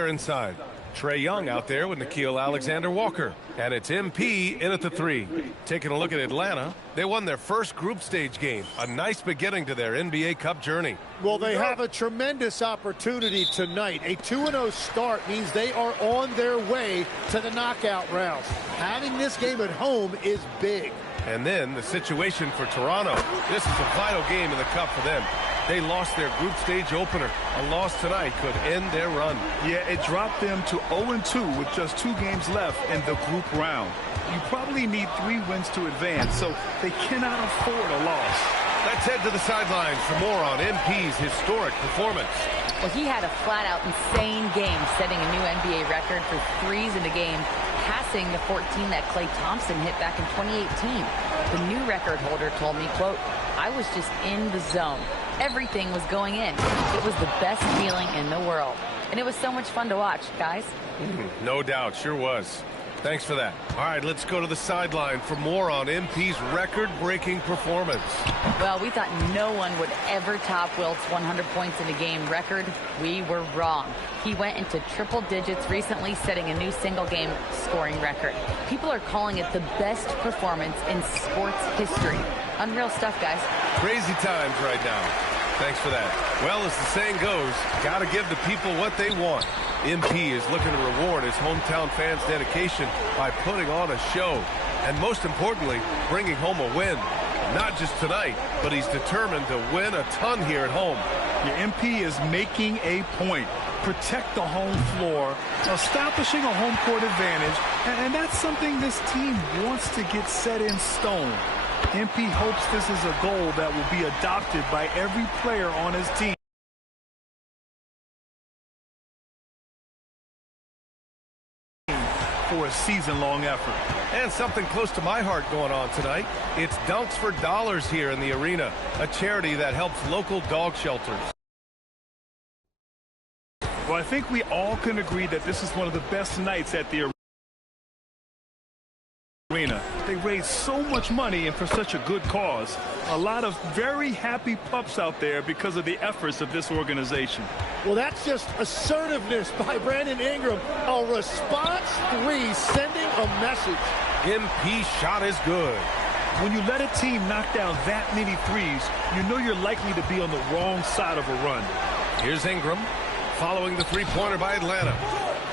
Inside. Trae Young out there with Nickeil Alexander-Walker. And it's MP in at the 3. Taking a look at Atlanta, they won their first group stage game. A nice beginning to their NBA Cup journey. Well, they have a tremendous opportunity tonight. A 2-0 start means they are on their way to the knockout rounds. Having this game at home is big. And then the situation for Toronto. This is a vital game in the Cup for them. They lost their group stage opener. A loss tonight could end their run. Yeah, it dropped them to 0-2 with just 2 games left in the group round. You probably need 3 wins to advance, so they cannot afford a loss. Let's head to the sidelines for more on MP's historic performance. Well, he had a flat-out insane game, setting a new NBA record for threes in a game, passing the 14 that Klay Thompson hit back in 2018. The new record holder told me, quote, "I was just in the zone. Everything was going in. It was the best feeling in the world." And it was so much fun to watch, guys. No doubt, sure was. Thanks for that. All right, let's go to the sideline for more on MP's record-breaking performance. Well, we thought no one would ever top Wilt's 100 points in a game record. We were wrong. He went into triple digits recently, setting a new single-game scoring record. People are calling it the best performance in sports history. Unreal stuff, guys. Crazy times right now. Thanks for that. Well, as the saying goes, gotta give the people what they want. MP is looking to reward his hometown fans' dedication by putting on a show. And most importantly, bringing home a win. Not just tonight, but he's determined to win a ton here at home. Your MP is making a point. Protect the home floor, establishing a home court advantage, and that's something this team wants to get set in stone. MP hopes this is a goal that will be adopted by every player on his team. For a season-long effort. And something close to my heart going on tonight. It's Dunks for Dollars here in the arena, a charity that helps local dog shelters. Well, I think we all can agree that this is one of the best nights at the arena. They raise so much money and for such a good cause. A lot of very happy pups out there because of the efforts of this organization. Well, that's just assertiveness by Brandon Ingram. A response 3 sending a message. MP shot is good. When you let a team knock down that many threes, you know you're likely to be on the wrong side of a run. Here's Ingram following the three-pointer by Atlanta.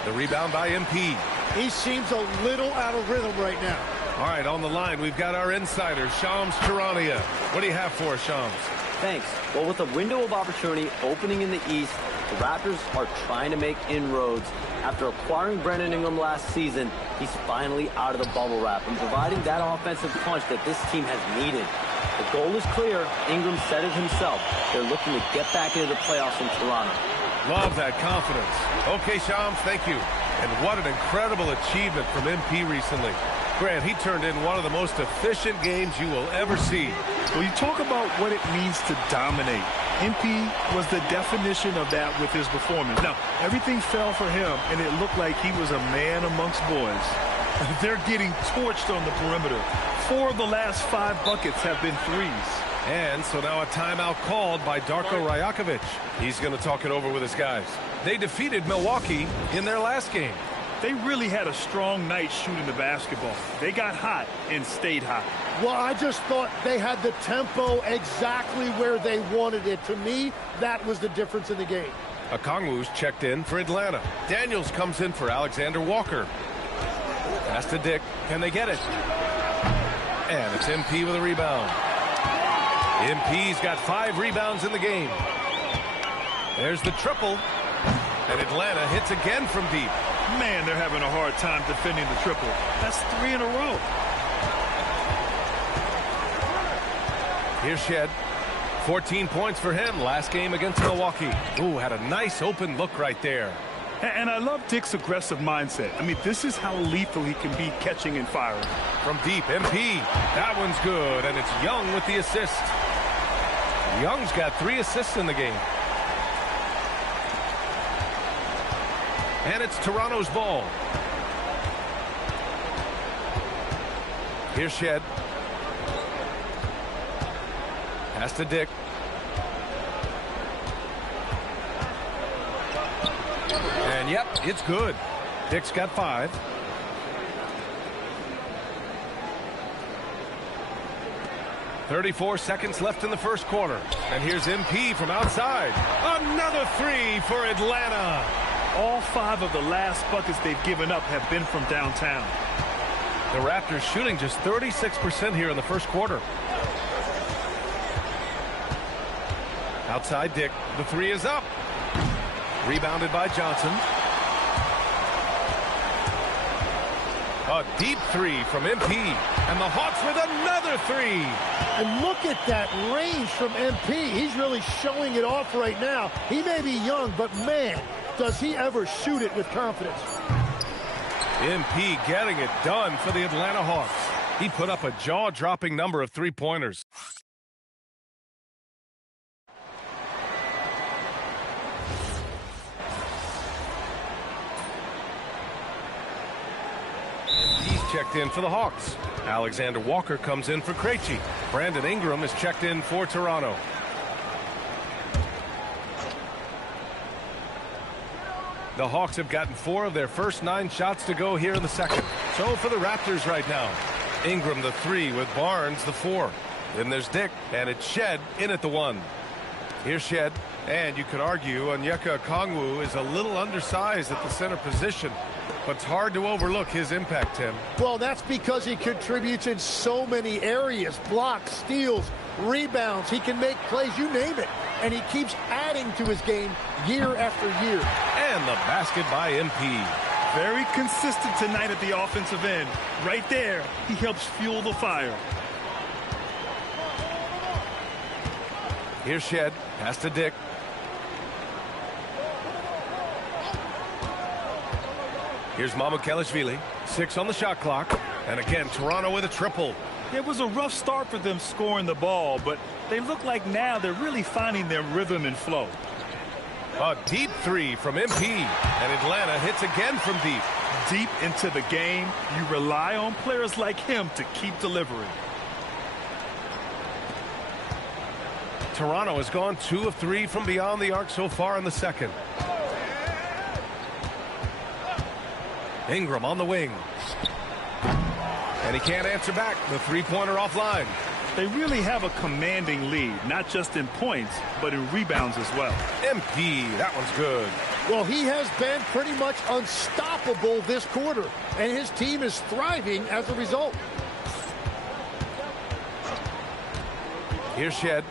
The rebound by MP. He seems a little out of rhythm right now. All right, on the line, we've got our insider, Shams Charania. What do you have for us, Shams? Thanks. Well, with a window of opportunity opening in the East, the Raptors are trying to make inroads. After acquiring Brandon Ingram last season, he's finally out of the bubble wrap and providing that offensive punch that this team has needed. The goal is clear. Ingram said it himself. They're looking to get back into the playoffs in Toronto. Love that confidence. Okay, Shams, thank you. And what an incredible achievement from MP recently. Grant, he turned in one of the most efficient games you will ever see. Well, you talk about what it means to dominate. MP was the definition of that with his performance. Now, everything fell for him, and it looked like he was a man amongst boys. They're getting torched on the perimeter. 4 of the last 5 buckets have been threes. And so now a timeout called by Darko Rajakovic. He's going to talk it over with his guys. They defeated Milwaukee in their last game. They really had a strong night shooting the basketball. They got hot and stayed hot. Well, I just thought they had the tempo exactly where they wanted it. To me, that was the difference in the game. Okongwu's checked in for Atlanta. Daniels comes in for Alexander Walker. Pass to Dick. Can they get it? And it's MP with a rebound. MP's got 5 rebounds in the game. There's the triple. And Atlanta hits again from deep. Man, they're having a hard time defending the triple. That's 3 in a row. Here's Shed. 14 points for him last game against Milwaukee. Ooh, had a nice open look right there. And I love Dick's aggressive mindset. I mean, this is how lethal he can be catching and firing. From deep, MP. That one's good, and it's Young with the assist. Young's got 3 assists in the game. And it's Toronto's ball. Here's Shed. Pass to Dick. And yep, it's good. Dick's got 5. .34 seconds left in the first quarter. And here's MP from outside. Another 3 for Atlanta. All 5 of the last buckets they've given up have been from downtown. The Raptors shooting just 36% here in the first quarter. Outside Dick. The 3 is up. Rebounded by Johnson. A deep 3 from MP. And the Hawks with another 3. And look at that range from MP. He's really showing it off right now. He may be young, but man, does he ever shoot it with confidence. MP getting it done for the Atlanta Hawks. He put up a jaw-dropping number of 3-pointers. He's checked in for the Hawks. Alexander Walker comes in for Krejci. Brandon Ingram is checked in for Toronto. The Hawks have gotten 4 of their first 9 shots to go here in the second. So for the Raptors right now, Ingram the 3 with Barnes the 4. Then there's Dick, and it's Shed in at the 1. Here's Shed, and you could argue Onyeka Okongwu is a little undersized at the center position, but it's hard to overlook his impact, Tim. Well, that's because he contributes in so many areas. Blocks, steals, rebounds. He can make plays, you name it. And he keeps adding to his game year after year. And the basket by MP. Very consistent tonight at the offensive end. Right there, he helps fuel the fire. Here's Shed. Pass to Dick. Here's Mamukelashvili. 6 on the shot clock. And again, Toronto with a triple. It was a rough start for them scoring the ball, but they look like now they're really finding their rhythm and flow. A deep 3 from MP. And Atlanta hits again from deep. Deep into the game, you rely on players like him to keep delivering. Toronto has gone 2 of 3 from beyond the arc so far in the second. Ingram on the wing. And he can't answer back. The 3-pointer offline. They really have a commanding lead, not just in points, but in rebounds as well. MP, that one's good. Well, he has been pretty much unstoppable this quarter, and his team is thriving as a result. Here's Shed.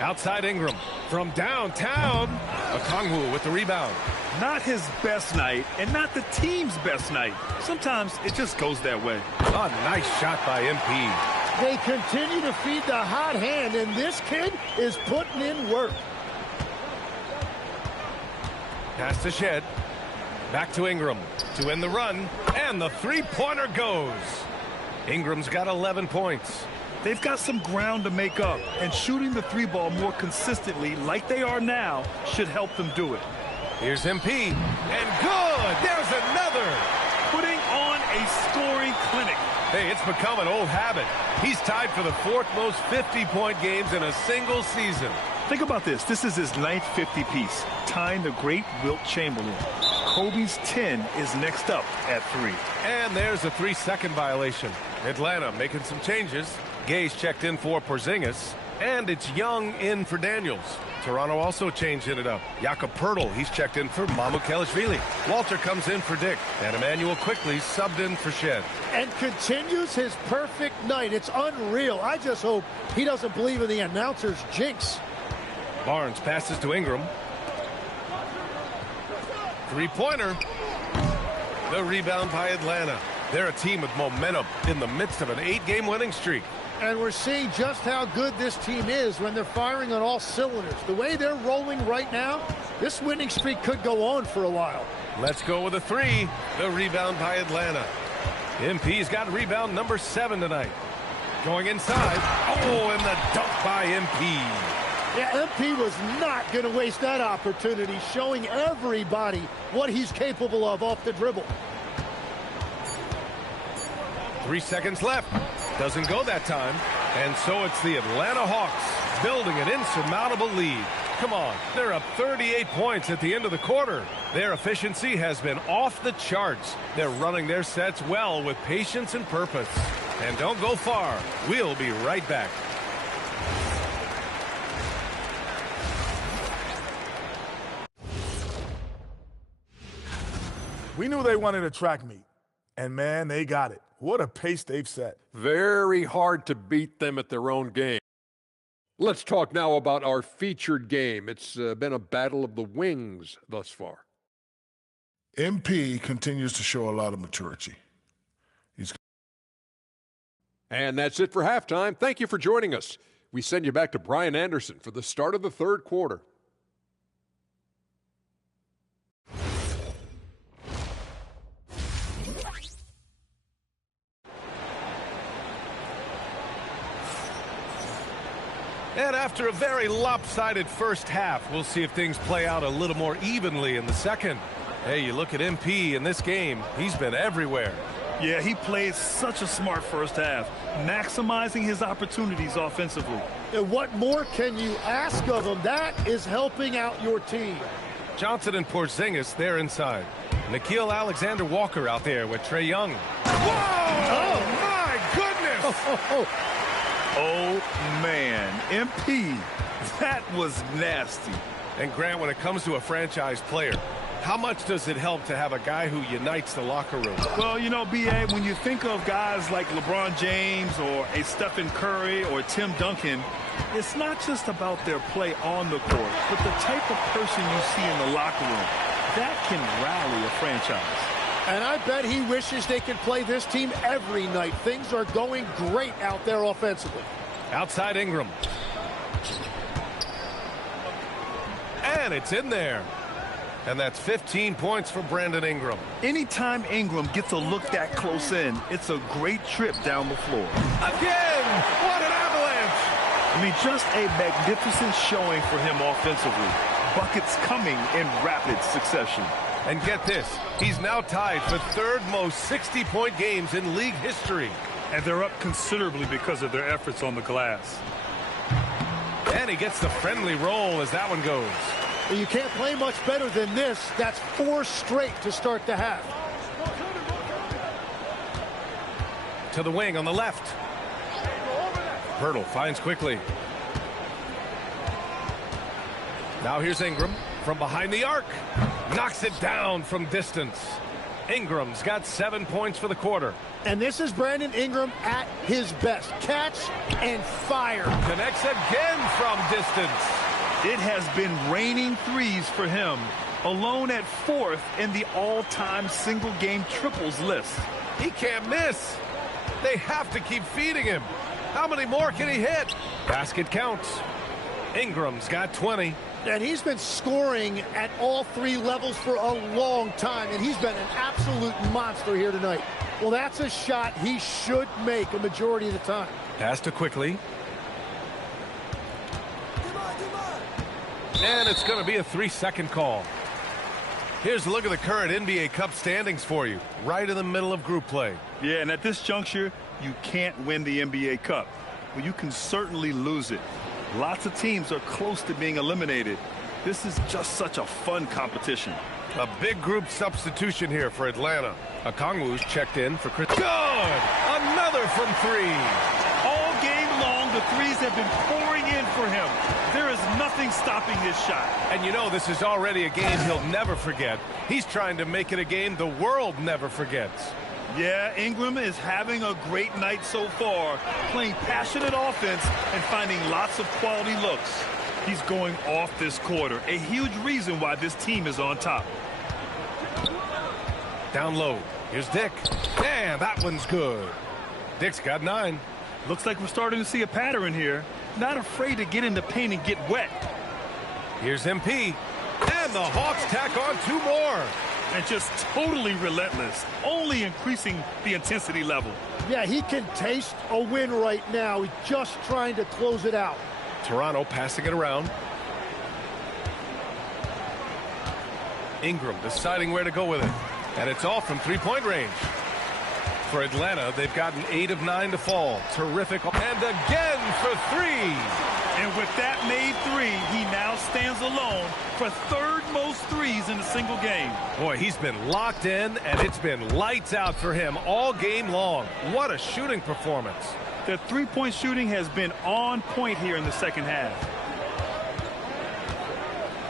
Outside Ingram from downtown. Okongwu with the rebound. Not his best night and not the team's best night. Sometimes it just goes that way. A nice shot by MP. They continue to feed the hot hand, and this kid is putting in work. Pass to Shed. Back to Ingram to end the run, and the three-pointer goes. Ingram's got 11 points. They've got some ground to make up, and shooting the three ball more consistently like they are now should help them do it. Here's MP, and good! There's another! Putting on a scoring clinic. Hey, it's become an old habit. He's tied for the fourth most 50-point games in a single season. Think about this. This is his ninth 50-piece, tying the great Wilt Chamberlain. Kobe's 10 is next up at 3. And there's a 3-second violation. Atlanta making some changes. Gay's checked in for Porzingis, and it's Young in for Daniels. Toronto also changing it up. Jakob Poeltl, he's checked in for Mamukelashvili. Walter comes in for Dick, and Emmanuel quickly subbed in for Shed. And continues his perfect night. It's unreal. I just hope he doesn't believe in the announcer's jinx. Barnes passes to Ingram. Three-pointer. The rebound by Atlanta. They're a team with momentum in the midst of an 8-game winning streak. And we're seeing just how good this team is when they're firing on all cylinders. The way they're rolling right now, this winning streak could go on for a while. Let's go with a 3. The rebound by Atlanta. MP's got rebound number 7 tonight. Going inside. Oh, and the dunk by MP. Yeah, MP was not going to waste that opportunity, showing everybody what he's capable of off the dribble. 3 seconds left. Doesn't go that time. And so it's the Atlanta Hawks building an insurmountable lead. Come on, they're up 38 points at the end of the quarter. Their efficiency has been off the charts. They're running their sets well with patience and purpose. And don't go far. We'll be right back. We knew they wanted a track meet, and man, they got it. What a pace they've set. Very hard to beat them at their own game. Let's talk now about our featured game. It's been a battle of the wings thus far. MP continues to show a lot of maturity. And that's it for halftime. Thank you for joining us. We send you back to Brian Anderson for the start of the third quarter. And after a very lopsided first half, we'll see if things play out a little more evenly in the second. Hey, you look at MP in this game, he's been everywhere. Yeah, he played such a smart first half, maximizing his opportunities offensively. And what more can you ask of him? That is helping out your team. Johnson and Porzingis, they're inside. Nickeil Alexander-Walker out there with Trae Young. Whoa! Oh, my goodness! Oh, man. MP, that was nasty. And, Grant, when it comes to a franchise player, how much does it help to have a guy who unites the locker room? Well, you know, B.A., when you think of guys like LeBron James or a Stephen Curry or Tim Duncan, it's not just about their play on the court, but the type of person you see in the locker room. That can rally a franchise. And I bet he wishes they could play this team every night. Things are going great out there offensively. Outside Ingram. And it's in there. And that's 15 points for Brandon Ingram. Anytime Ingram gets a look that close in, it's a great trip down the floor. Again! What an avalanche! I mean, just a magnificent showing for him offensively. Buckets coming in rapid succession. And get this, he's now tied for third most 60-point games in league history. And they're up considerably because of their efforts on the glass. And he gets the friendly roll as that one goes. You can't play much better than this. That's 4 straight to start the half. To the wing on the left. Poeltl finds quickly. Now here's Ingram from behind the arc. Knocks it down from distance. Ingram's got 7 points for the quarter. And this is Brandon Ingram at his best. Catch and fire. Connects again from distance. It has been raining threes for him, alone at 4th in the all-time single-game triples list. He can't miss. They have to keep feeding him. How many more can he hit? Basket counts. Ingram's got 20. And he's been scoring at all 3 levels for a long time, and he's been an absolute monster here tonight. Well, that's a shot he should make a majority of the time. Pass to Quickly. And it's going to be a 3-second call. Here's a look at the current NBA Cup standings for you, right in the middle of group play. Yeah, and at this juncture, you can't win the NBA Cup. Well, you can certainly lose it. Lots of teams are close to being eliminated. This is just such a fun competition. A big group substitution here for Atlanta. Okongwu's checked in for Chris. Good! Another from 3. All game long, the threes have been pouring in for him. There is nothing stopping his shot. And you know this is already a game he'll never forget. He's trying to make it a game the world never forgets. Yeah, Ingram is having a great night so far, playing passionate offense and finding lots of quality looks. He's going off this quarter, a huge reason why this team is on top. Down low. Here's Dick. And that one's good. Dick's got 9. Looks like we're starting to see a pattern here. Not afraid to get in the paint and get wet. Here's MP. And the Hawks tack on 2 more. And just totally relentless, only increasing the intensity level. Yeah, he can taste a win right now. He's just trying to close it out. Toronto passing it around. Ingram deciding where to go with it. And it's off from 3-point range. For Atlanta, they've gotten 8 of 9 to fall. Terrific. And again for 3. And with that made 3, he now stands alone for 3rd most threes in a single game. Boy, he's been locked in, and it's been lights out for him all game long. What a shooting performance. The three-point shooting has been on point here in the second half.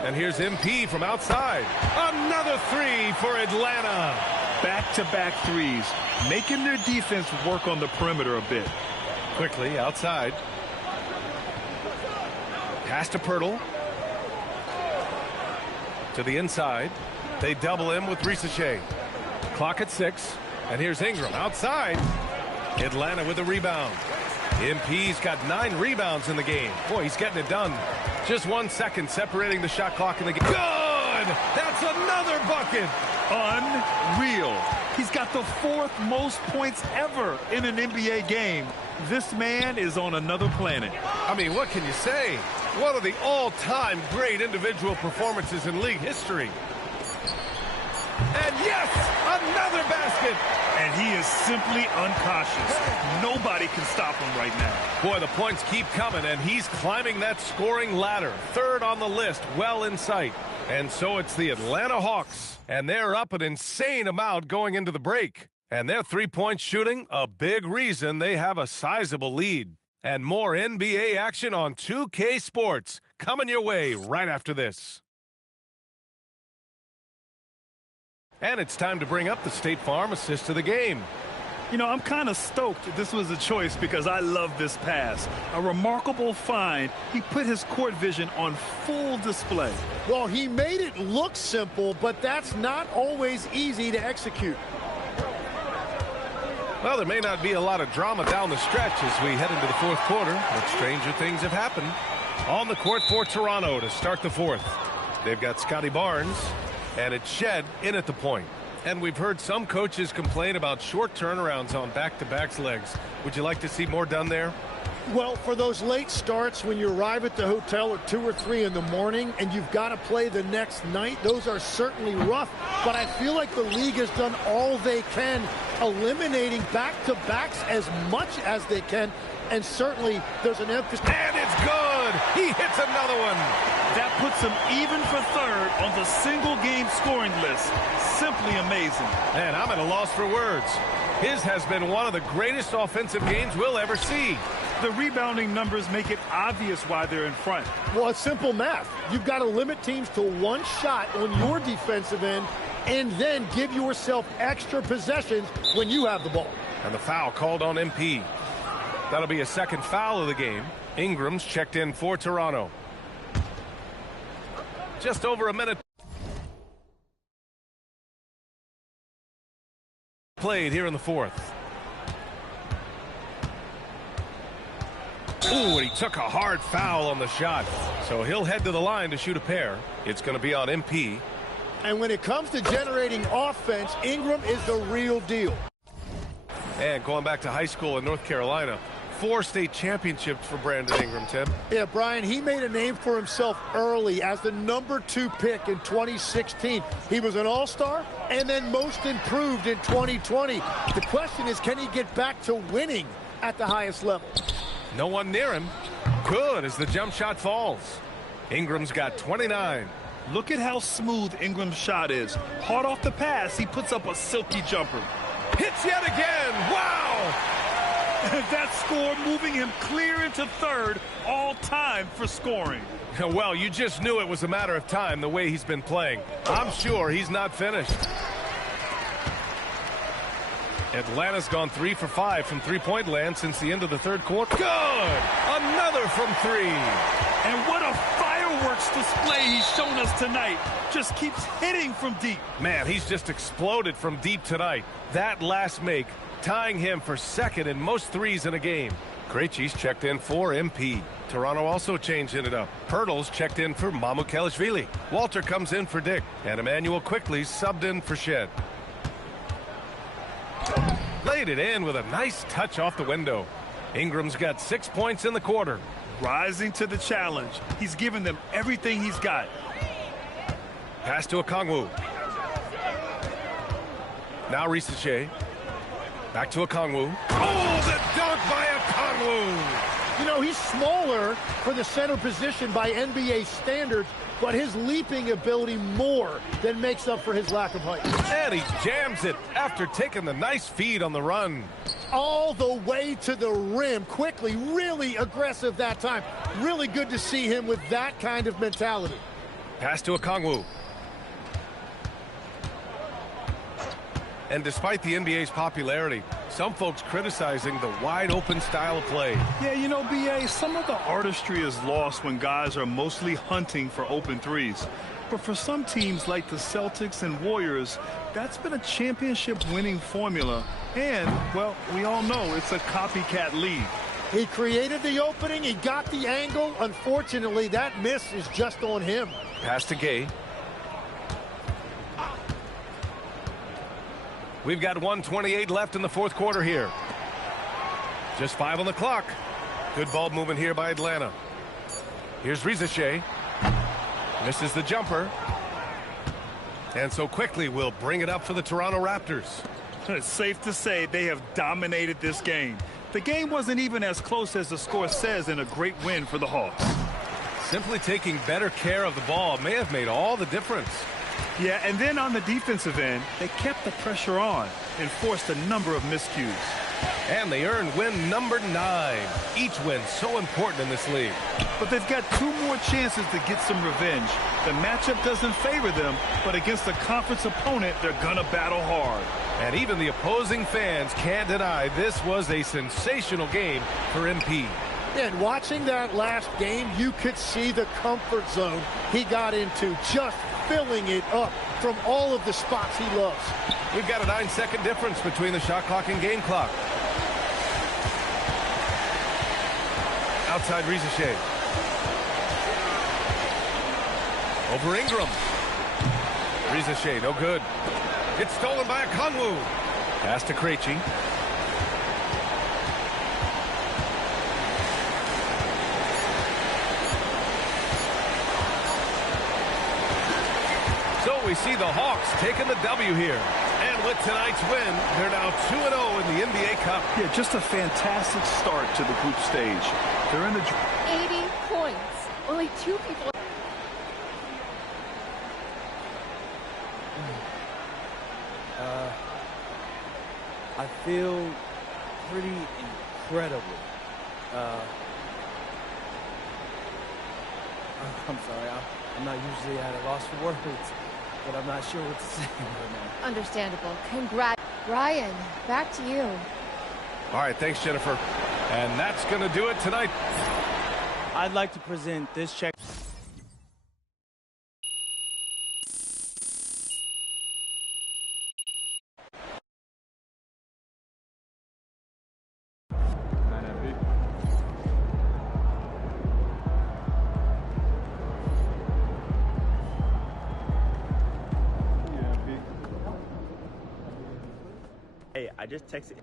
And here's MP from outside. Another 3 for Atlanta. Back-to-back threes, making their defense work on the perimeter a bit. Quickly outside. Pass to Pirtle. To the inside. They double him with Risache. Clock at 6. And here's Ingram outside. Atlanta with a rebound. MP's got 9 rebounds in the game. Boy, he's getting it done. Just 1 second separating the shot clock in the game. Good! That's another bucket. Unreal. He's got the 4th most points ever in an NBA game. This man is on another planet. I mean, what can you say? One of the all-time great individual performances in league history. And yes, another basket. And he is simply uncautious. Nobody can stop him right now. Boy, the points keep coming, and he's climbing that scoring ladder. 3rd on the list, well in sight. And so it's the Atlanta Hawks, and they're up an insane amount going into the break. And their 3-point shooting, a big reason they have a sizable lead. And more NBA action on 2K Sports coming your way right after this. And it's time to bring up the State Farm assist of the game. You know, I'm kind of stoked this was a choice because I love this pass. A remarkable find. He put his court vision on full display. Well, he made it look simple, but that's not always easy to execute. Well, there may not be a lot of drama down the stretch as we head into the 4th quarter, but stranger things have happened. On the court for Toronto to start the 4th. They've got Scotty Barnes, and it's Shed in at the point. And we've heard some coaches complain about short turnarounds on back-to-backs legs. Would you like to see more done there? Well, for those late starts when you arrive at the hotel at 2 or 3 in the morning and you've got to play the next night, those are certainly rough. But I feel like the league has done all they can, eliminating back-to-backs as much as they can. And certainly there's an emphasis. And it's good! He hits another one! That puts him even for 3rd on the single-game scoring list. Simply amazing. And I'm at a loss for words. His has been one of the greatest offensive games we'll ever see. The rebounding numbers make it obvious why they're in front. Well, it's simple math. You've got to limit teams to 1 shot on your defensive end and then give yourself extra possessions when you have the ball. And the foul called on MP. That'll be a second foul of the game. Ingram's checked in for Toronto. Just over a minute played here in the fourth. Ooh, and he took a hard foul on the shot. So he'll head to the line to shoot a pair. It's going to be on MP. And when it comes to generating offense, Ingram is the real deal. And going back to high school in North Carolina, 4 state championships for Brandon Ingram, Tim. Yeah, Brian, he made a name for himself early as the #2 pick in 2016. He was an all-star and then most improved in 2020. The question is, can he get back to winning at the highest level? No one near him. Good as the jump shot falls. Ingram's got 29. Look at how smooth Ingram's shot is. Hard off the pass, he puts up a silky jumper. Hits yet again. Wow! That score moving him clear into third, all time for scoring. Well, you just knew it was a matter of time the way he's been playing. I'm sure he's not finished. Atlanta's gone 3 for 5 from three-point land since the end of the third quarter. Good! Another from 3. And what a fireworks display he's shown us tonight. Just keeps hitting from deep. Man, he's just exploded from deep tonight. That last make, tying him for second in most threes in a game. Krejci's checked in for MP. Toronto also changing it up. Pirtle's checked in for Mamukelashvili. Walter comes in for Dick. And Emmanuel quickly subbed in for Shed. Laid it in with a nice touch off the window. Ingram's got 6 points in the quarter. Rising to the challenge. He's given them everything he's got. Pass to Okongwu. Now Risache. Back to Okongwu. Oh, the dunk by Okongwu! You know, he's smaller for the center position by NBA standards, but his leaping ability more than makes up for his lack of height. And he jams it after taking the nice feed on the run. All the way to the rim quickly, really aggressive that time. Really good to see him with that kind of mentality. Pass to Okongwu. And despite the NBA's popularity, some folks criticizing the wide-open style of play. Yeah, you know, B.A., some of the artistry is lost when guys are mostly hunting for open threes. But for some teams like the Celtics and Warriors, that's been a championship-winning formula. And, well, we all know it's a copycat league. He created the opening. He got the angle. Unfortunately, that miss is just on him. Pass to Gay. We've got 1:28 left in the fourth quarter here. Just 5 on the clock. Good ball movement here by Atlanta. Here's Risache. Misses the jumper. And so quickly we'll bring it up for the Toronto Raptors. It's safe to say they have dominated this game. The game wasn't even as close as the score says in a great win for the Hawks. Simply taking better care of the ball may have made all the difference. Yeah, and then on the defensive end, they kept the pressure on and forced a number of miscues. And they earned win number 9. Each win so important in this league. But they've got 2 more chances to get some revenge. The matchup doesn't favor them, but against a conference opponent, they're gonna battle hard. And even the opposing fans can't deny this was a sensational game for MP. And watching that last game, you could see the comfort zone he got into, just filling it up from all of the spots he loves. We've got a 9-second difference between the shot clock and game clock. Outside Risache. Over Ingram. Risache, no good. It's stolen by Okongwu. Pass to Krejci. So we see the Hawks taking the W here. And with tonight's win, they're now 2-0 in the NBA Cup. Yeah, just a fantastic start to the group stage. They're in the 80 points. Only 2 people. I feel pretty incredible. I'm sorry, I'm not usually at a loss for words. but I'm not sure what to say right now. Understandable. Congrats. Ryan, back to you. All right, thanks, Jennifer. And that's going to do it tonight. I'd like to present this check. Hey, I just texted.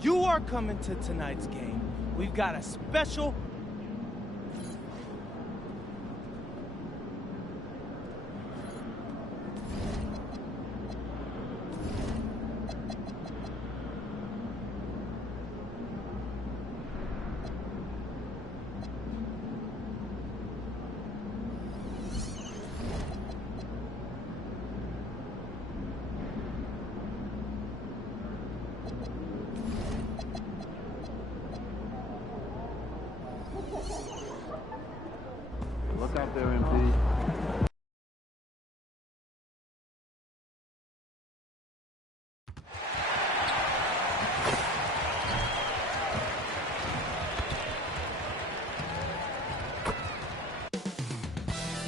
You are coming to tonight's game. We've got a special... Look out there, MP.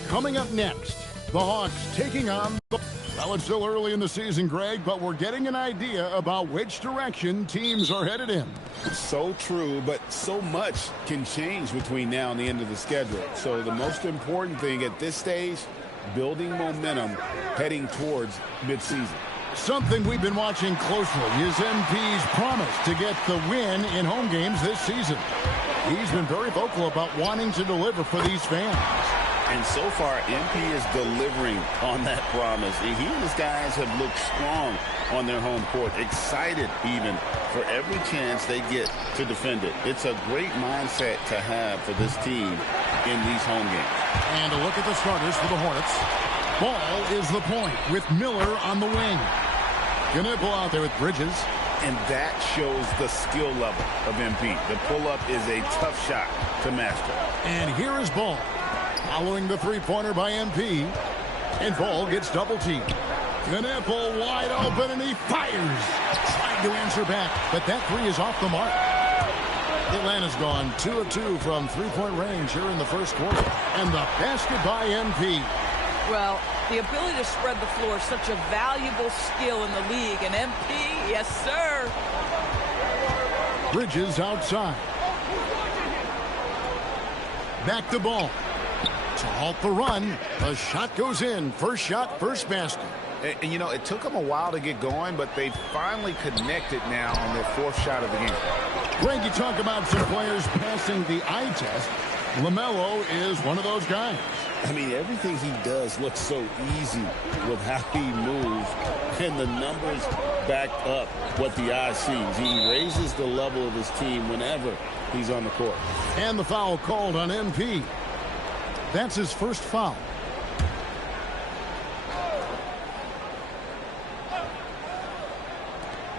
Coming up next, the Hawks taking on the... Well, it's still early in the season, Greg, but we're getting an idea about which direction teams are headed in. So true, but so much can change between now and the end of the schedule. So the most important thing at this stage, building momentum heading towards midseason. Something we've been watching closely is MP's promise to get the win in home games this season. He's been very vocal about wanting to deliver for these fans. And so far, MP is delivering on that promise. He and his guys have looked strong on their home court, excited even for every chance they get to defend it. It's a great mindset to have for this team in these home games. And a look at the starters for the Hornets. Ball is the point with Miller on the wing. Knipple out there with Bridges. And that shows the skill level of MP. The pull-up is a tough shot to master. And here is Ball. Following the three-pointer by MP. And Ball gets double-teamed. Knipple wide open, and he fires. Trying to answer back, but that three is off the mark. Atlanta's gone 2 of 2 from three-point range here in the first quarter. And the basket by MP. Well, the ability to spread the floor is such a valuable skill in the league. And MP, yes, sir. Bridges outside. Back to Ball. To halt the run, the shot goes in. First shot, first basket. And you know, it took them a while to get going, but they finally connected now on their fourth shot of the game. Greg, you talk about some players passing the eye test. LaMelo is one of those guys. I mean, everything he does looks so easy with how he moves, and the numbers back up what the eye sees. He raises the level of his team whenever he's on the court. And the foul called on MP. That's his first foul.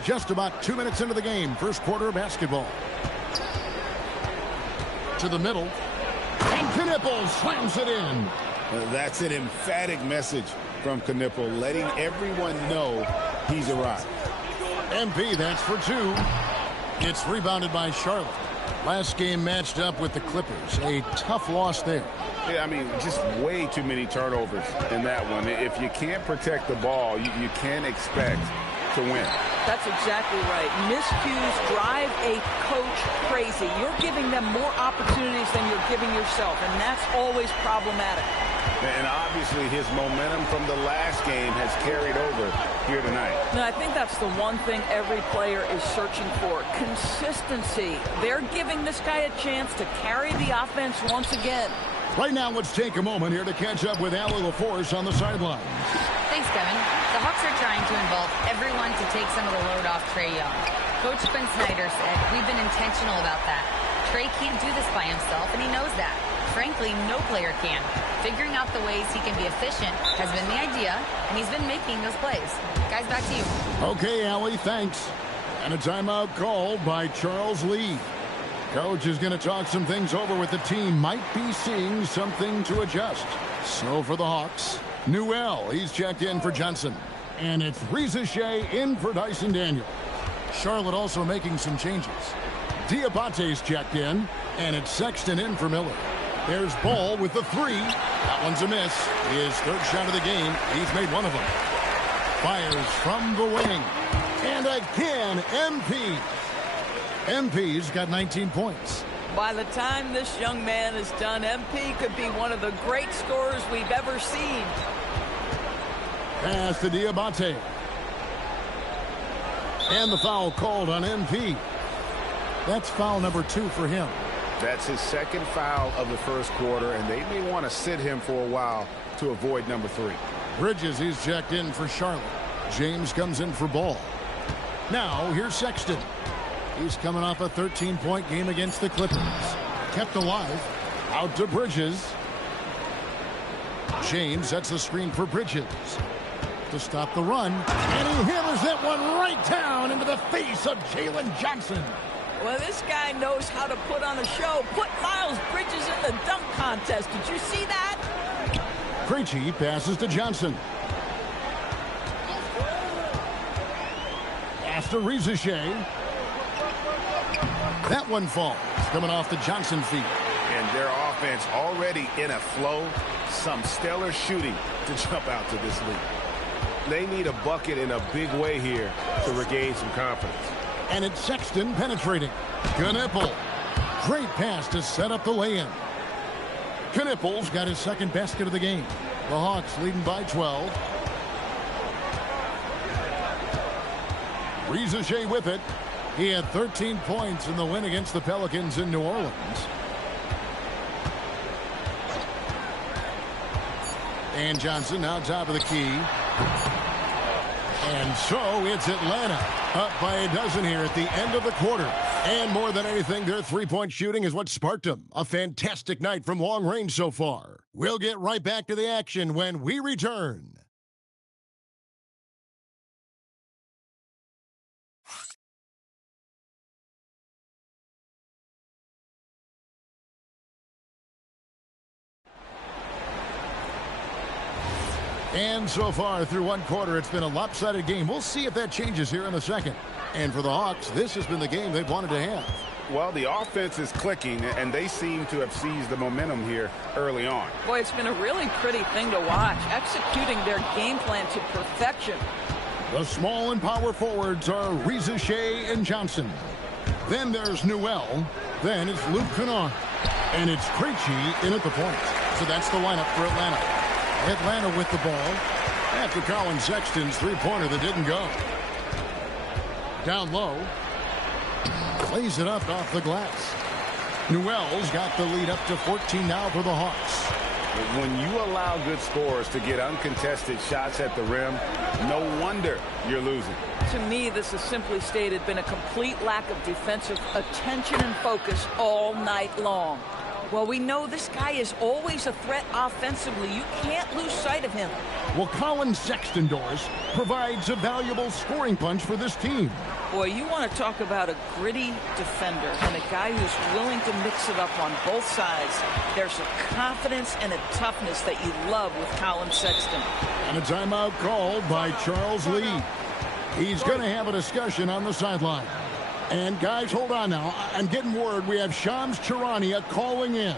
Just about 2 minutes into the game, first quarter of basketball. To the middle. And Knipple slams it in. That's an emphatic message from Knipple, letting everyone know he's arrived. MP, that's for 2. It's rebounded by Charlotte. Last game matched up with the Clippers. A tough loss there. Yeah, I mean, just way too many turnovers in that one. If you can't protect the ball, you can't expect to win. That's exactly right. Miscues drive a coach crazy. You're giving them more opportunities than you're giving yourself, and that's always problematic. And obviously his momentum from the last game has carried over here tonight. No, I think that's the one thing every player is searching for. Consistency. They're giving this guy a chance to carry the offense once again. Right now, let's take a moment here to catch up with Allie LaForce on the sideline. Thanks, Kevin. The Hawks are trying to involve everyone to take some of the load off Trae Young. Coach Ben Snyder said, "We've been intentional about that. Trae can't do this by himself, and he knows that. Frankly, no player can. Figuring out the ways he can be efficient has been the idea, and he's been making those plays." Guys, back to you. Okay, Allie, thanks. And a timeout called by Charles Lee. Coach is going to talk some things over with the team. Might be seeing something to adjust. So for the Hawks, Newell, he's checked in for Johnson. And it's Reza Shea in for Dyson Daniel. Charlotte also making some changes. Diabate's checked in, and it's Sexton in for Miller. There's Ball with the three. That one's a miss. His third shot of the game. He's made one of them. Fires from the wing. And again, MP. MP's got 19 points. By the time this young man is done, MP could be one of the great scorers we've ever seen. Pass to Diabate. And the foul called on MP. That's foul number 2 for him. That's his second foul of the first quarter, and they may want to sit him for a while to avoid number 3. Bridges, he's checked in for Charlotte. James comes in for Ball. Now, here's Sexton. He's coming off a 13-point game against the Clippers. Kept alive. Out to Bridges. James sets the screen for Bridges to stop the run. And he hammers that one right down into the face of Jalen Johnson. Well, this guy knows how to put on a show. Put Miles Bridges in the dunk contest. Did you see that? Krejci passes to Johnson. Pass to Reza Shea. That one falls, coming off the Johnson feet. And their offense already in a flow. Some stellar shooting to jump out to this lead. They need a bucket in a big way here to regain some confidence. And it's Sexton penetrating. Knippel. Great pass to set up the lay-in. Knippel's got his second basket of the game. The Hawks leading by 12. Reza Shea with it. He had 13 points in the win against the Pelicans in New Orleans. And Johnson now top of the key. And so it's Atlanta up by a dozen here at the end of the quarter. And more than anything, their three-point shooting is what sparked them. A fantastic night from long range so far. We'll get right back to the action when we return. And so far through one quarter, it's been a lopsided game. We'll see if that changes here in a second. And for the Hawks, this has been the game they've wanted to have. Well, the offense is clicking, and they seem to have seized the momentum here early on. Boy, it's been a really pretty thing to watch, executing their game plan to perfection. The small and power forwards are Reza Shea and Johnson. Then there's Newell. Then it's Luke Kennard. And it's Krejci in at the point. So that's the lineup for Atlanta. Atlanta with the ball after Colin Sexton's three-pointer that didn't go. Down low. Plays it up off the glass. Newell's got the lead up to 14 now for the Hawks. When you allow good scorers to get uncontested shots at the rim, no wonder you're losing. To me, this has simply stated been a complete lack of defensive attention and focus all night long. Well, we know this guy is always a threat offensively. You can't lose sight of him. Well, Colin Sexton, Doris, provides a valuable scoring punch for this team. Boy, you want to talk about a gritty defender and a guy who's willing to mix it up on both sides. There's a confidence and a toughness that you love with Colin Sexton. And a timeout called by Charles Lee. He's going to have a discussion on the sideline. And guys, hold on now. I'm getting word we have Shams Charania calling in.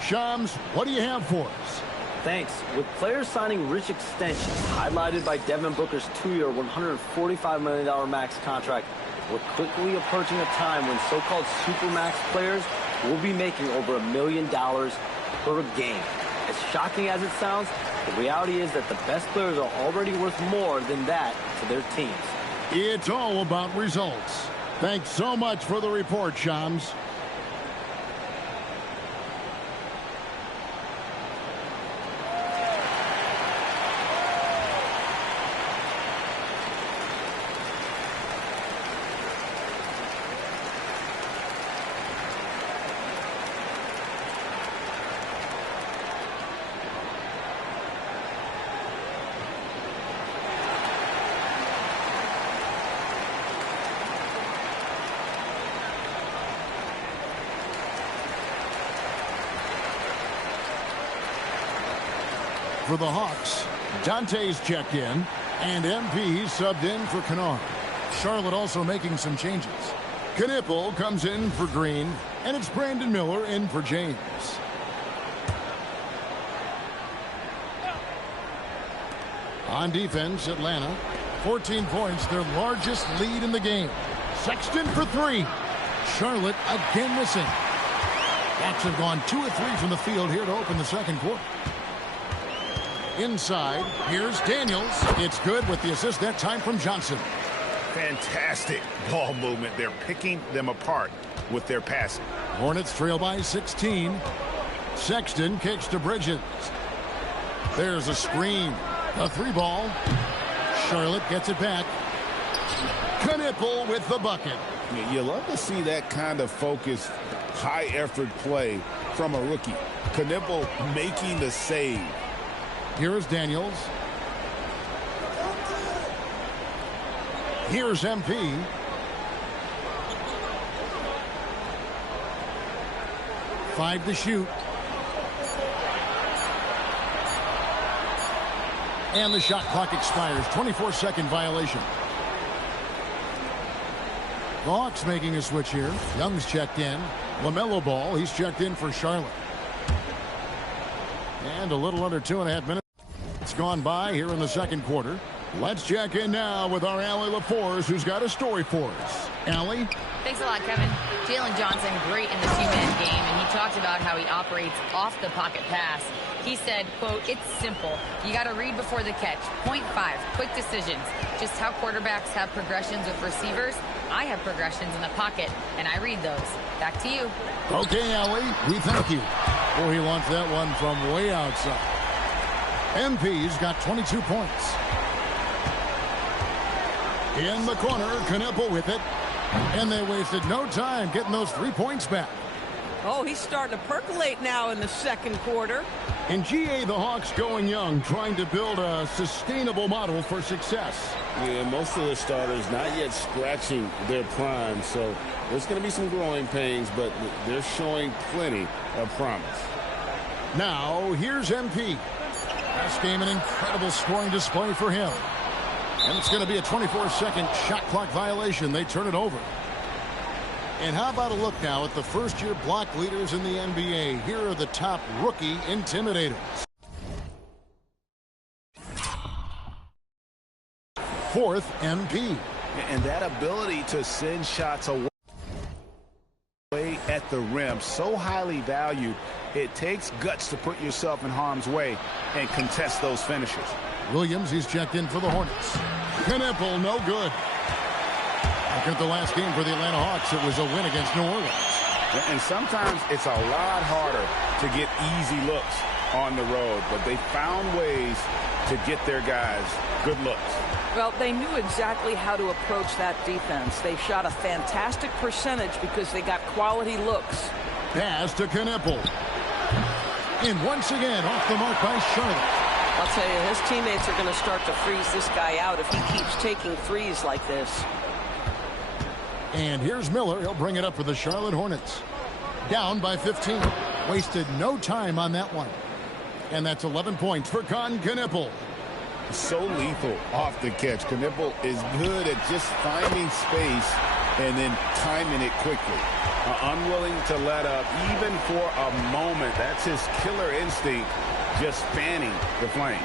Shams, what do you have for us? Thanks. With players signing rich extensions, highlighted by Devin Booker's 2-year, $145 million max contract, we're quickly approaching a time when so-called supermax players will be making over $1 million per game. As shocking as it sounds, the reality is that the best players are already worth more than that to their teams. It's all about results. Thanks so much for the report, Shams. for the Hawks. Dante's checked in, and MP subbed in for Kennard. Charlotte also making some changes. Knipple comes in for Green, and it's Brandon Miller in for James. On defense, Atlanta, 14 points, their largest lead in the game. Sexton for three. Charlotte again missing. Hawks have gone 2 of 3 from the field here to open the second quarter. Inside, here's Daniels. It's good with the assist that time from Johnson. Fantastic ball movement. They're picking them apart with their passing. Hornets trail by 16. Sexton kicks to Bridges. There's a screen. A 3-ball. Charlotte gets it back. Knipple with the bucket. You love to see that kind of focused, high-effort play from a rookie. Knipple making the save. Here's Daniels. Here's MP. Five to shoot. And the shot clock expires. 24-second violation. The Hawks making a switch here. Young's checked in. LaMelo Ball, he's checked in for Charlotte. And a little under 2.5 minutes. It's gone by here in the second quarter. Let's check in now with our Allie LaForce, who's got a story for us. Allie? Thanks a lot, Kevin. Jalen Johnson, great in the two-man game, and he talked about how he operates off the pocket pass. He said, quote, "It's simple. You got to read before the catch. Point 5, quick decisions. Just how quarterbacks have progressions with receivers, I have progressions in the pocket, and I read those." Back to you. Okay, Allie, we thank you. Oh, he launched that one from way outside. MP's got 22 points. In the corner, Knipple with it. And they wasted no time getting those 3 points back. Oh, he's starting to percolate now in the second quarter. In GA, the Hawks going young, trying to build a sustainable model for success. Yeah, most of the starters not yet scratching their prime, so there's going to be some growing pains, but they're showing plenty of promise. Now, here's MP. Last game, an incredible scoring display for him. And it's going to be a 24-second shot clock violation. They turn it over. And how about a look now at the first-year block leaders in the NBA? Here are the top rookie intimidators. Fourth, MP. And that ability to send shots away at the rim, so highly valued. It takes guts to put yourself in harm's way and contest those finishes. Williams, he's checked in for the Hornets. Knipple, no good. After the last game for the Atlanta Hawks, it was a win against New Orleans. And sometimes it's a lot harder to get easy looks on the road, but they found ways to get their guys good looks. Well, they knew exactly how to approach that defense. They shot a fantastic percentage because they got quality looks. Pass to Knipple. And once again, off the mark by Charlotte. I'll tell you, his teammates are going to start to freeze this guy out if he keeps taking threes like this. And here's Miller. He'll bring it up for the Charlotte Hornets. Down by 15. Wasted no time on that one. And that's 11 points for Knipple. So lethal off the catch. Knipple is good at just finding space and then timing it quickly. Unwilling to let up even for a moment. That's his killer instinct, just fanning the flame.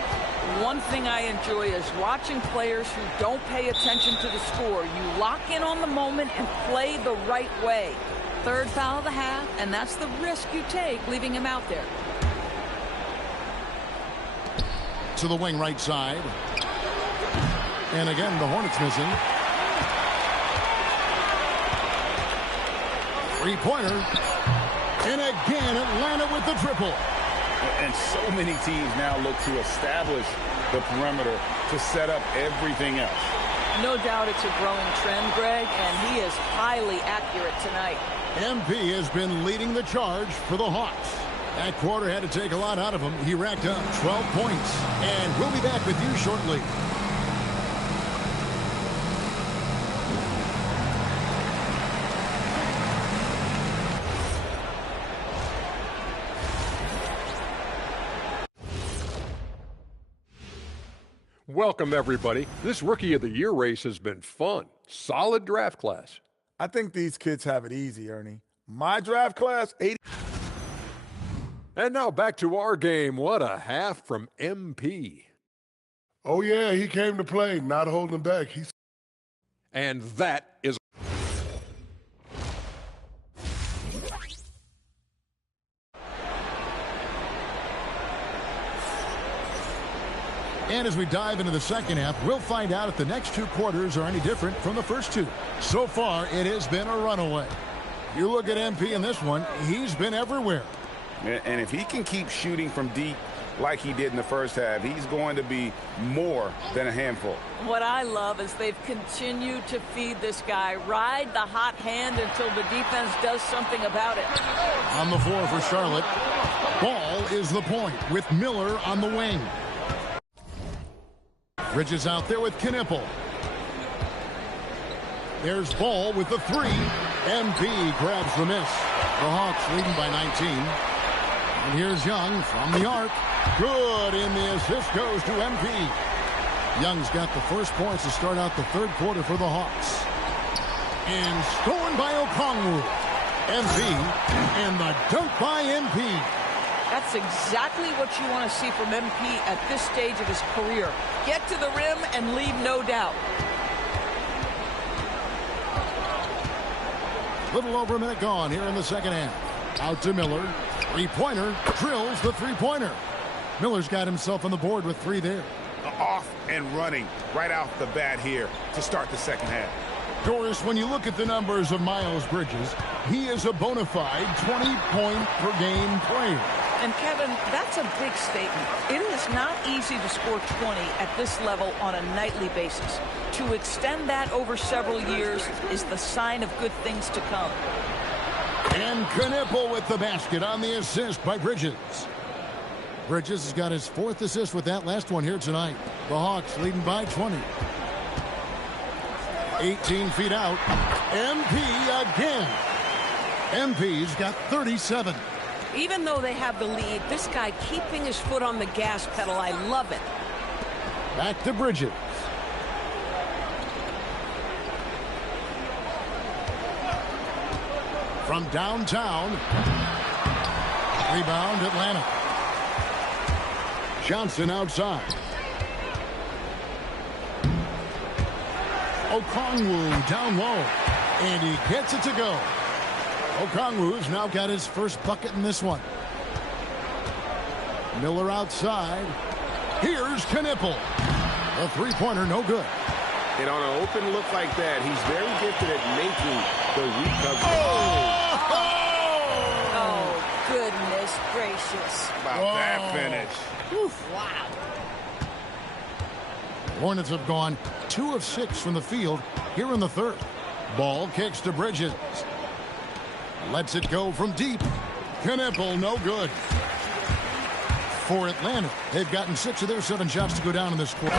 One thing I enjoy is watching players who don't pay attention to the score. You lock in on the moment and play the right way. Third foul of the half, and that's the risk you take leaving him out there. To the wing right side. And again, the Hornets missing. Three-pointer. And again, Atlanta with the triple. And so many teams now look to establish the perimeter to set up everything else. No doubt it's a growing trend, Greg, and he is highly accurate tonight. MP has been leading the charge for the Hawks. That quarter had to take a lot out of him. He racked up 12 points. And we'll be back with you shortly. Welcome, everybody. This Rookie of the Year race has been fun. Solid draft class. I think these kids have it easy, Ernie. My draft class, 80. And now back to our game. What a half from MP. Oh, yeah, he came to play, not holding back. And that is... And as we dive into the second half, we'll find out if the next two quarters are any different from the first two. So far, it has been a runaway. You look at MP in this one, he's been everywhere. And if he can keep shooting from deep like he did in the first half, he's going to be more than a handful. What I love is they've continued to feed this guy, ride the hot hand until the defense does something about it. On the floor for Charlotte, Ball is the point with Miller on the wing. Bridges out there with Knipple. There's Ball with the three. MP grabs the miss. The Hawks leading by 19. And here's Young from the arc. Good, and the assist goes to MP. Young's got the first points to start out the third quarter for the Hawks. And stolen by Okongwu. MP, and the dunk by MP. That's exactly what you want to see from MP at this stage of his career. Get to the rim and leave no doubt. Little over a minute gone here in the second half. Out to Miller. Three-pointer. Drills the three-pointer. Miller's got himself on the board with three there. Off and running right off the bat here to start the second half. Doris, when you look at the numbers of Miles Bridges, he is a bona fide 20-point-per-game player. And, Kevin, that's a big statement. It is not easy to score 20 at this level on a nightly basis. To extend that over several years is the sign of good things to come. And Knipple with the basket on the assist by Bridges. Bridges has got his fourth assist with that last one here tonight. The Hawks leading by 20. 18 feet out. MP again. MP's got 37. Even though they have the lead, this guy keeping his foot on the gas pedal, I love it. Back to Bridges. From downtown. Rebound, Atlanta. Johnson outside. Okongwu down low. And he gets it to go. Okongwu's now got his first bucket in this one. Miller outside. Here's Knipple. The three-pointer, no good. And on an open look like that, he's very gifted at making the recovery. Oh, goodness gracious. About that finish. Oof, wow. Hornets have gone 2 of 6 from the field here in the third. Ball kicks to Bridges. Lets it go from deep. Knipple, no good. For Atlanta, they've gotten 6 of their 7 shots to go down in this quarter.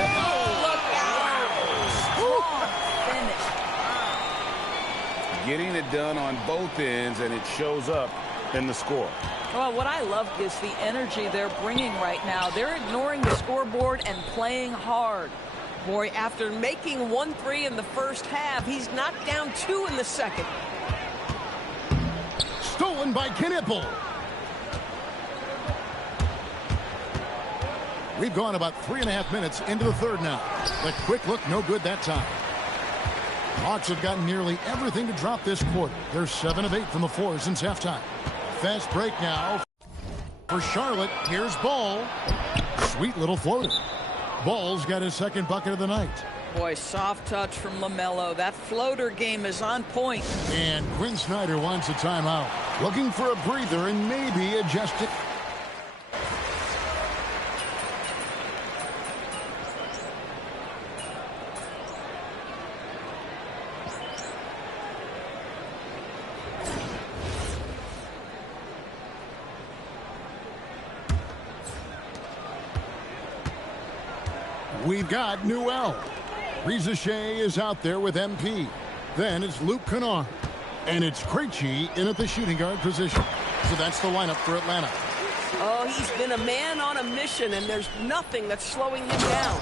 Getting it done on both ends, and it shows up in the score. Well, what I love is the energy they're bringing right now. They're ignoring the scoreboard and playing hard. Boy, after making 1 3 in the first half, he's knocked down 2 in the second. Stolen by Knipple. We've gone about 3.5 minutes into the third now. The quick look, no good that time. Hawks have gotten nearly everything to drop this quarter. They're 7 of 8 from the floor since halftime. Fast break now for Charlotte. Here's Ball. Sweet little floater. Ball's got his second bucket of the night. Boy, soft touch from LaMelo. That floater game is on point. And Quinn Snyder wants a timeout. Looking for a breather and maybe adjust it. We've got Newell. Reza Shea is out there with MP. Then it's Luke Kennard. And it's Krejci in at the shooting guard position. So that's the lineup for Atlanta. Oh, he's been a man on a mission, and there's nothing that's slowing him down.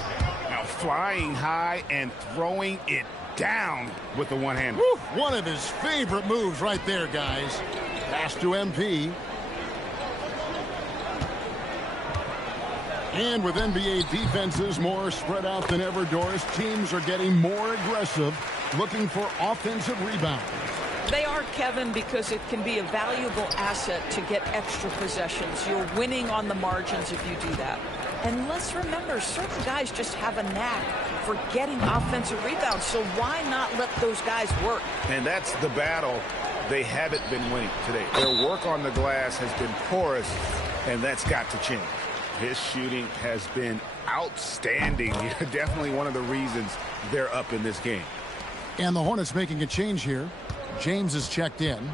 Now flying high and throwing it down with the one-hander. One of his favorite moves right there, guys. Pass to MP. And with NBA defenses more spread out than ever, Doris, teams are getting more aggressive, looking for offensive rebounds. They are, Kevin, because it can be a valuable asset to get extra possessions. You're winning on the margins if you do that. And let's remember, certain guys just have a knack for getting offensive rebounds, so why not let those guys work? And that's the battle they haven't been winning today. Their work on the glass has been porous, and that's got to change. His shooting has been outstanding. Definitely one of the reasons they're up in this game. And the Hornets making a change here. James is checked in.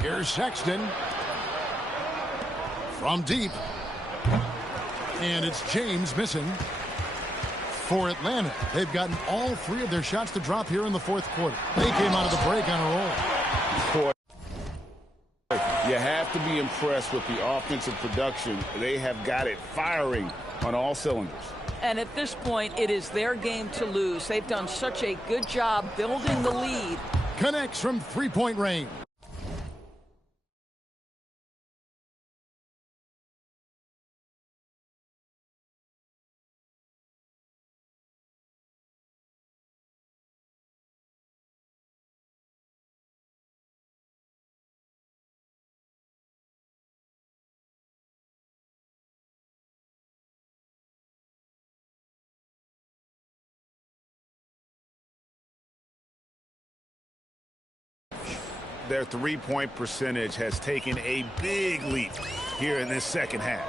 Here's Sexton. From deep. And it's James missing for Atlanta. They've gotten all three of their shots to drop here in the fourth quarter. They came out of the break on a roll. Boy, you have to be impressed with the offensive production. They have got it firing on all cylinders. And at this point, it is their game to lose. They've done such a good job building the lead. Connects from three-point range. Their three-point percentage has taken a big leap here in this second half.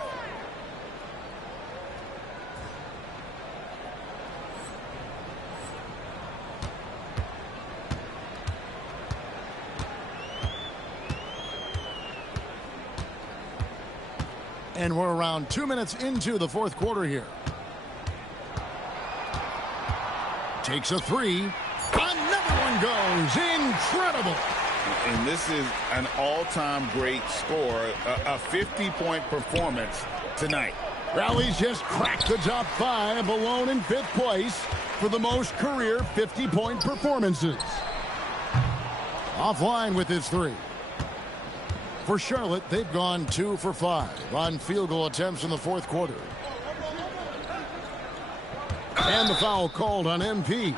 And we're around 2 minutes into the fourth quarter here. Takes a three. Another one goes. Incredible. And this is an all-time great score, a 50-point performance tonight. Rally's just cracked the top five, alone in fifth place for the most career 50-point performances. Offline with his three. For Charlotte, they've gone 2 for 5 on field goal attempts in the fourth quarter. And the foul called on MP.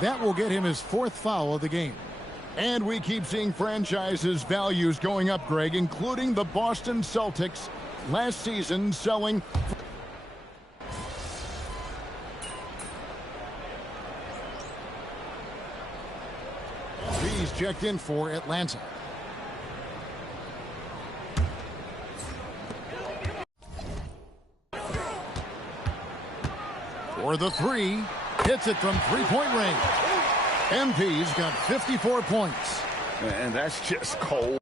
That will get him his fourth foul of the game. And we keep seeing franchises' values going up, Greg, including the Boston Celtics last season selling. He's checked in for Atlanta. For the three, hits it from three-point range. MP's got 54 points. And that's just cold.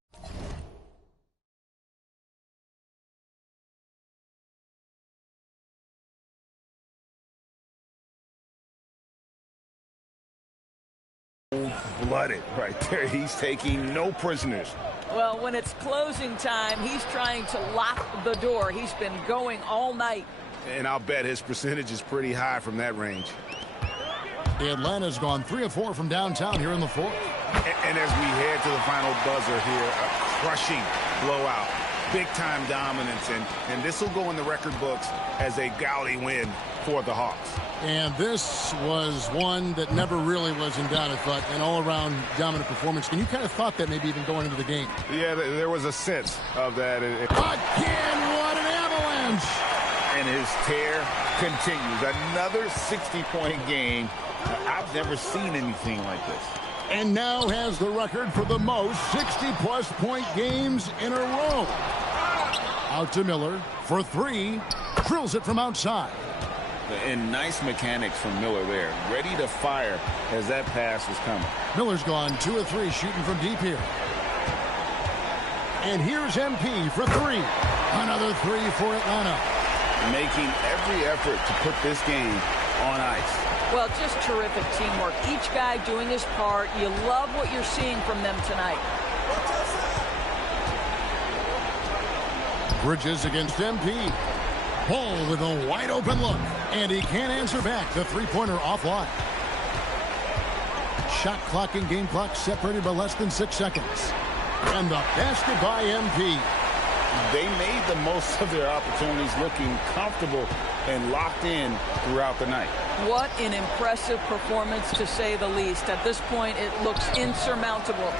Blooded right there. He's taking no prisoners. Well, when it's closing time, he's trying to lock the door. He's been going all night. And I'll bet his percentage is pretty high from that range. Atlanta's gone 3 of 4 from downtown here in the fourth. And as we head to the final buzzer here, a crushing blowout, big-time dominance, and this will go in the record books as a gaudy win for the Hawks. And this was one that never really was in doubt, I thought, an all-around dominant performance. And you kind of thought that maybe even going into the game. Yeah, there was a sense of that. Again, what an avalanche! And his tear continues. Another 60-point game. I've never seen anything like this. And now has the record for the most 60-plus point games in a row. Out to Miller for three. Drills it from outside. And nice mechanics from Miller there. Ready to fire as that pass was coming. Miller's gone 2 of 3 shooting from deep here. And here's MP for three. Another three for Atlanta. Making every effort to put this game on ice. Well, just terrific teamwork. Each guy doing his part. You love what you're seeing from them tonight. Bridges against MP. Ball with a wide open look, and he can't answer back. The three-pointer offline. Shot clock and game clock separated by less than 6 seconds. And the basket by MP. They made the most of their opportunities, looking comfortable and locked in throughout the night. What an impressive performance, to say the least. At this point, it looks insurmountable.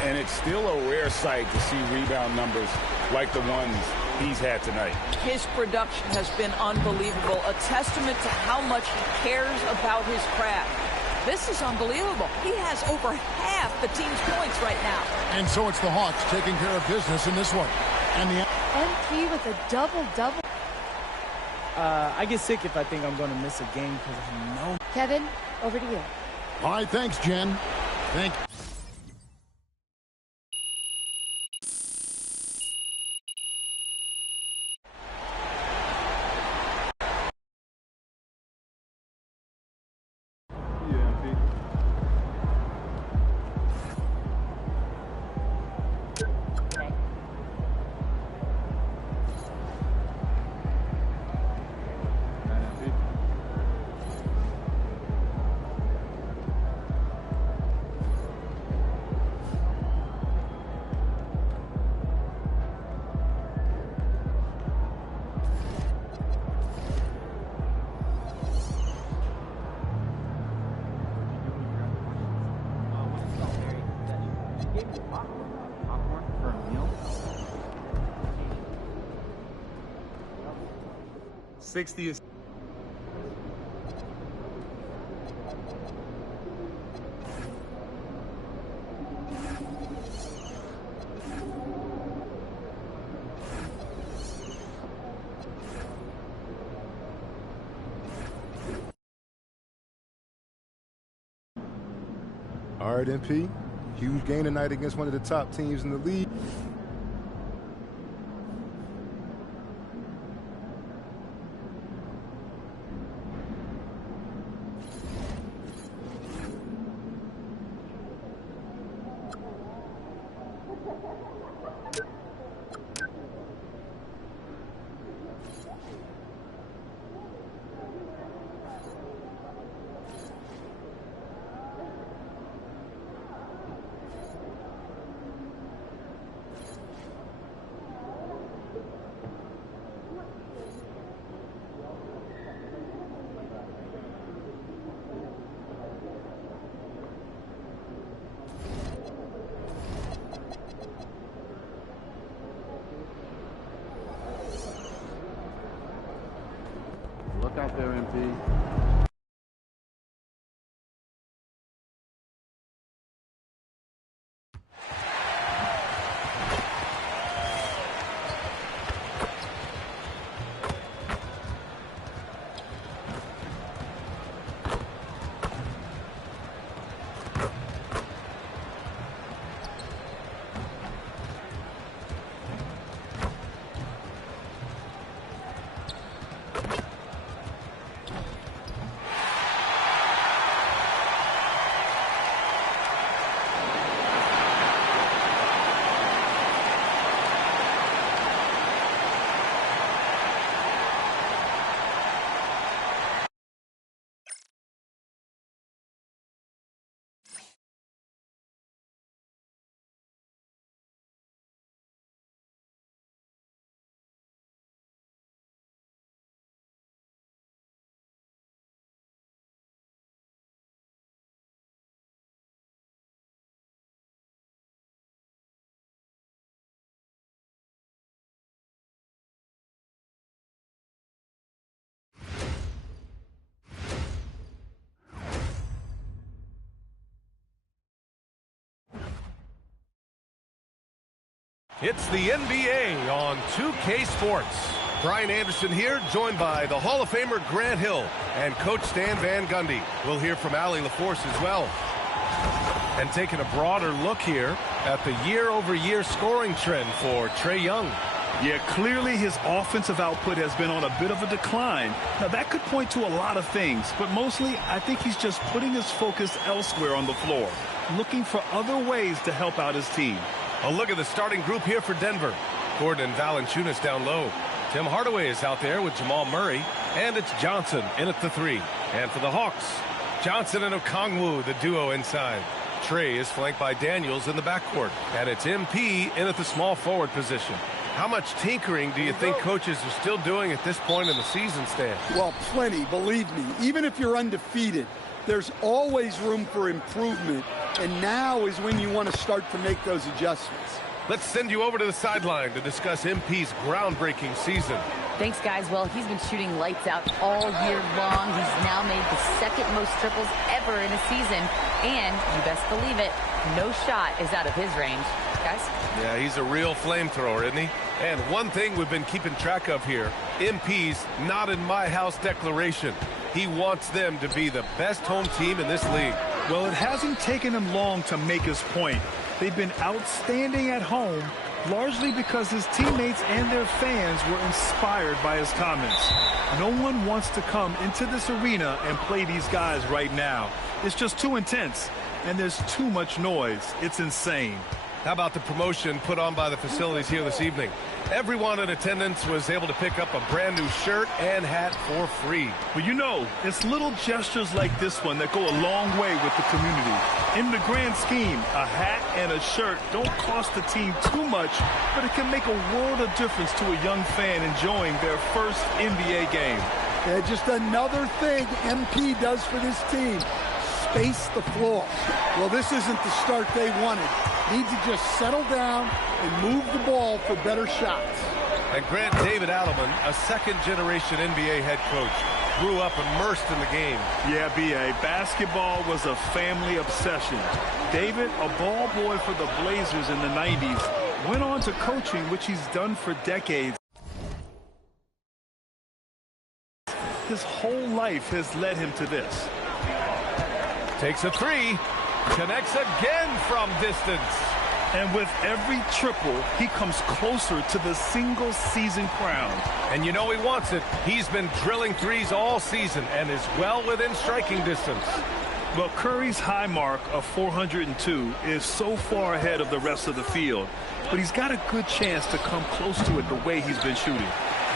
And it's still a rare sight to see rebound numbers like the ones he's had tonight. His production has been unbelievable, a testament to how much he cares about his craft. This is unbelievable. He has over half the team's points right now. And so it's the Hawks taking care of business in this one. And the MP with a double-double. I get sick if I think I'm going to miss a game because I know. Kevin, over to you. All right, thanks, Jen. Thank you. Is All right, MP. Huge game tonight against one of the top teams in the league. Look out there, MP. It's the NBA on 2K Sports. Brian Anderson here, joined by the Hall of Famer Grant Hill and Coach Stan Van Gundy. We'll hear from Allie LaForce as well. And taking a broader look here at the year-over-year scoring trend for Trae Young. Yeah, clearly his offensive output has been on a bit of a decline. Now, that could point to a lot of things, but mostly I think he's just putting his focus elsewhere on the floor, looking for other ways to help out his team. A look at the starting group here for Denver. Gordon and Valanciunas down low. Tim Hardaway is out there with Jamal Murray, and it's Johnson in at the 3. And for the Hawks, Johnson and Okongwu, the duo inside. Trey is flanked by Daniels in the backcourt, and it's MP in at the small forward position. How much tinkering do you think coaches are still doing at this point in the season, Stan? Well, plenty, believe me. Even if you're undefeated, there's always room for improvement, and now is when you want to start to make those adjustments. Let's send you over to the sideline to discuss MP's groundbreaking season. Thanks, guys. Well, he's been shooting lights out all year long. He's now made the second most triples ever in a season. And, you best believe it, no shot is out of his range. Guys? Yeah, he's a real flamethrower, isn't he? And one thing we've been keeping track of here, MP's not in my house declaration. He wants them to be the best home team in this league. Well, it hasn't taken him long to make his point. They've been outstanding at home, largely because his teammates and their fans were inspired by his comments. No one wants to come into this arena and play these guys right now. It's just too intense, and there's too much noise. It's insane. How about the promotion put on by the facilities here this evening? Everyone in attendance was able to pick up a brand new shirt and hat for free. Well, you know, it's little gestures like this one that go a long way with the community. In the grand scheme, a hat and a shirt don't cost the team too much, but it can make a world of difference to a young fan enjoying their first NBA game. Yeah, just another thing MP does for this team. Space the floor. Well, this isn't the start they wanted. Need to just settle down and move the ball for better shots. And Grant David Adelman, a second-generation NBA head coach, grew up immersed in the game. Yeah, B.A., basketball was a family obsession. David, a ball boy for the Blazers in the 90s, went on to coaching, which he's done for decades. His whole life has led him to this. Takes a 3. Connects again from distance. And with every triple, he comes closer to the single-season crown. And you know he wants it. He's been drilling threes all season and is well within striking distance. Well, Curry's high mark of 402 is so far ahead of the rest of the field, but he's got a good chance to come close to it the way he's been shooting.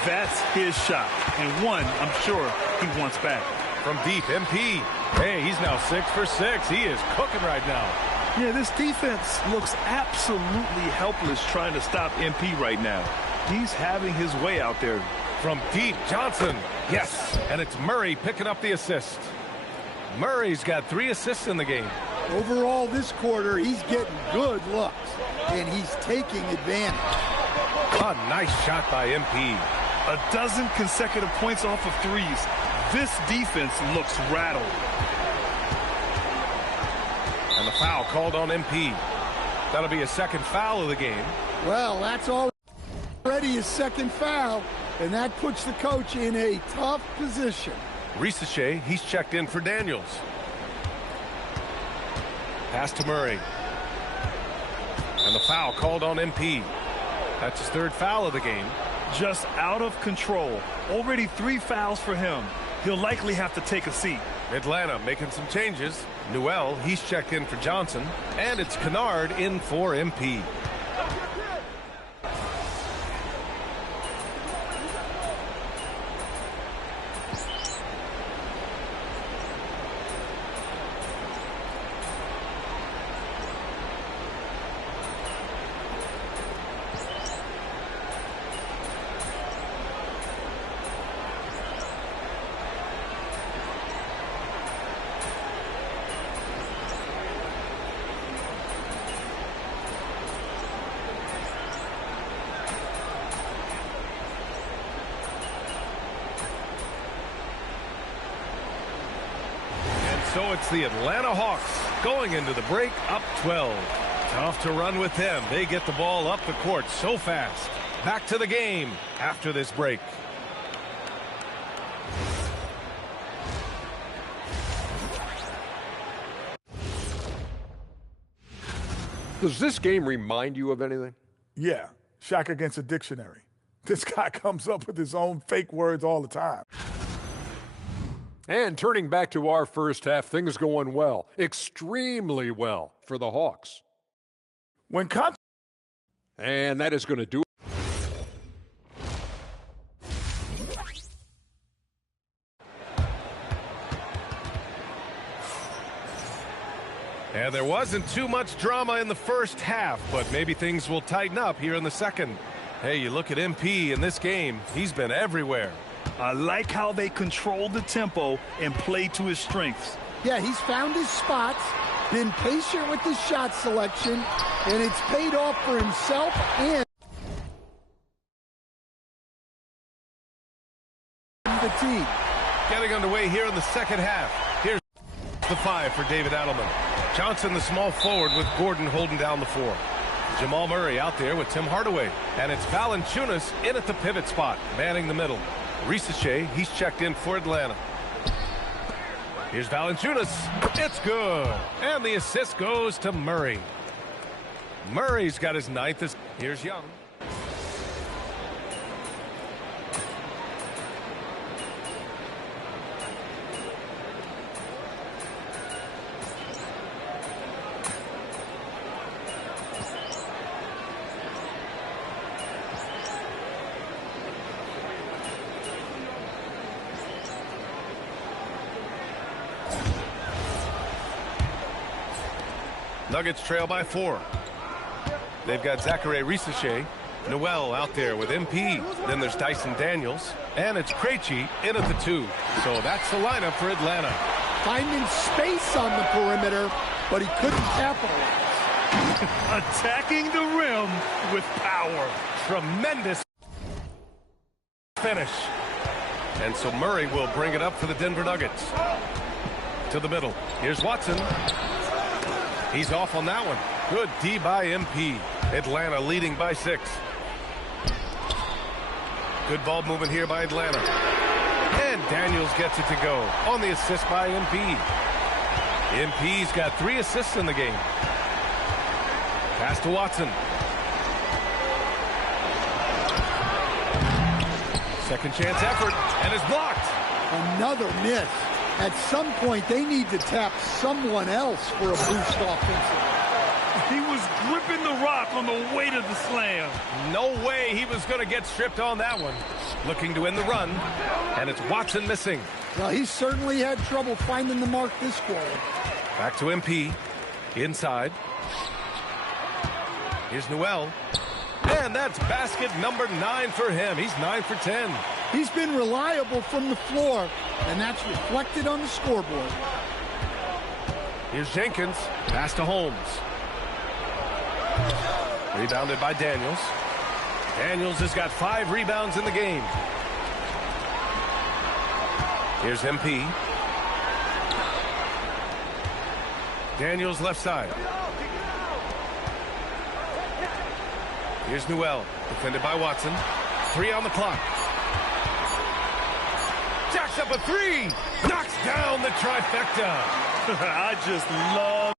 That's his shot, and one I'm sure he wants back. From deep, MP. Hey, he's now 6 for 6. He is cooking right now. Yeah, this defense looks absolutely helpless trying to stop MP right now. He's having his way out there. From deep, Johnson. Yes, and it's Murray picking up the assist. Murray's got 3 assists in the game. Overall, this quarter, he's getting good looks, and he's taking advantage. A nice shot by MP. A dozen consecutive points off of threes. This defense looks rattled. And the foul called on MP. That'll be a second foul of the game. Well, that's already his second foul, and that puts the coach in a tough position. Risache, he's checked in for Daniels. Pass to Murray. And the foul called on MP. That's his 3rd foul of the game. Just out of control. Already 3 fouls for him. He'll likely have to take a seat. Atlanta making some changes. Newell, he's checked in for Johnson. And it's Kennard in for MP. So it's the Atlanta Hawks going into the break up 12. Tough to run with them. They get the ball up the court so fast. Back to the game after this break. Does this game remind you of anything? Yeah, Shaq against a dictionary. This guy comes up with his own fake words all the time. And turning back to our first half, things going well, extremely well for the Hawks. And that is going to do it. And there wasn't too much drama in the first half, but maybe things will tighten up here in the second. Hey, you look at MP in this game, he's been everywhere. I like how they control the tempo and play to his strengths. Yeah, he's found his spots, been patient with his shot selection, and it's paid off for himself and the team. Getting underway here in the second half. Here's the 5 for David Adelman. Johnson, the small forward, with Gordon holding down the 4. Jamal Murray out there with Tim Hardaway. And it's Valanciunas in at the pivot spot, manning the middle. Risache, he's checked in for Atlanta. Here's Valanciunas. It's good. And the assist goes to Murray. Murray's got his 9th. Here's Young. Nuggets trail by 4. They've got Zachary Risache, Noel out there with MP. Then there's Dyson Daniels, and it's Krejci in at the 2. So that's the lineup for Atlanta. Finding space on the perimeter, but he couldn't capitalize. Attacking the rim with power. Tremendous finish. And so Murray will bring it up for the Denver Nuggets. To the middle. Here's Watson. He's off on that one. Good D by MP. Atlanta leading by 6. Good ball movement here by Atlanta. And Daniels gets it to go on the assist by MP. MP's got 3 assists in the game. Pass to Watson. Second chance effort, and it's blocked. Another miss. At some point, they need to tap someone else for a boost offensively. He was gripping the rock on the weight of the slam. No way he was going to get stripped on that one. Looking to end the run, and it's Watson missing. Well, he certainly had trouble finding the mark this quarter. Back to MP. Inside. Here's Noel. And that's basket number 9 for him. He's 9 for 10. He's been reliable from the floor, and that's reflected on the scoreboard. Here's Jenkins. Pass to Holmes. Rebounded by Daniels. Daniels has got 5 rebounds in the game. Here's MP. Daniels left side. Here's Noel, defended by Watson. 3 on the clock. Jacks up a 3. Knocks down the trifecta. I just love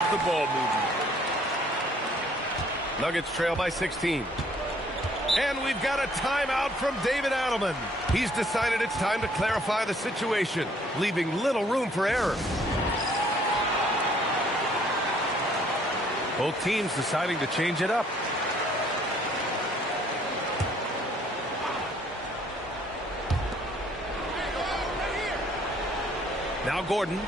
the ball movement. Nuggets trail by 16. And we've got a timeout from David Adelman. He's decided it's time to clarify the situation, leaving little room for error. Both teams deciding to change it up. Now Gordon.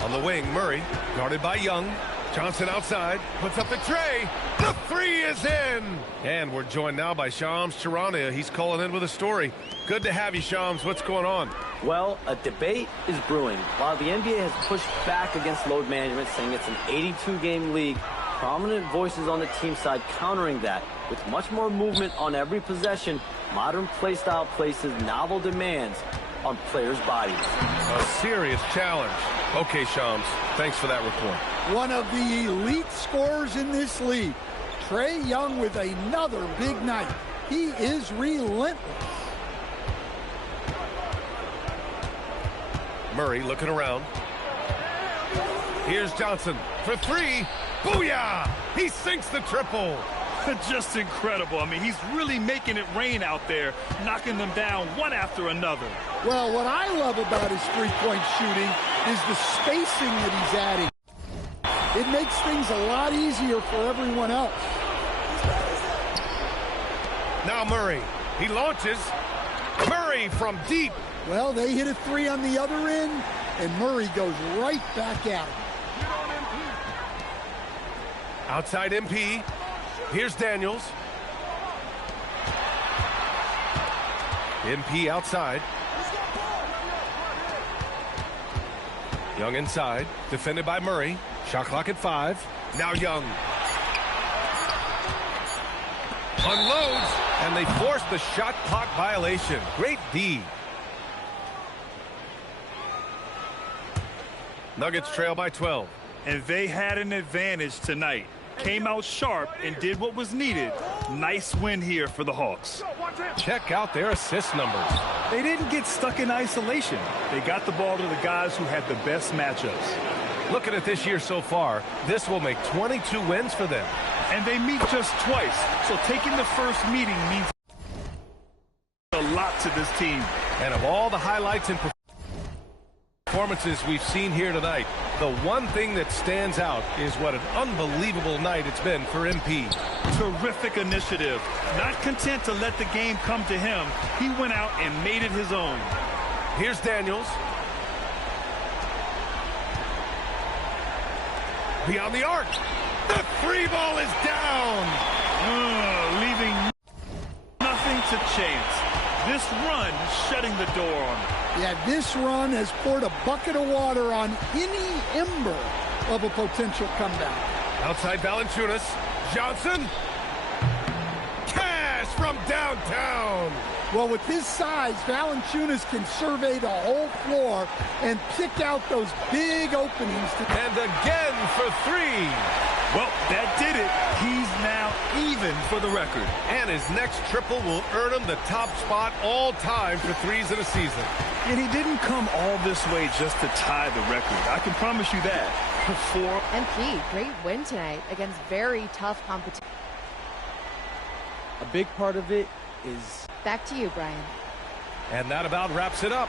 On the wing, Murray, guarded by Young. Johnson outside, puts up the tray. The 3 is in. And we're joined now by Shams Charania. He's calling in with a story. Good to have you, Shams. What's going on? Well, a debate is brewing. While the NBA has pushed back against load management, saying it's an 82-game league, prominent voices on the team side countering that. With much more movement on every possession, modern play style places novel demands on players' bodies. A serious challenge. Okay, Shams, thanks for that report. One of the elite scorers in this league. Trae Young with another big night. He is relentless. Murray looking around. Here's Johnson for 3. Booyah! He sinks the triple. Just incredible. I mean, he's really making it rain out there, knocking them down one after another. Well, what I love about his three-point shooting is the spacing that he's adding. It makes things a lot easier for everyone else. Now Murray. He launches. Murray from deep. Well, they hit a three on the other end, and Murray goes right back at him. Outside MP. Here's Daniels. MP outside. Young inside. Defended by Murray. Shot clock at 5. Now Young. Unloads, and they force the shot clock violation. Great D. Nuggets trail by 12. And they had an advantage tonight. Came out sharp and did what was needed. Nice win here for the Hawks. Check out their assist numbers. They didn't get stuck in isolation. They got the ball to the guys who had the best matchups. Looking at this year so far, this will make 22 wins for them. And they meet just twice, so taking the first meeting means a lot to this team. And of all the highlights and performances we've seen here tonight, the one thing that stands out is what an unbelievable night it's been for MP. Terrific initiative. Not content to let the game come to him, he went out and made it his own. Here's Daniels. Beyond the arc. The free ball is down. Leaving nothing to chance. This run shutting the door on him. Yeah, this run has poured a bucket of water on any ember of a potential comeback. Outside Valanciunas. Johnson. Cash from downtown. Well, with his size, Valanciunas can survey the whole floor and pick out those big openings. And again for 3. Well, that did it. He's now even for the record. And his next triple will earn him the top spot all time for threes in a season. And he didn't come all this way just to tie the record. I can promise you that. MP, great win tonight against very tough competition. A big part of it is... Back to you, Brian. And that about wraps it up.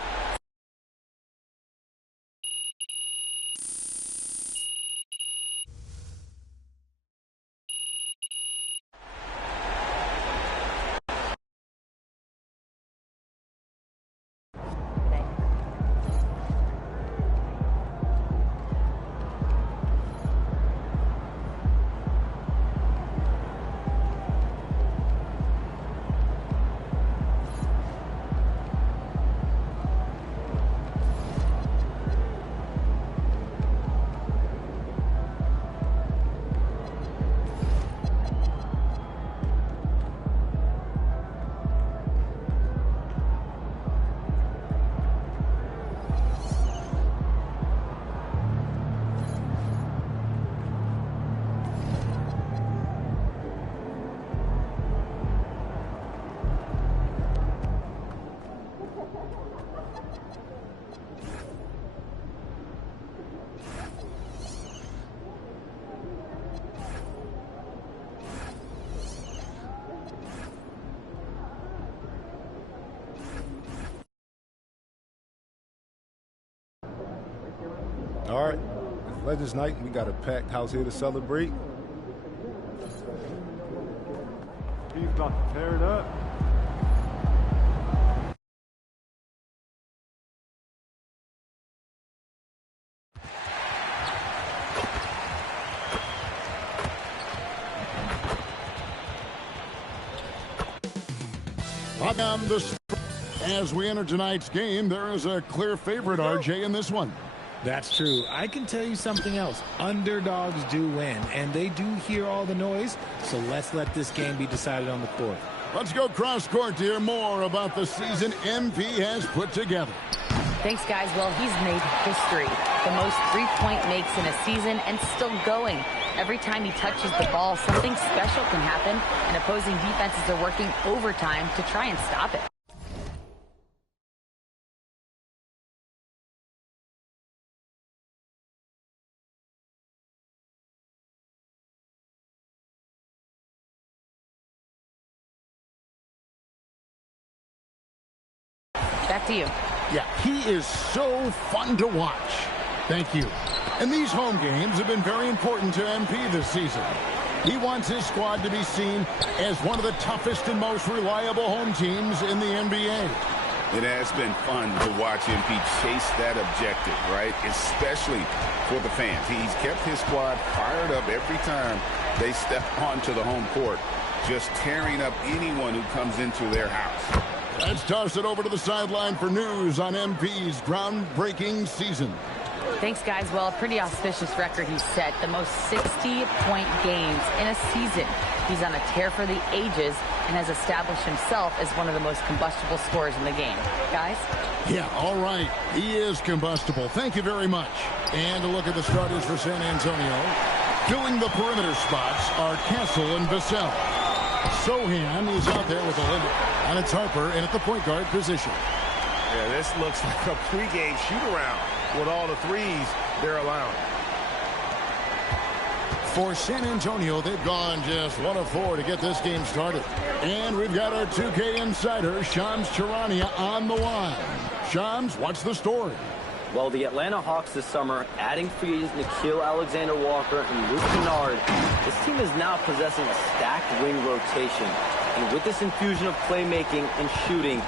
All right, it's Legends Night. We got a packed house here to celebrate. He's about to tear it up. As we enter tonight's game, there is a clear favorite, RJ, in this one. That's true. I can tell you something else. Underdogs do win, and they do hear all the noise, so let's let this game be decided on the court. Let's go cross court to hear more about the season MP has put together. Thanks, guys. Well, he's made history. The most three-point makes in a season and still going. Every time he touches the ball, something special can happen, and opposing defenses are working overtime to try and stop it. Back to you. Yeah, he is so fun to watch. Thank you. And these home games have been very important to MP this season. He wants his squad to be seen as one of the toughest and most reliable home teams in the NBA. It has been fun to watch MP chase that objective, right? Especially for the fans. He's kept his squad fired up every time they step onto the home court, just tearing up anyone who comes into their house. Let's toss it over to the sideline for news on MP's groundbreaking season. Thanks, guys. Well, a pretty auspicious record he set. The most 60-point games in a season. He's on a tear for the ages and has established himself as one of the most combustible scorers in the game. Guys? Yeah, all right. He is combustible. Thank you very much. And a look at the starters for San Antonio. Filling the perimeter spots are Castle and Vassell. Sohan is out there with the limit. And it's Harper in at the point guard position. Yeah, this looks like a pregame shoot-around with all the threes they're allowing. For San Antonio, they've gone just 1 of 4 to get this game started. And we've got our 2K insider, Shams Charania, on the line. Shams, what's the story? Well, the Atlanta Hawks this summer, adding free agents Nickeil Alexander-Walker and Luke Kennard, this team is now possessing a stacked wing rotation. And with this infusion of playmaking and shooting,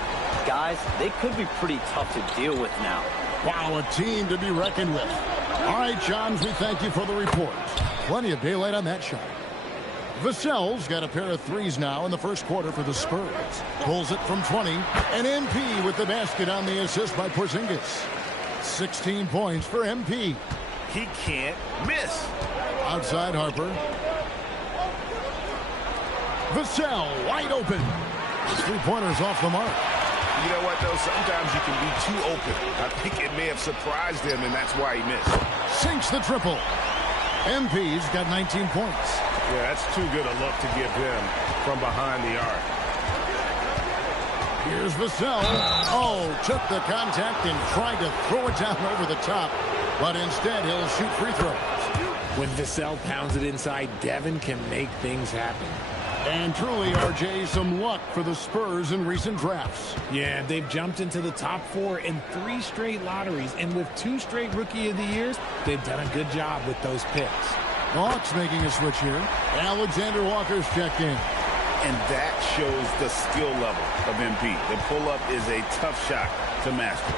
guys, they could be pretty tough to deal with now. Wow, a team to be reckoned with. All right, Shams, we thank you for the report. Plenty of daylight on that shot. Vassell's got a pair of threes now in the first quarter for the Spurs. Pulls it from 20, and MP with the basket on the assist by Porzingis. 16 points for MP. He can't miss. Outside Harper. Vassell wide open. His three-pointer's off the mark. You know what, though? Sometimes you can be too open. I think it may have surprised him, and that's why he missed. Sinks the triple. MP's got 19 points. Yeah, that's too good a look to give him from behind the arc. Here's Vassell. Oh, took the contact and tried to throw it down over the top, but instead he'll shoot free throws. When Vassell pounds it inside, Devin can make things happen. And truly, RJ, some luck for the Spurs in recent drafts. Yeah, they've jumped into the top 4 in 3 straight lotteries, and with 2 straight Rookie of the Years, they've done a good job with those picks. Hawks making a switch here. Alexander Walker's checked in. And that shows the skill level of MP. The pull-up is a tough shot to master.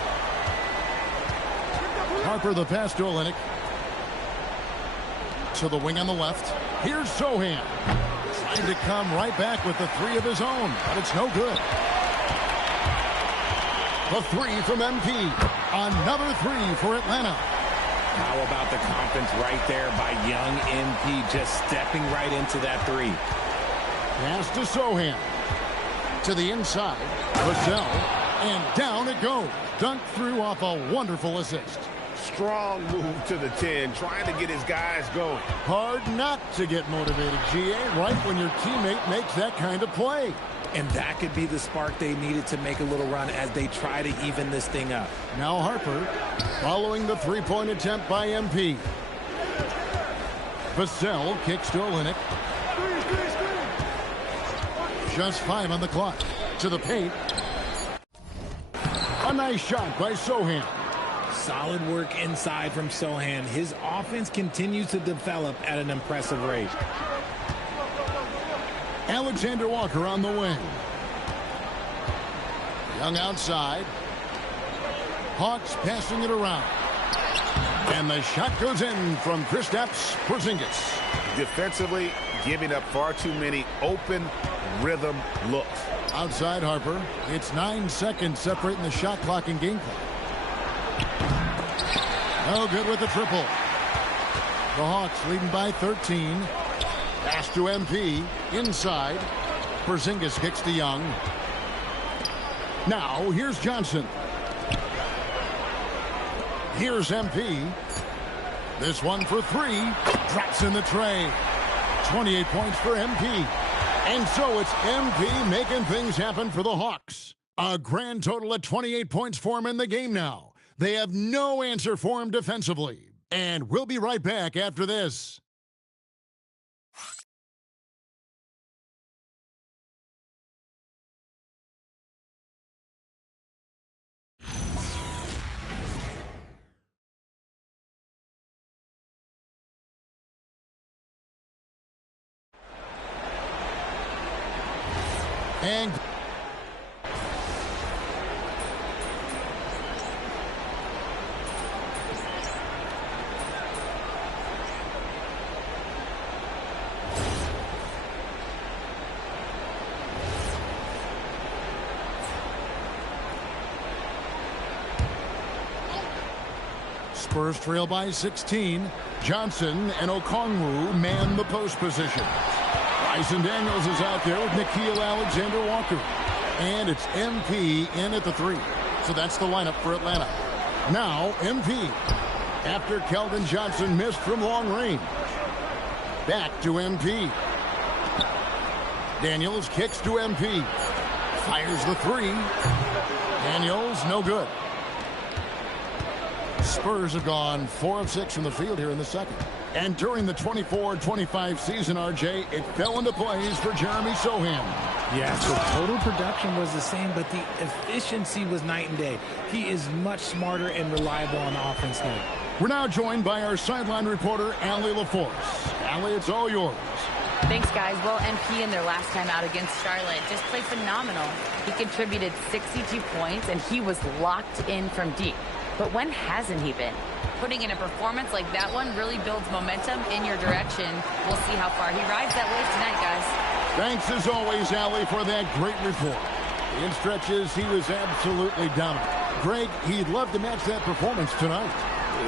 Harper the pass to Olynyk. To the wing on the left. Here's Sohan. Trying to come right back with the 3 of his own, but it's no good. The 3 from MP. Another 3 for Atlanta. How about the confidence right there by young MP, just stepping right into that 3. Pass to Sohan. To the inside. Vassell. And down it goes. Dunked through off a wonderful assist. Strong move to the 10, trying to get his guys going. Hard not to get motivated, GA, right when your teammate makes that kind of play. And that could be the spark they needed to make a little run as they try to even this thing up. Now Harper, following the three-point attempt by MP. Vassell kicks to Olynyk. Just 5 on the clock. To the paint. A nice shot by Sohan. Solid work inside from Sohan. His offense continues to develop at an impressive rate. Alexander Walker on the wing. Young outside. Hawks passing it around. And the shot goes in from Kristaps Porzingis. Defensively, giving up far too many open rhythm looks. Outside Harper. It's 9 seconds separating the shot clock and game clock. No good with the triple. The Hawks leading by 13. Pass to MP. Inside. Porzingis kicks to Young. Now, here's Johnson. Here's MP. This one for 3. Drops in the tray. 28 points for MP. And so it's MP making things happen for the Hawks. A grand total of 28 points for him in the game now. They have no answer for him defensively. And we'll be right back after this. Spurs trail by 16. Johnson and Okongwu man the post position. Bryson Daniels is out there with Nickeil Alexander-Walker. And it's MP in at the 3. So that's the lineup for Atlanta. Now MP. After Keldon Johnson missed from long range. Back to MP. Daniels kicks to MP. Fires the 3. Daniels, no good. Spurs have gone 4 of 6 from the field here in the second. And during the 24-25 season, RJ, it fell into place for Jeremy Sochan. Yeah, so total production was the same, but the efficiency was night and day. He is much smarter and reliable on the offense now. We're now joined by our sideline reporter, Allie LaForce. Allie, it's all yours. Thanks, guys. Well, MP in their last time out against Charlotte just played phenomenal. He contributed 62 points, and he was locked in from deep. But when hasn't he been? Putting in a performance like that one really builds momentum in your direction. We'll see how far he rides that wave tonight, guys. Thanks, as always, Allie, for that great report. In stretches, he was absolutely dominant. Greg, he'd love to match that performance tonight.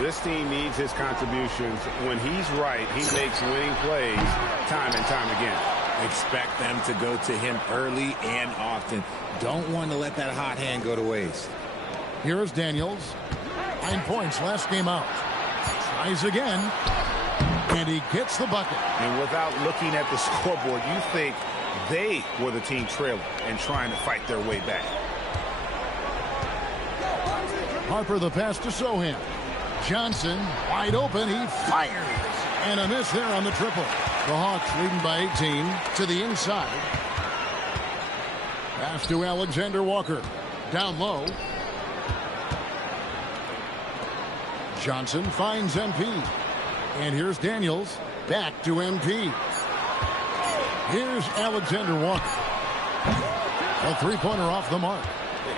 This team needs his contributions. When he's right, he makes winning plays time and time again. Expect them to go to him early and often. Don't want to let that hot hand go to waste. Here is Daniels. 9 points last game out. Tries again. And he gets the bucket. And without looking at the scoreboard, you think they were the team trailing and trying to fight their way back. Harper the pass to Sochan. Johnson wide open. He fires. And a miss there on the triple. The Hawks leading by 18 to the inside. Pass to Alexander-Walker. Down low. Johnson finds MP. And here's Daniels. Back to MP. Here's Alexander-Walker. A three-pointer off the mark.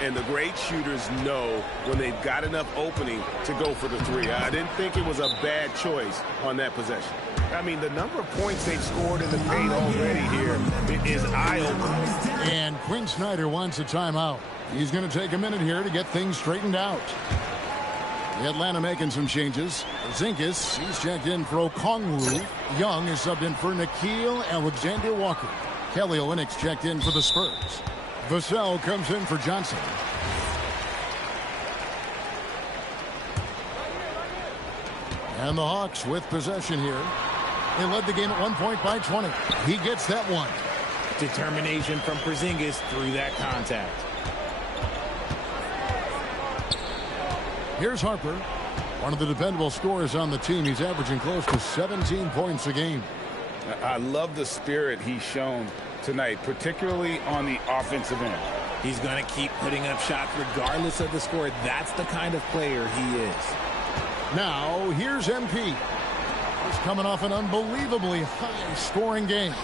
And the great shooters know when they've got enough opening to go for the 3. I didn't think it was a bad choice on that possession. I mean, the number of points they've scored in the paint already here is eye-opening. And Quinn Snyder wants a timeout. He's going to take a minute here to get things straightened out. Atlanta making some changes. Zinkas, he's checked in for Okongwu. Young is subbed in for Nickeil Alexander-Walker. Kelly Olynyk's checked in for the Spurs. Vassell comes in for Johnson. And the Hawks with possession here. They led the game at 1 point by 20. He gets that one. Determination from Porzingis through that contact. Here's Harper, one of the dependable scorers on the team. He's averaging close to 17 points a game. I love the spirit he's shown tonight, particularly on the offensive end. He's going to keep putting up shots regardless of the score. That's the kind of player he is. Now, here's MP. He's coming off an unbelievably high-scoring game.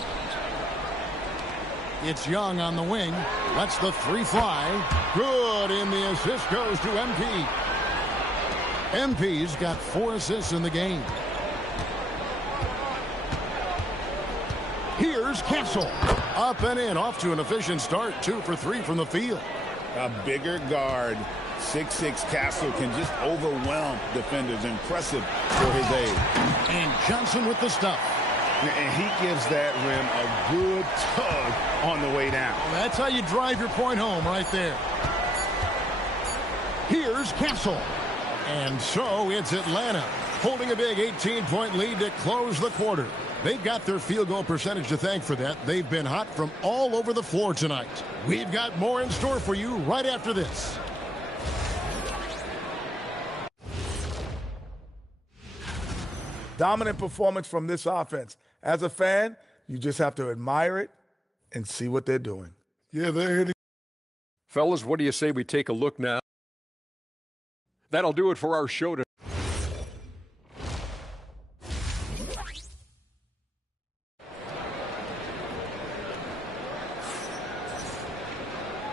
It's Young on the wing. Lets the 3 fly. Good, and the assist goes to MP. MP's got 4 assists in the game. Here's Castle. Up and in, off to an efficient start. 2 for 3 from the field. A bigger guard, 6'6" Castle, can just overwhelm defenders. Impressive for his age. And Johnson with the stuff. And he gives that rim a good tug on the way down. Well, that's how you drive your point home right there. Here's Castle. And so it's Atlanta holding a big 18-point lead to close the quarter. They've got their field goal percentage to thank for that. They've been hot from all over the floor tonight. We've got more in store for you right after this. Dominant performance from this offense. As a fan, you just have to admire it and see what they're doing. Yeah, they're hitting. Fellas, what do you say we take a look now? That'll do it for our show today.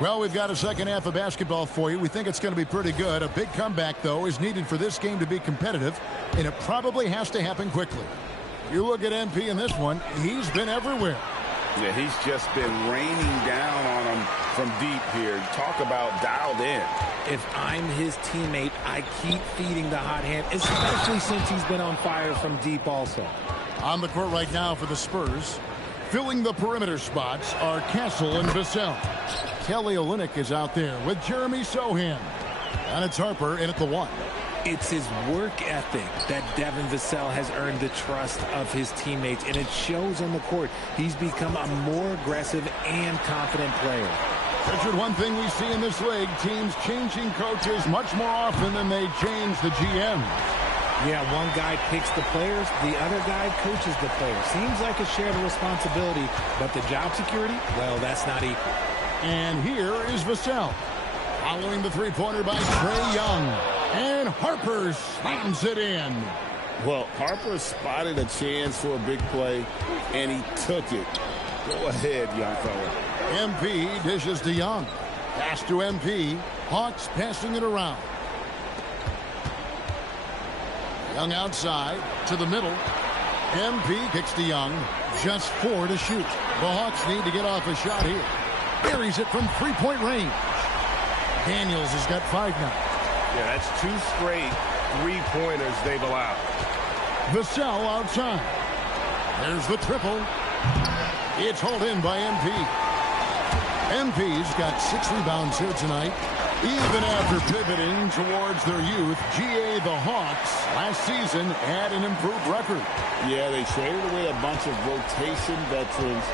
Well, we've got a second half of basketball for you. We think it's going to be pretty good. A big comeback, though, is needed for this game to be competitive, and it probably has to happen quickly. You look at MP in this one, he's been everywhere. Yeah, he's just been raining down on them from deep here. Talk about dialed in. If I'm his teammate, I keep feeding the hot hand, especially since he's been on fire from deep also. On the court right now for the Spurs, filling the perimeter spots are Castle and Vassell. Kelly Olynyk is out there with Jeremy Sohan. And it's Harper in at the 1. It's his work ethic that Devin Vassell has earned the trust of his teammates, and it shows on the court. He's become a more aggressive and confident player. Richard, one thing we see in this league, teams changing coaches much more often than they change the GM. Yeah, one guy picks the players, the other guy coaches the players. Seems like a shared responsibility, but the job security, well, that's not equal. And here is Vassell. Following the three-pointer by Trae Young. And Harper slams it in. Well, Harper spotted a chance for a big play, and he took it. Go ahead, young fella. MP dishes to Young. Pass to MP. Hawks passing it around. Young outside to the middle. MP kicks to Young. Just 4 to shoot. The Hawks need to get off a shot here. Buries it from three-point range. Daniels has got 5 now. Yeah, that's 2 straight three-pointers they've allowed. Vassell outside. There's the triple. It's hauled in by MP. MP's got 6 rebounds here tonight. Even after pivoting towards their youth, GA the Hawks last season had an improved record. Yeah, they traded away a bunch of rotation veterans,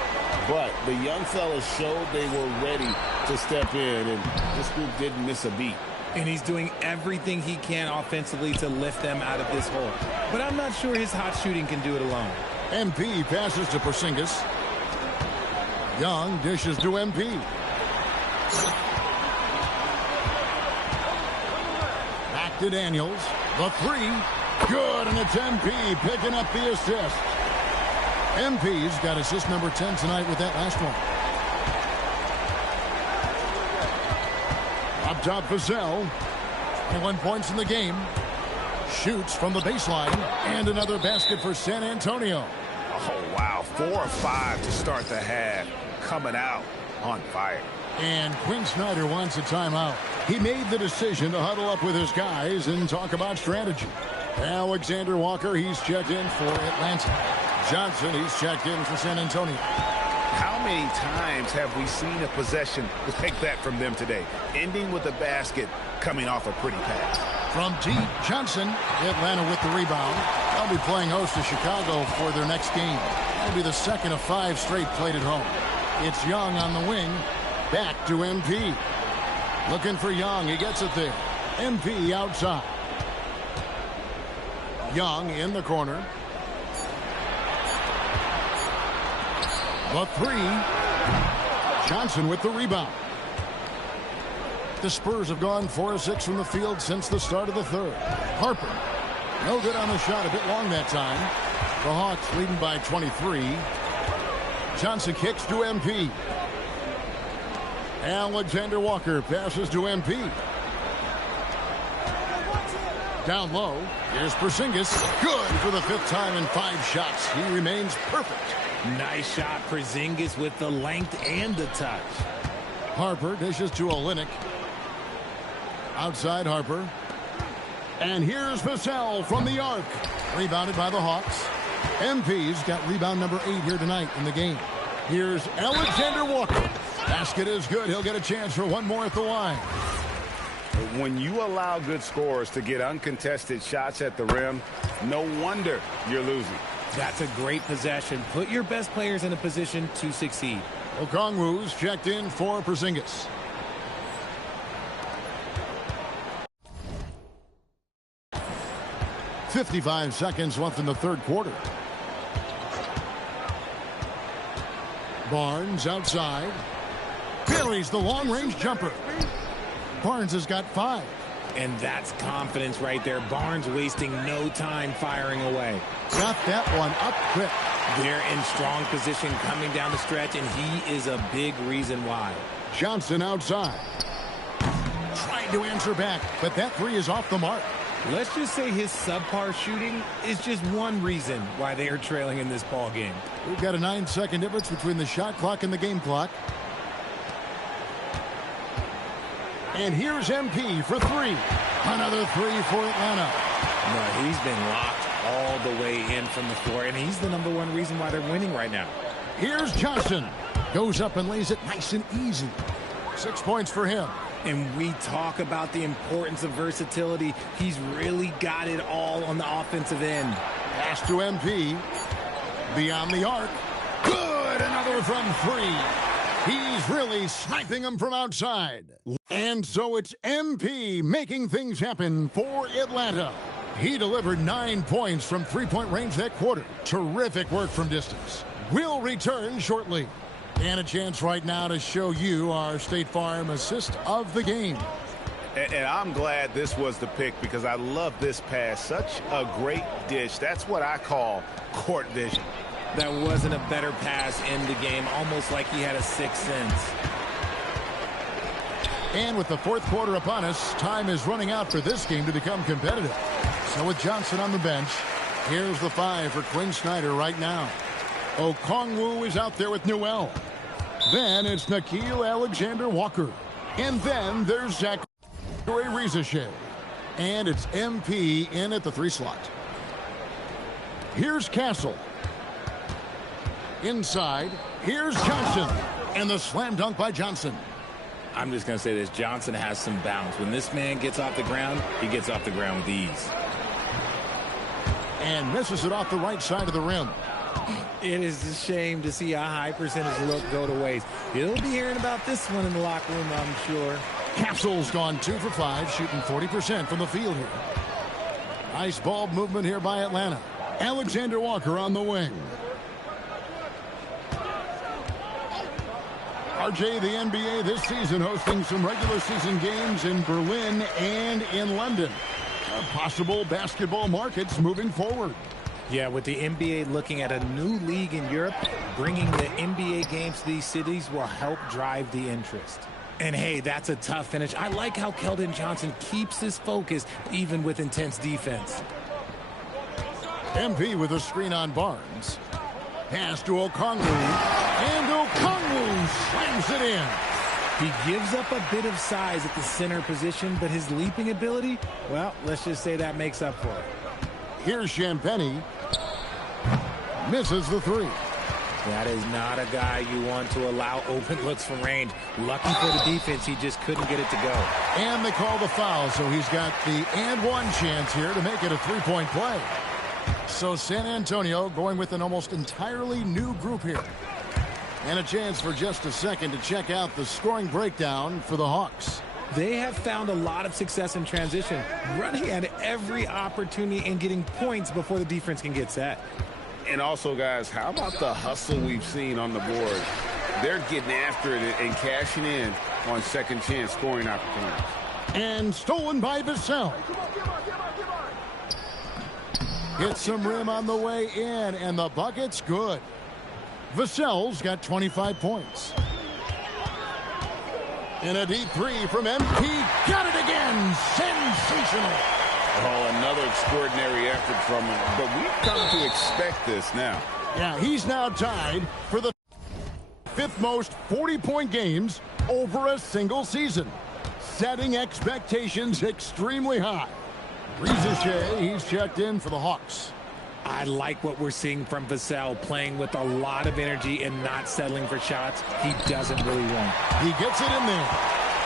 but the young fellas showed they were ready to step in, and this group didn't miss a beat. And he's doing everything he can offensively to lift them out of this hole. But I'm not sure his hot shooting can do it alone. MP passes to Porzingis. Young dishes to MP. Back to Daniels. The 3. Good, and it's MP picking up the assist. MP's got assist number 10 tonight with that last one. Up top, Vassell. 21 points in the game. Shoots from the baseline. And another basket for San Antonio. Oh, wow. 4 of 5 to start the half. Coming out on fire. And Quinn Snyder wants a timeout. He made the decision to huddle up with his guys and talk about strategy. Alexander Walker, he's checked in for Atlanta. Johnson, he's checked in for San Antonio. How many times have we seen a possession like that from them today? Ending with a basket, coming off a pretty pass. From deep, Johnson, Atlanta with the rebound. They'll be playing host to Chicago for their next game. It'll be the second of 5 straight played at home. It's Young on the wing. Back to MP. Looking for Young. He gets it there. MP outside. Young in the corner. The 3. Johnson with the rebound. The Spurs have gone 4 of 6 from the field since the start of the third. Harper. No good on the shot. A bit long that time. The Hawks leading by 23. Johnson kicks to MP. Alexander Walker passes to MP. Down low. Here's Porzingis. Good for the 5th time in 5 shots. He remains perfect. Nice shot, Porzingis with the length and the touch. Harper dishes to Olynyk. Outside Harper. And here's Vassell from the arc. Rebounded by the Hawks. MP's got rebound number 8 here tonight in the game. Here's Alexander Walker. Basket is good. He'll get a chance for one more at the line. When you allow good scorers to get uncontested shots at the rim, no wonder you're losing. That's a great possession. Put your best players in a position to succeed. Okongwu's checked in for Porzingis. .55 seconds left in the third quarter. Barnes outside. Buries the long-range jumper. Barnes has got 5. And that's confidence right there. Barnes wasting no time firing away. Got that one up quick. They're in strong position coming down the stretch, and he is a big reason why. Johnson outside. Trying to answer back, but that 3 is off the mark. Let's just say his subpar shooting is just one reason why they are trailing in this ball game. We've got a 9-second difference between the shot clock and the game clock. And here's MP for three. Another three for Atlanta. No, he's been locked all the way in from the floor, and he's the #1 reason why they're winning right now. Here's Johnson. Goes up and lays it nice and easy. 6 points for him. And we talk about the importance of versatility. He's really got it all on the offensive end. Pass to MP. Beyond the arc. Good. Another from three. He's really sniping them from outside. And so it's MP making things happen for Atlanta. He delivered 9 points from three-point range that quarter. Terrific work from distance. We'll return shortly. And a chance right now to show you our State Farm assist of the game. And I'm glad this was the pick because I love this pass. Such a great dish. That's what I call court vision. That wasn't a better pass in the game, almost like he had a sixth sense. And with the fourth quarter upon us, time is running out for this game to become competitive. So with Johnson on the bench, here's the 5 for Quinn Snyder right now. Okongwu is out there with Newell. Then it's Nickeil Alexander-Walker. And then there's Zachary Rizachet. And it's MP in at the 3 slot. Here's Castle. Inside, here's Johnson. And the slam dunk by Johnson. I'm just going to say this. Johnson has some bounce. When this man gets off the ground, he gets off the ground with ease. And misses it off the right side of the rim. It is a shame to see a high percentage look go to waste. He'll be hearing about this one in the locker room, I'm sure. Castle's gone 2 for 5, shooting 40% from the field here. Nice ball movement here by Atlanta. Alexander Walker on the wing. RJ, the NBA this season hosting some regular season games in Berlin and in London. Possible basketball markets moving forward. Yeah, with the NBA looking at a new league in Europe, bringing the NBA games to these cities will help drive the interest. And hey, that's a tough finish. I like how Keldon Johnson keeps his focus even with intense defense. MP with a screen on Barnes. Pass to Okongwu. And Okongwu slams it in. He gives up a bit of size at the center position, but his leaping ability, well, let's just say that makes up for it. Here's Champagnie. Misses the 3. That is not a guy you want to allow open looks from range. Lucky for the defense, he just couldn't get it to go. And they call the foul, so he's got the and one chance here to make it a 3-point play. So San Antonio going with an almost entirely new group here. And a chance for just a second to check out the scoring breakdown for the Hawks. They have found a lot of success in transition, running at every opportunity and getting points before the defense can get set. And also, guys, how about the hustle we've seen on the board? They're getting after it and cashing in on second chance scoring opportunities. And stolen by Vassell. Hits some rim on the way in, and the bucket's good. Vassell's got 25 points. And a deep 3 from MP. Got it again. Sensational. Oh, another extraordinary effort from him. But we've come to expect this now. Yeah, he's now tied for the 5th most 40-point games over a single season, setting expectations extremely high. Rizachet, he's checked in for the Hawks. I like what we're seeing from Vassell, playing with a lot of energy and not settling for shots he doesn't really want. He gets it in there.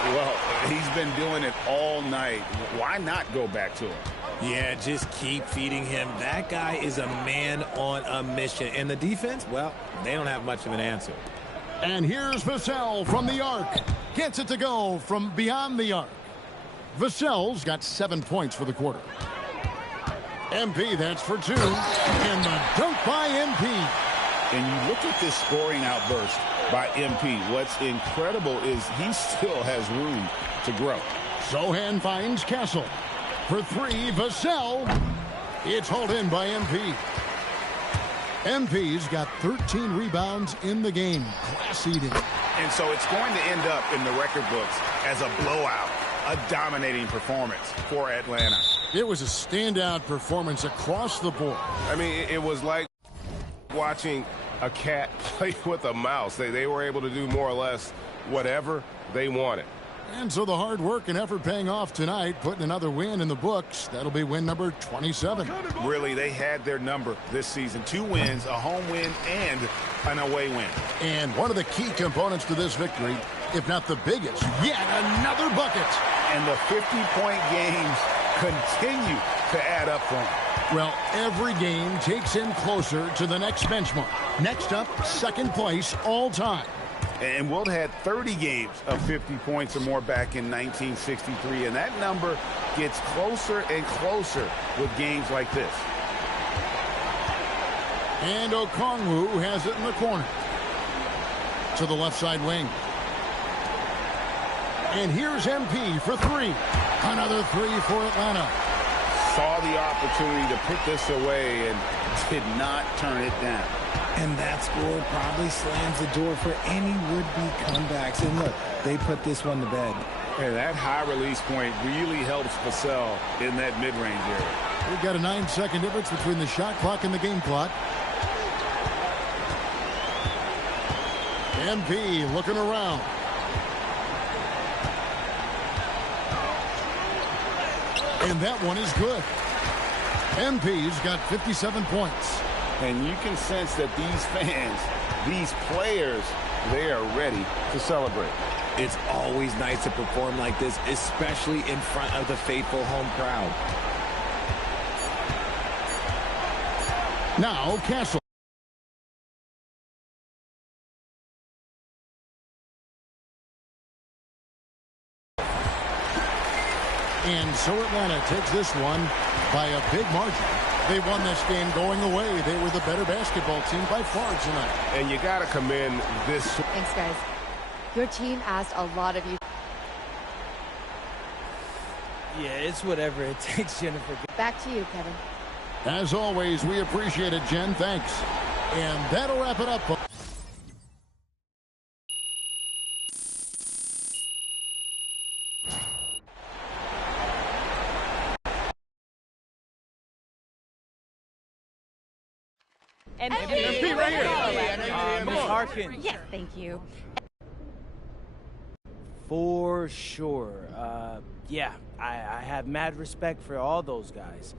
Well, he's been doing it all night. Why not go back to him? Yeah, just keep feeding him. That guy is a man on a mission. And the defense, well, they don't have much of an answer. And here's Vassell from the arc. Gets it to go from beyond the arc. Vassell's got 7 points for the quarter. MP, that's for 2. And the dunk by MP. And you look at this scoring outburst by MP. What's incredible is he still has room to grow. Sohan finds Castle. For 3, Vassell. It's hauled in by MP. MP's got 13 rebounds in the game. Class eating. And so it's going to end up in the record books as a blowout. A dominating performance for Atlanta. It was a standout performance across the board. I mean, it was like watching a cat play with a mouse. They were able to do more or less whatever they wanted. And so the hard work and effort paying off tonight, putting another win in the books. That'll be win number 27. Really, they had their number this season. 2 wins, a home win, and an away win. And one of the key components to this victory, if not the biggest, yet another bucket. And the 50-point games continue to add up for them. Well, every game takes him closer to the next benchmark. Next up, second place all time. And Wilt had 30 games of 50 points or more back in 1963, and that number gets closer and closer with games like this. And Okongwu has it in the corner. To the left side wing. And here's MP for 3. Another 3 for Atlanta. Saw the opportunity to put this away and did not turn it down. And that score probably slams the door for any would-be comebacks. And look, they put this one to bed. And that high release point really helps Vassell in that mid-range area. We've got a 9-second difference between the shot clock and the game clock. MP looking around. And that one is good. MP's got 57 points. And you can sense that these fans, these players, they are ready to celebrate. It's always nice to perform like this, especially in front of the faithful home crowd. Now Castle. And so Atlanta takes this one by a big margin. They won this game going away. They were the better basketball team by far tonight. And you got to commend this. Thanks, guys. Your team asked a lot of you. Yeah, it's whatever it takes, Jennifer. Back to you, Kevin. As always, we appreciate it, Jen. Thanks. And that'll wrap it up. MP right here. Ms. Harkin. Yes, thank you. For sure. Yeah, I have mad respect for all those guys.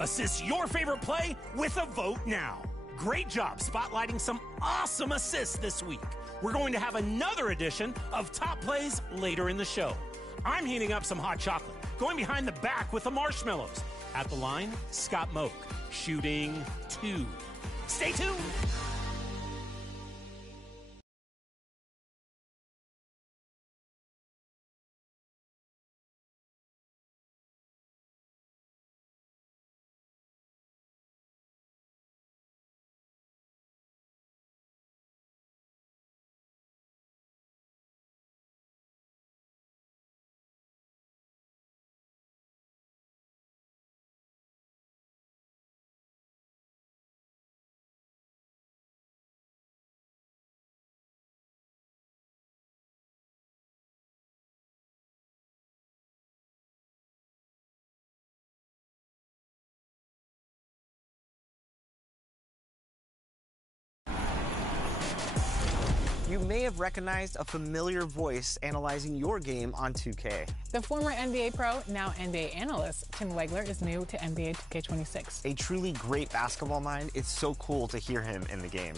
Assist your favorite play with a vote now. Great job spotlighting some awesome assists this week. We're going to have another edition of Top Plays later in the show. I'm heating up some hot chocolate, going behind the back with the marshmallows. At the line, Scott Moak, shooting 2. Stay tuned. You may have recognized a familiar voice analyzing your game on 2K. The former NBA pro, now NBA analyst, Tim Wegler is new to NBA 2K26. A truly great basketball mind. It's so cool to hear him in the game.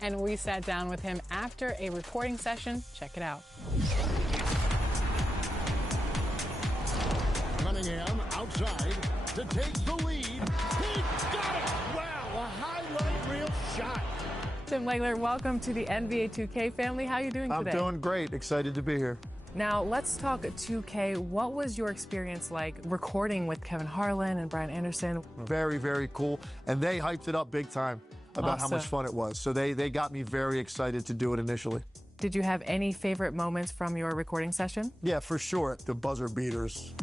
And we sat down with him after a recording session. Check it out. Cunningham outside to take the lead. He got it! Wow, a highlight reel shot. Tim Wegler, welcome to the NBA 2K family. How are you doing today? I'm doing great. Excited to be here. Now, let's talk 2K. What was your experience like recording with Kevin Harlan and Brian Anderson? Very, very cool. And they hyped it up big time about how much fun it was. So they got me very excited to do it initially. Did you have any favorite moments from your recording session? Yeah, for sure. The buzzer beaters.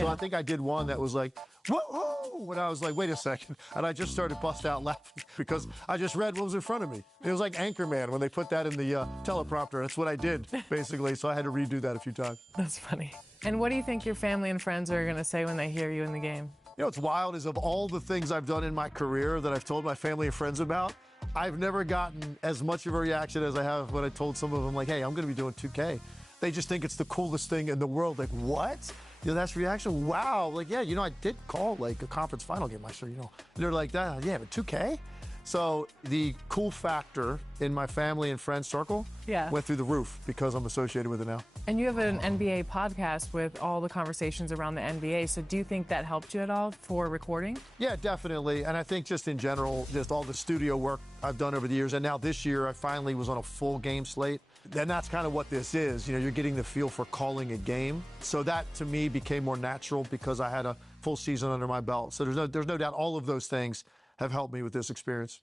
So I think I did one that was like, whoa, when I was like, wait a second. And I just started bust out laughing because I just read what was in front of me. It was like Anchorman when they put that in the teleprompter. That's what I did, basically. So I had to redo that a few times. That's funny. And what do you think your family and friends are going to say when they hear you in the game? You know what's wild is of all the things I've done in my career that I've told my family and friends about, I've never gotten as much of a reaction as I have when I told some of them, like, hey, I'm going to be doing 2K. They just think it's the coolest thing in the world. Like, what? You know, that's reaction. Wow. Like, yeah, you know, I did call like a conference final game last year, you know. And they're like, that, yeah, but 2K? So the cool factor in my family and friend circle went through the roof because I'm associated with it now. And you have an NBA podcast with all the conversations around the NBA. So do you think that helped you at all for recording? Yeah, definitely. And I think just in general, just all the studio work I've done over the years. And now this year, I finally was on a full game slate. And that's kind of what this is. You know, you're getting the feel for calling a game. So that, to me, became more natural because I had a full season under my belt. So there's no doubt all of those things have helped me with this experience.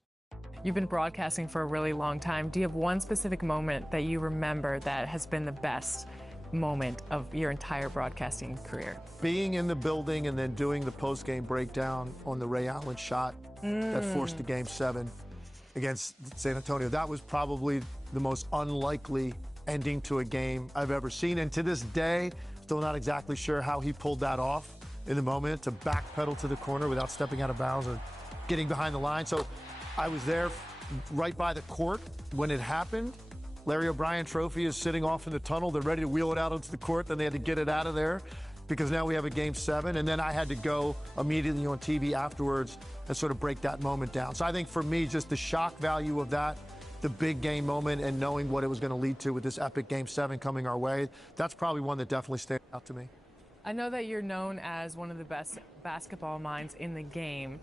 You've been broadcasting for a really long time. Do you have one specific moment that you remember that has been the best moment of your entire broadcasting career? Being in the building and then doing the post-game breakdown on the Ray Allen shot that forced the Game 7 against San Antonio. That was probably the most unlikely ending to a game I've ever seen. And to this day, still not exactly sure how he pulled that off in the moment to backpedal to the corner without stepping out of bounds or getting behind the line. So I was there right by the court when it happened. Larry O'Brien trophy is sitting off in the tunnel. They're ready to wheel it out onto the court. Then they had to get it out of there because now we have a Game 7. And then I had to go immediately on TV afterwards and sort of break that moment down. So I think for me, just the shock value of that, the big game moment and knowing what it was going to lead to with this epic Game 7 coming our way, that's probably one that definitely stands out to me. I know that you're known as one of the best basketball minds in the game.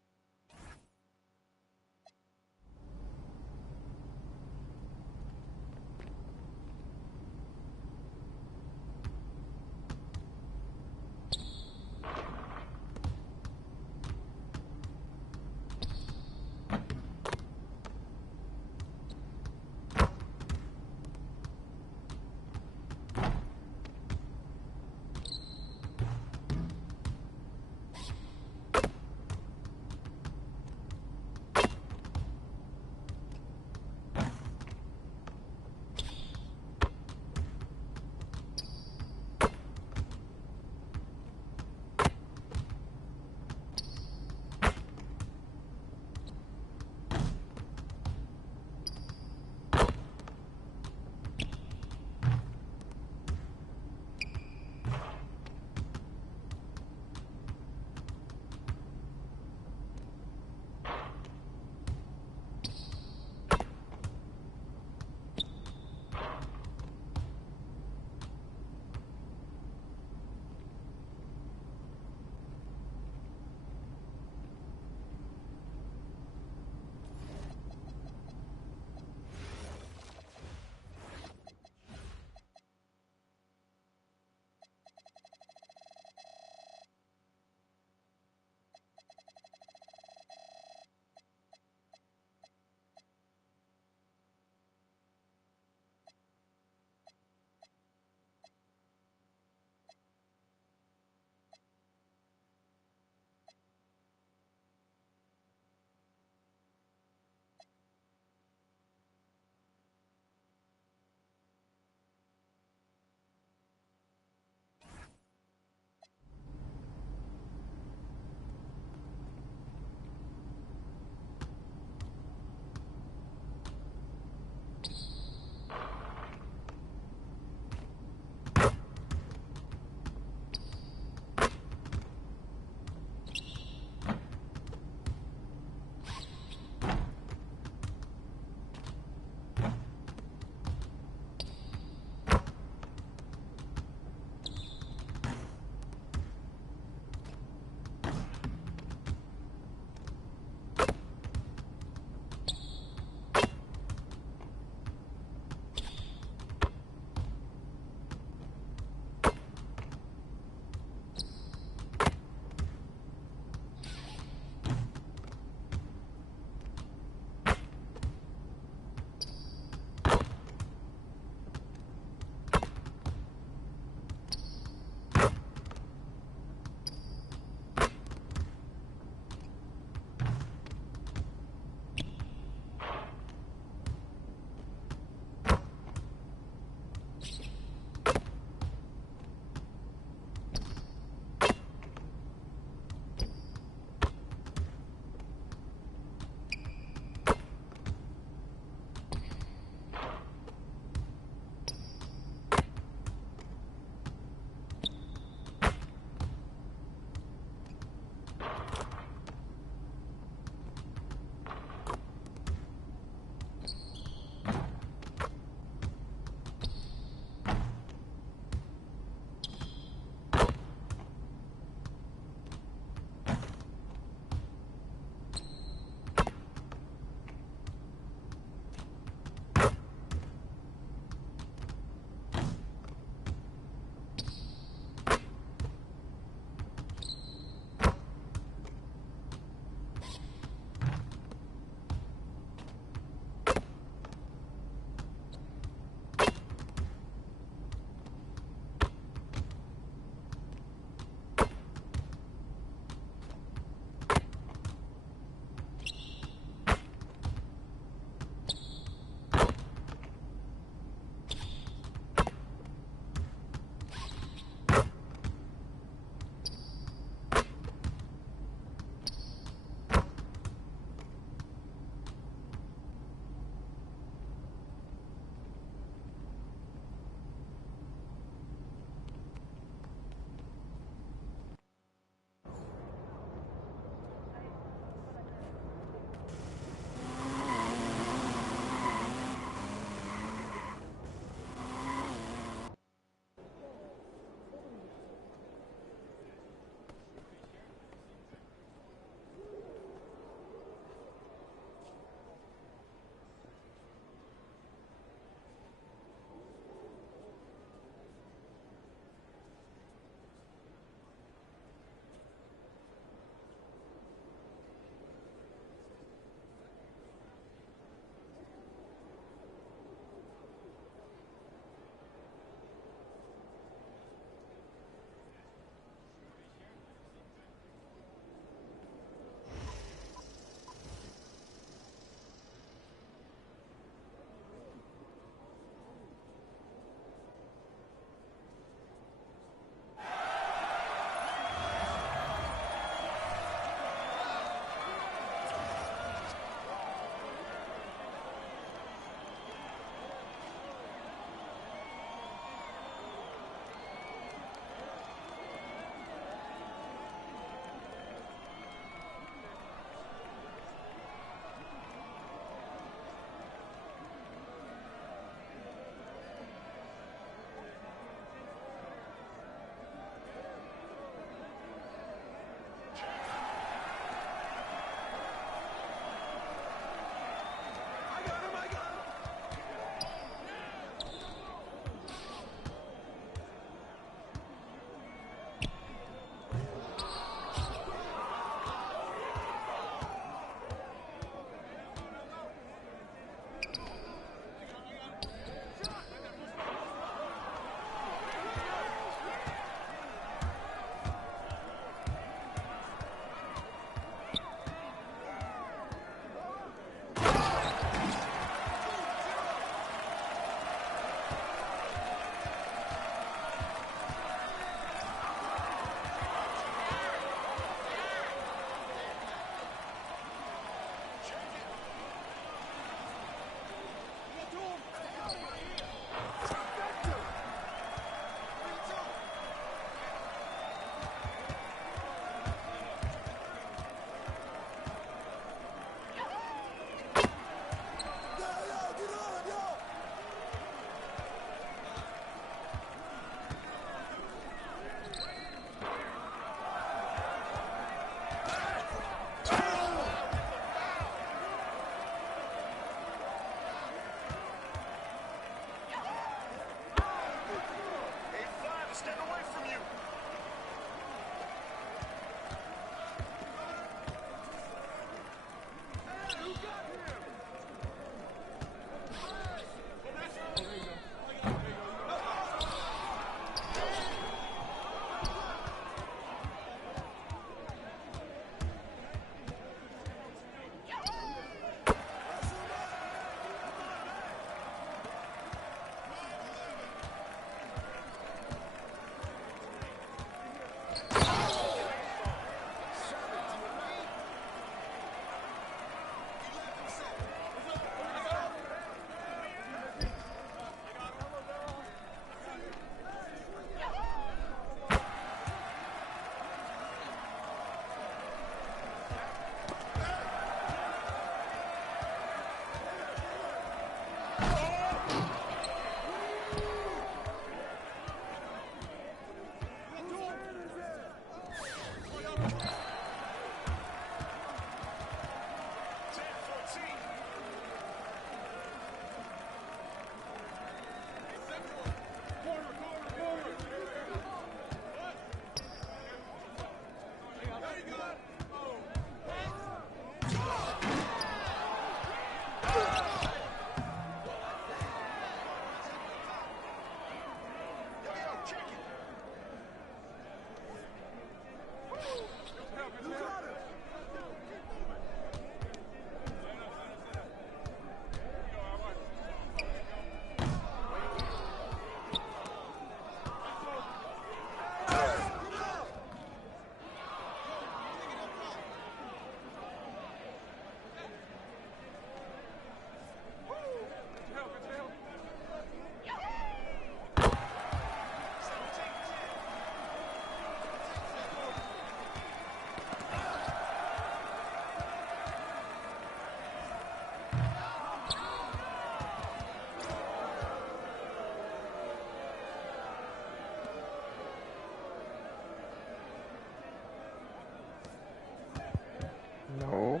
No.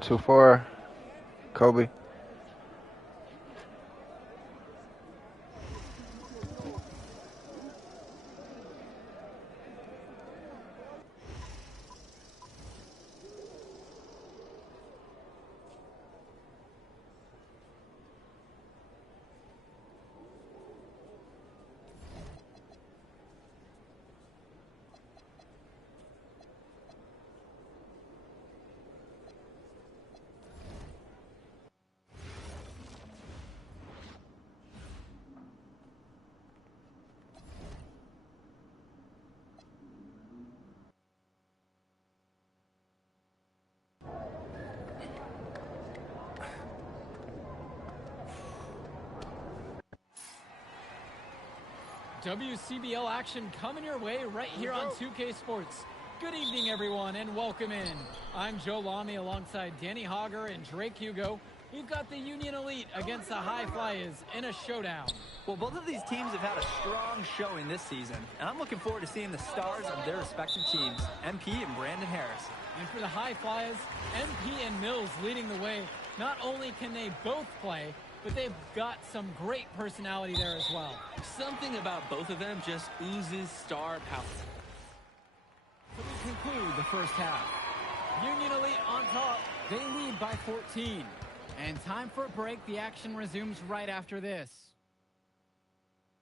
Two four. Kobe. WCBL action coming your way right here on 2K Sports. Good evening, everyone, and welcome in. I'm Joe Lamy alongside Danny Hogger and Drake Hugo. We've got the Union Elite against the High Flyers in a showdown. Well, both of these teams have had a strong showing this season, and I'm looking forward to seeing the stars of their respective teams, MP and Brandon Harris. And for the High Flyers, MP and Mills leading the way. Not only can they both play, but they've got some great personality there as well. Something about both of them just oozes star power. So we conclude the first half. Union Elite on top. They lead by 14. And time for a break. The action resumes right after this.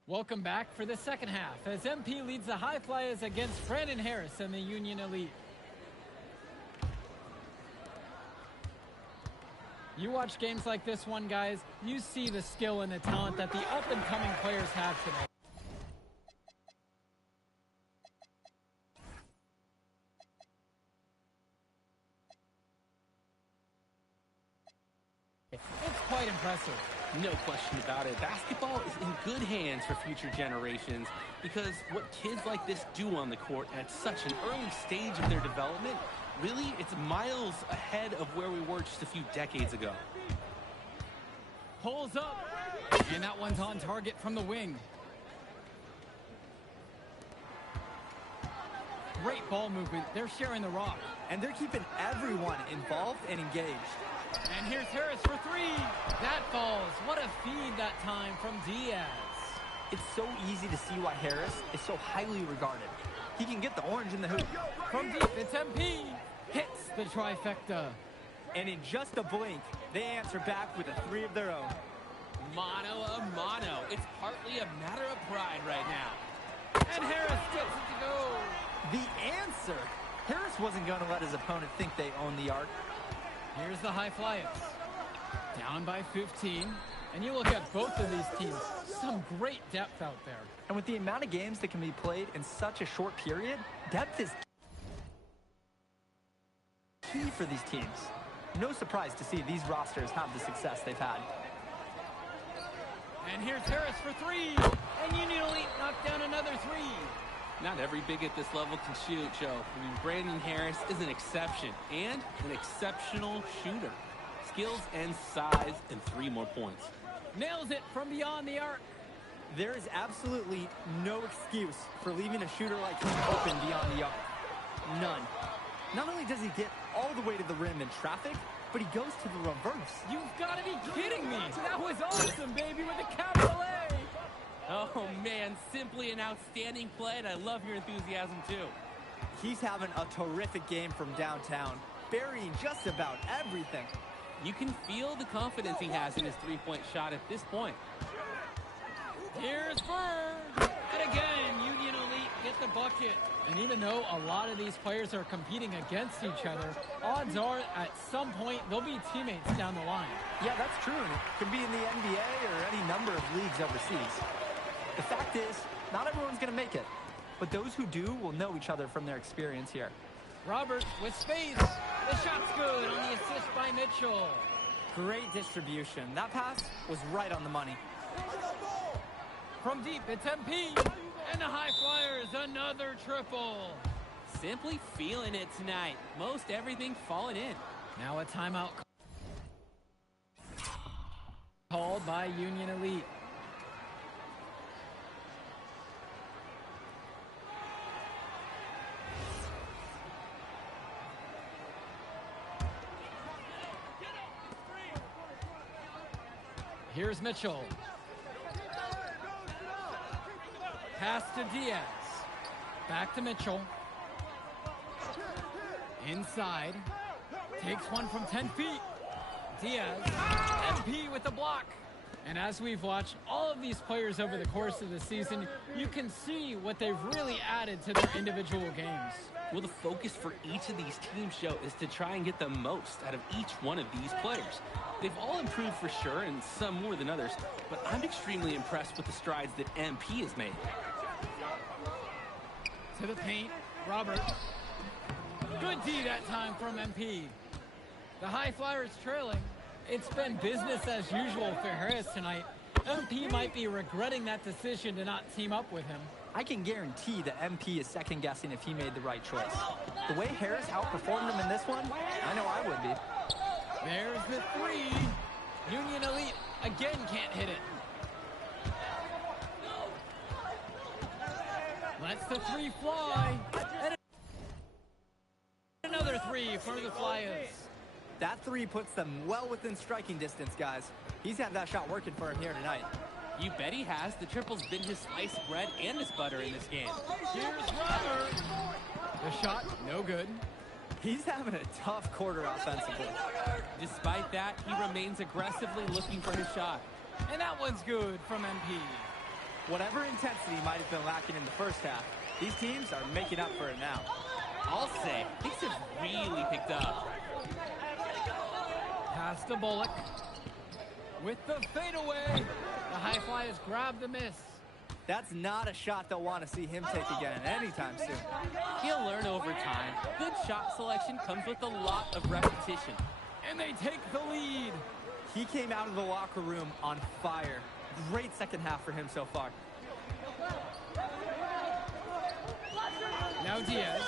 Welcome back for the second half as MP leads the High Flyers against Brandon Harris and the Union Elite. You watch games like this one, guys, you see the skill and the talent that the up-and-coming players have today. It's quite impressive. No question about it. Basketball is in good hands for future generations because what kids like this do on the court at such an early stage of their development, really, it's miles ahead of where we were just a few decades ago. Pulls up, and that one's on target from the wing. Great ball movement. They're sharing the rock. And they're keeping everyone involved and engaged. And here's Harris for three. That falls. What a feed that time from Diaz. It's so easy to see why Harris is so highly regarded. He can get the orange in the hoop. From deep, it's MP. Hits the trifecta. And in just a blink, they answer back with a three of their own. Mano a mano. It's partly a matter of pride right now. And Harris gets it to go. The answer. Harris wasn't going to let his opponent think they own the arc. Here's the High Flyers. Down by 15. And you look at both of these teams, some great depth out there. And with the amount of games that can be played in such a short period, depth is key for these teams. No surprise to see these rosters have the success they've had. And here's Harris for three. And Union Elite knocked down another three. Not every big at this level can shoot, Joe. I mean, Brandon Harris is an exception and an exceptional shooter. Skills and size and 3 more points. Nails it from beyond the arc. There is absolutely no excuse for leaving a shooter like him open beyond the arc. None. Not only does he get all the way to the rim in traffic, but he goes to the reverse. You've got to be kidding me. That was awesome, baby, with a capital A. Oh, man, simply an outstanding play, and I love your enthusiasm, too. He's having a terrific game from downtown, burying just about everything. You can feel the confidence he has in his three-point shot at this point. Here's Bird. And again, Union Elite get the bucket. And even though a lot of these players are competing against each other, odds are at some point they'll be teammates down the line. Yeah, that's true. And it could be in the NBA or any number of leagues overseas. The fact is, not everyone's going to make it. But those who do will know each other from their experience here. Robert with space. The shot's good on the assist by Mitchell. Great distribution. That pass was right on the money. From deep, it's MP. And the High Flyers, another triple. Simply feeling it tonight. Most everything falling in. Now a timeout called by Union Elite. Here's Mitchell. Pass to Diaz. Back to Mitchell. Inside. Takes one from 10 feet. Diaz. MP with the block. And as we've watched all of these players over the course of the season, you can see what they've really added to their individual games. Well, the focus for each of these teams, Joe, is to try and get the most out of each one of these players. They've all improved for sure, and some more than others, but I'm extremely impressed with the strides that MP has made. To the paint, Robert. Good D that time from MP. The High Flyers trailing. It's been business as usual for Harris tonight. MP might be regretting that decision to not team up with him. I can guarantee that MP is second-guessing if he made the right choice. The way Harris outperformed him in this one, I know I would be. There's the three. Union Elite again can't hit it. Lets the three fly. And another three for the Flyers. That three puts them well within striking distance, guys. He's had that shot working for him here tonight. You bet he has. The triple's been his sliced bread and his butter in this game. Here's Robert. The shot, no good. He's having a tough quarter offensively. Despite that, he remains aggressively looking for his shot. And that one's good from MP. Whatever intensity might have been lacking in the first half, these teams are making up for it now. I'll say, things have really picked up. Pass to Bullock. With the fadeaway. The High Flyers grab the miss. That's not a shot they'll want to see him take again anytime soon. He'll learn over time. Good shot selection comes with a lot of repetition. And they take the lead. He came out of the locker room on fire. Great second half for him so far. Now Diaz.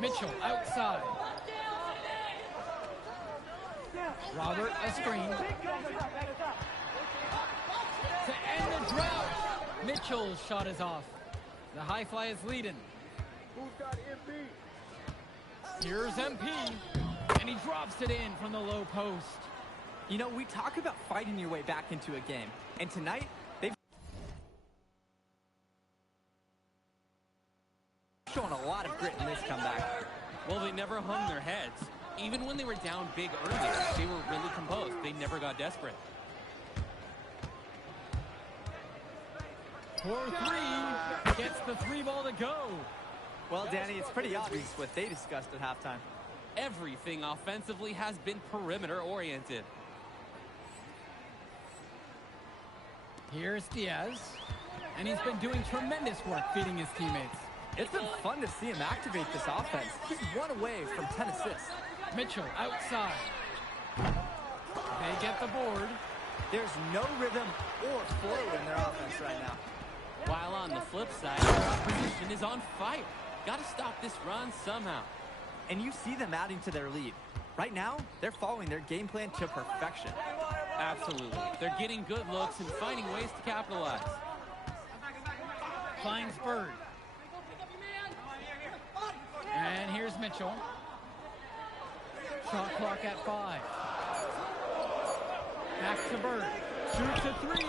Mitchell outside. Robert, a screen. To end the drought. Mitchell's shot is off. The High Flyers leading. Here's MP. And he drops it in from the low post. You know, we talk about fighting your way back into a game. And tonight, they've shown a lot of grit in this comeback. Well, they never hung their heads. Even when they were down big early, they were really composed. They never got desperate. For three. Gets the three ball to go. Well, Danny, it's pretty obvious what they discussed at halftime. Everything offensively has been perimeter-oriented. Here's Diaz, and he's been doing tremendous work feeding his teammates. It's been fun to see him activate this offense. He's one away from 10 assists. Mitchell outside. They get the board. There's no rhythm or flow in their offense right now. While on the flip side, their opposition is on fire. Got to stop this run somehow. And you see them adding to their lead. Right now, they're following their game plan to perfection. Absolutely. They're getting good looks and finding ways to capitalize. Finds Bird. And here's Mitchell. Shot clock at 5. Back to Bird. Shoots a 3.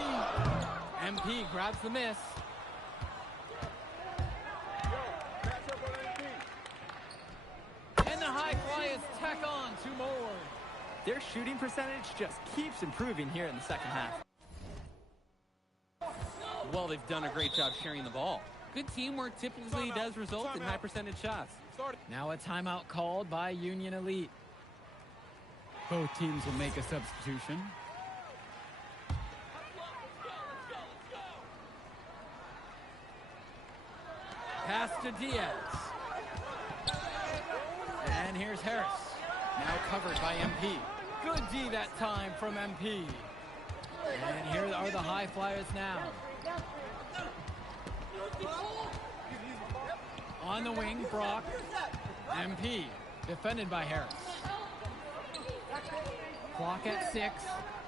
MP grabs the miss. And the High Flyers tack on 2 more. Their shooting percentage just keeps improving here in the second half. Well, they've done a great job sharing the ball. Good teamwork typically does result in high percentage shots. Now a timeout called by Union Elite. Both teams will make a substitution. Pass to Diaz. And here's Harris. Now covered by MP. Good D that time from MP. And here are the High Flyers now. On the wing, Brock. MP. Defended by Harris. Clock at 6.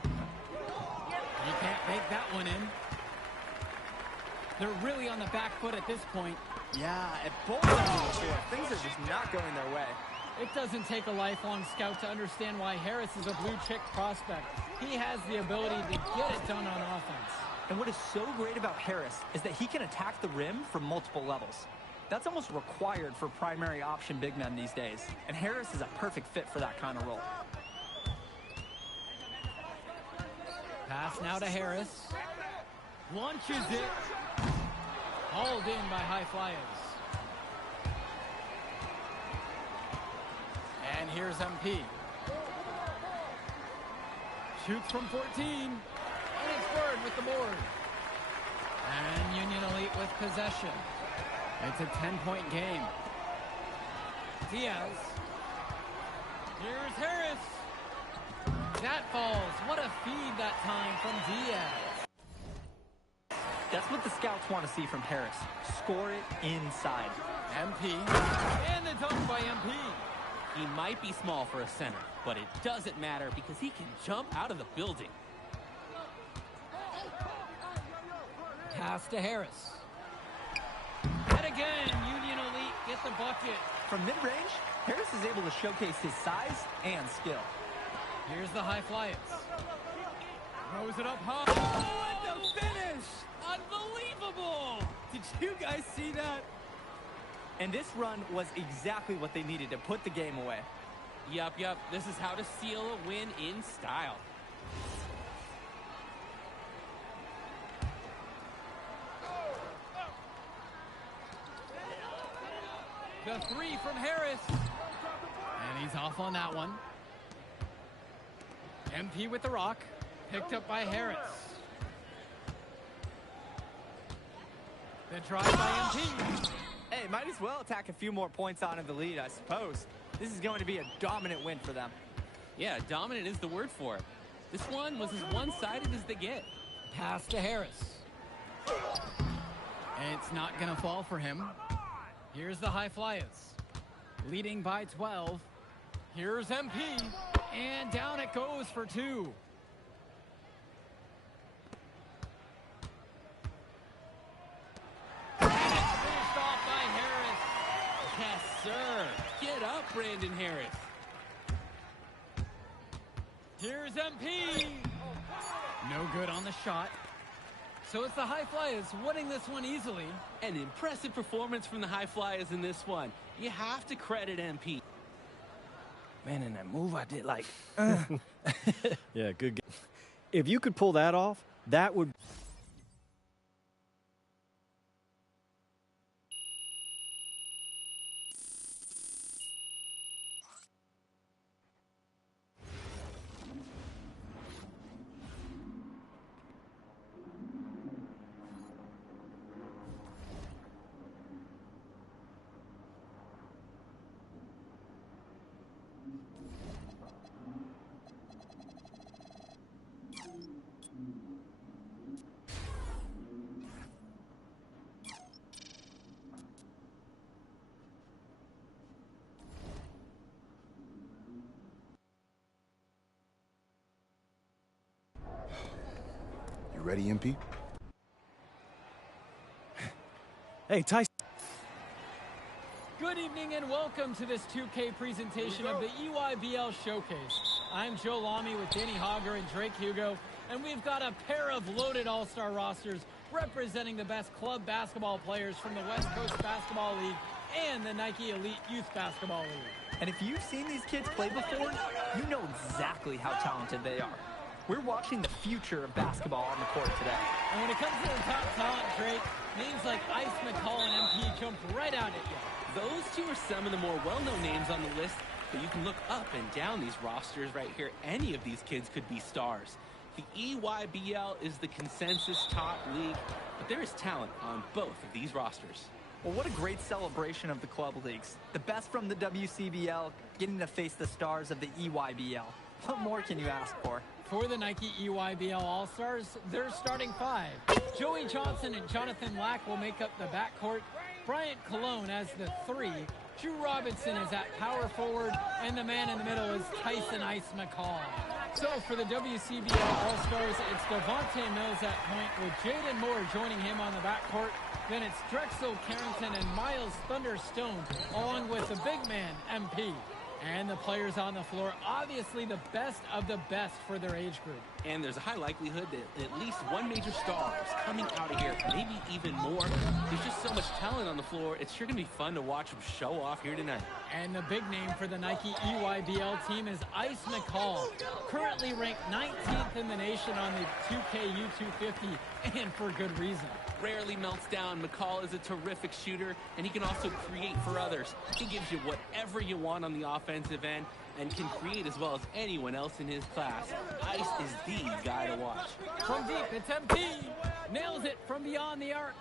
You can't make that one in. They're really on the back foot at this point. Yeah, at both ends of the floor, things are just not going their way. It doesn't take a lifelong scout to understand why Harris is a blue-chip prospect. He has the ability to get it done on offense. And what is so great about Harris is that he can attack the rim from multiple levels. That's almost required for primary option big men these days. And Harris is a perfect fit for that kind of role. Pass now to Harris. Launches it. Hauled in by High Flyers. And here's MP. Shoots from 14. And it's Bird with the board. And Union Elite with possession. It's a 10-point game. Diaz. Here's Harris. That falls. What a feed that time from Diaz. That's what the scouts want to see from Harris. Score it inside. MP. And the dunk by MP. He might be small for a center, but it doesn't matter because he can jump out of the building. Pass to Harris. And again, Union Elite get the bucket. From mid-range, Harris is able to showcase his size and skill. Here's the High Flyers. Throws it up high. Oh, and the finish! Unbelievable! Did you guys see that? And this run was exactly what they needed to put the game away. Yup. This is how to seal a win in style. The 3 from Harris. And he's off on that one. MP with the rock. Picked up by Harris. The drive by MP. Hey, might as well attack a few more points on in the lead, I suppose. This is going to be a dominant win for them. Yeah, dominant is the word for it. This one was as one-sided as they get. Pass to Harris. It's not going to fall for him. Here's the High Flyers. Leading by 12. Here's MP. And down it goes for 2. Finished off by Harris. Yes, sir. Get up, Brandon Harris. Here's MP. No good on the shot. So it's the High Flyers winning this one easily. An impressive performance from the High Flyers in this one. You have to credit MP. Man, in that move I did, like, Yeah, good game. If you could pull that off, that would... You ready, MP? Hey, Tyson. Good evening and welcome to this 2K presentation of the EYBL Showcase. I'm Joe Lamy with Danny Hogger and Drake Hugo, and we've got a pair of loaded all-star rosters representing the best club basketball players from the West Coast Basketball League and the Nike Elite Youth Basketball League. And if you've seen these kids play before, you know exactly how talented they are. We're watching the future of basketball on the court today. And when it comes to the top talent, Drake, names like Ice McCall and MP jump right out at you. Those two are some of the more well-known names on the list, but you can look up and down these rosters right here. Any of these kids could be stars. The EYBL is the consensus top league, but there is talent on both of these rosters. Well, what a great celebration of the club leagues. The best from the WCBL getting to face the stars of the EYBL. What more can you ask for? For the Nike EYBL All-Stars, their starting five. Joey Johnson and Jonathan Lack will make up the backcourt. Bryant Cologne as the three. Drew Robinson is at power forward, and the man in the middle is Tyson Ice McCall. So for the WCBL All-Stars, it's Devontae Mills at point with Jaden Moore joining him on the backcourt. Then it's Drexel Carrington and Miles Thunderstone, along with the big man, MP. And the players on the floor, obviously the best of the best for their age group. And there's a high likelihood that at least one major star is coming out of here, maybe even more. There's just so much talent on the floor, it's sure going to be fun to watch them show off here tonight. And the big name for the Nike EYBL team is Ice McCall, currently ranked 19th in the nation on the 2K U250, and for good reason. Rarely melts down. McCall is a terrific shooter, and he can also create for others. He gives you whatever you want on the offensive end and can create as well as anyone else in his class. Ice is the guy to watch. From deep, it's MP. Nails it from beyond the arc.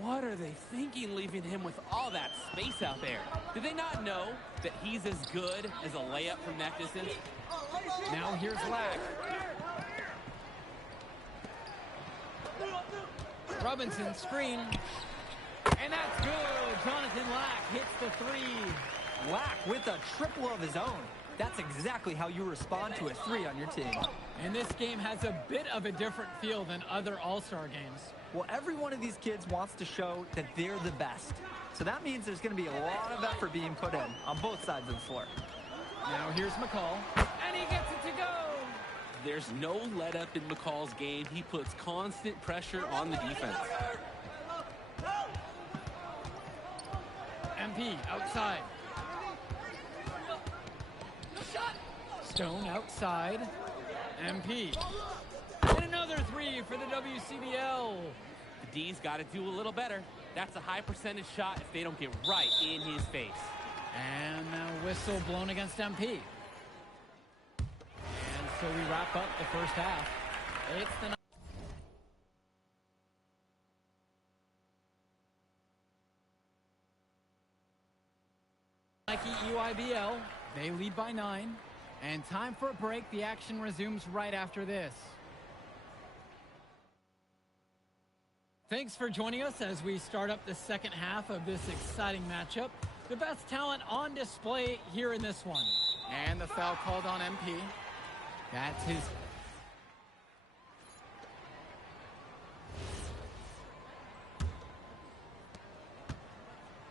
What are they thinking leaving him with all that space out there? Do they not know that he's as good as a layup from that distance? Now here's Lack. Robinson screen, and that's good. Jonathan Lack hits the three. Lack with a triple of his own. That's exactly how you respond to a three on your team. And this game has a bit of a different feel than other All-Star games. Well, every one of these kids wants to show that they're the best. So that means there's going to be a lot of effort being put in on both sides of the floor. Now here's McCall, and he gets it to go. There's no let-up in McCall's game. He puts constant pressure on the defense. MP outside. Stone outside. MP. And another three for the WCBL. The D's got to do a little better. That's a high percentage shot if they don't get right in his face. And a whistle blown against MP. So we wrap up the first half. It's the Nike EYBL. They lead by 9. And time for a break. The action resumes right after this. Thanks for joining us as we start up the second half of this exciting matchup. The best talent on display here in this one. And the foul called on MP. That's his.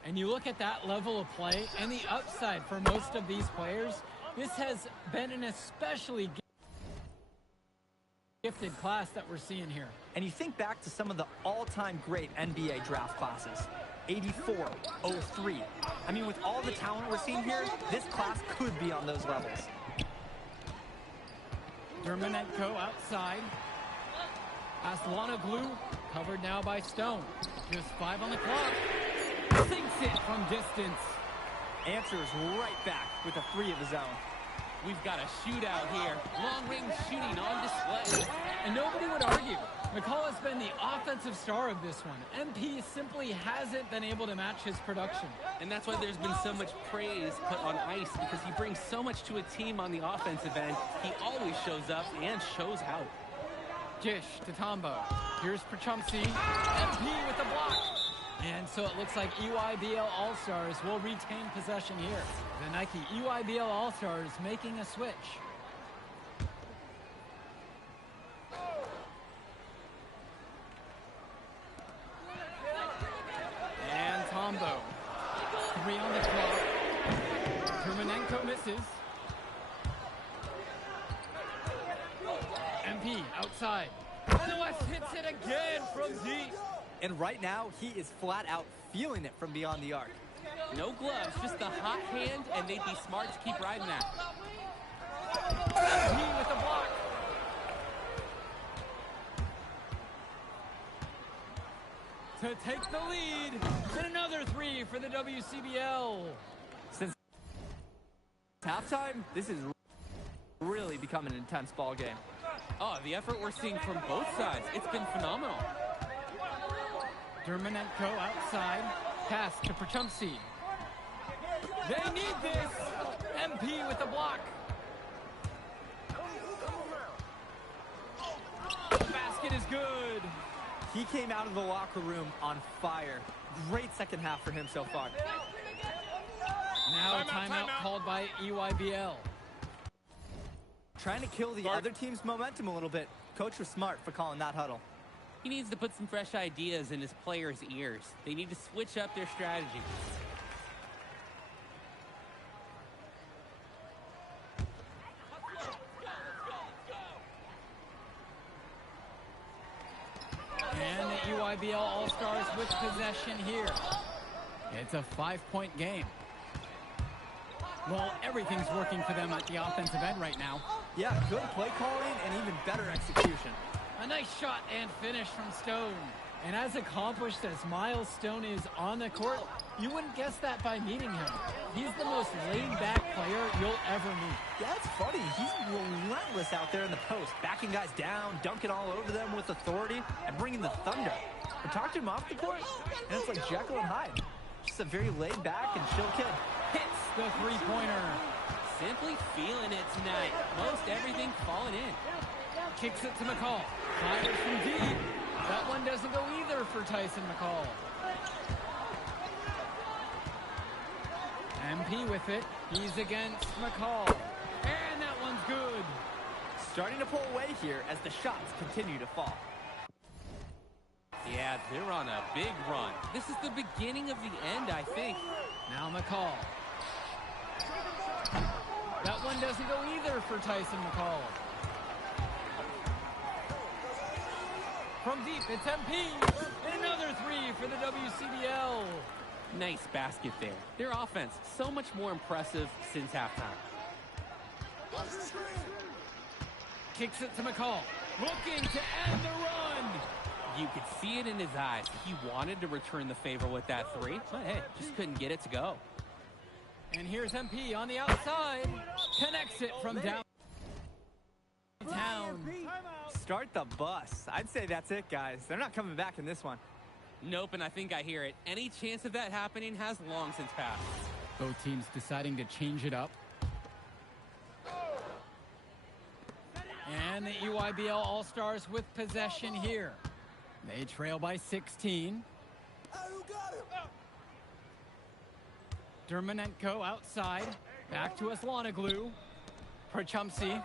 And you look at that level of play and the upside for most of these players. This has been an especially gifted class that we're seeing here. And you think back to some of the all-time great NBA draft classes. 84, 03. I mean, with all the talent we're seeing here, this class could be on those levels. Dermonenko outside. Aslanoglu covered now by Stone. Just 5 on the clock. Sinks it from distance. Answers right back with a 3 of his own. We've got a shootout here. Long-range shooting on display. And nobody would argue. McCall has been the offensive star of this one. MP simply hasn't been able to match his production. And that's why there's been so much praise put on Ice, because he brings so much to a team on the offensive end. He always shows up and shows out. Gish to Tombo. Here's Prachumsi. MP with the block. And so it looks like EYBL All-Stars will retain possession here. The Nike EYBL All-Stars making a switch. outside. And the West hits it again from deep. And right now, he is flat out feeling it from beyond the arc. No gloves, just the hot hand, and they'd be smart to keep riding that. MP with the block. To take the lead. And another three for the WCBL. Since halftime, this is really become an intense ball game. Oh, the effort we're seeing from both sides, it's been phenomenal. Dermonenko outside. Pass to Perchumsey. They need this. MP with the block. The basket is good. He came out of the locker room on fire. Great second half for him so far. Now a timeout called by EYBL. Trying to kill the other team's momentum a little bit. Coach was smart for calling that huddle. He needs to put some fresh ideas in his players' ears. They need to switch up their strategy. And the EYBL All-Stars with possession here. It's a 5-point game. Well, everything's working for them at the offensive end right now. Yeah, good play calling and even better execution. A nice shot and finish from Stone. And as accomplished as Miles Stone is on the court, you wouldn't guess that by meeting him. He's the most laid-back player you'll ever meet. Yeah, it's funny. He's relentless out there in the post, backing guys down, dunking all over them with authority, and bringing the thunder. But talk to him off the court, and it's like Jekyll and Hyde. Just a very laid-back and chill kid. Hits the three-pointer. Simply feeling it tonight. Most everything falling in. Kicks it to McCall. Fires from deep. That one doesn't go either for Tyson McCall. MP with it. He's against McCall. And that one's good. Starting to pull away here as the shots continue to fall. Yeah, they're on a big run. This is the beginning of the end, I think. Now McCall. That one doesn't go either for Tyson McCall. From deep, it's MP. And another three for the WCBL. Nice basket there. Their offense, so much more impressive since halftime. Kicks it to McCall. Looking to end the run. You could see it in his eyes. He wanted to return the favor with that three, but hey, just couldn't get it to go. And here's MP on the outside. Connects it from downtown. Start the bus. I'd say that's it, guys. They're not coming back in this one. Nope, and I think I hear it. Any chance of that happening has long since passed. Both teams deciding to change it up. And the EYBL All-Stars with possession here. They trail by 16. Dermonenko outside. Back to Aslanoglu. Perchumsey.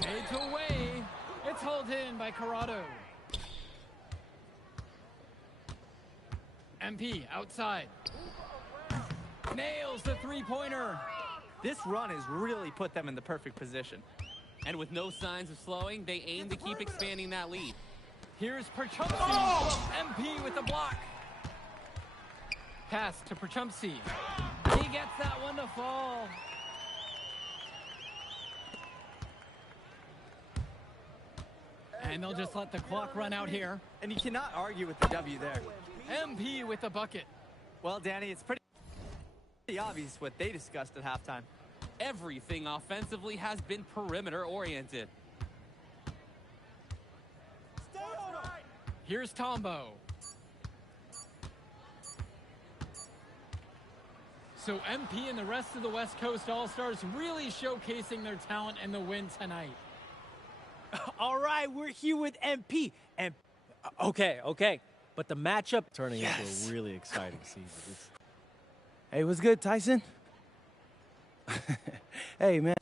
Fades away. It's hauled in by Corrado. MP outside. Nails the three-pointer. This run has really put them in the perfect position. And with no signs of slowing, they aim to keep expanding that lead. Here's Perchumsey. MP with the block. Pass to Perchumsey. He gets that one to fall. And they'll just let the clock run out here. And you cannot argue with the W there. MP with the bucket. Well, Danny, it's pretty obvious what they discussed at halftime. Everything offensively has been perimeter-oriented. Here's Tombo. So MP and the rest of the West Coast All-Stars really showcasing their talent in the win tonight. All right, we're here with MP. And okay. But the matchup turning into a really exciting season. Hey, what's good, Tyson? Hey, man.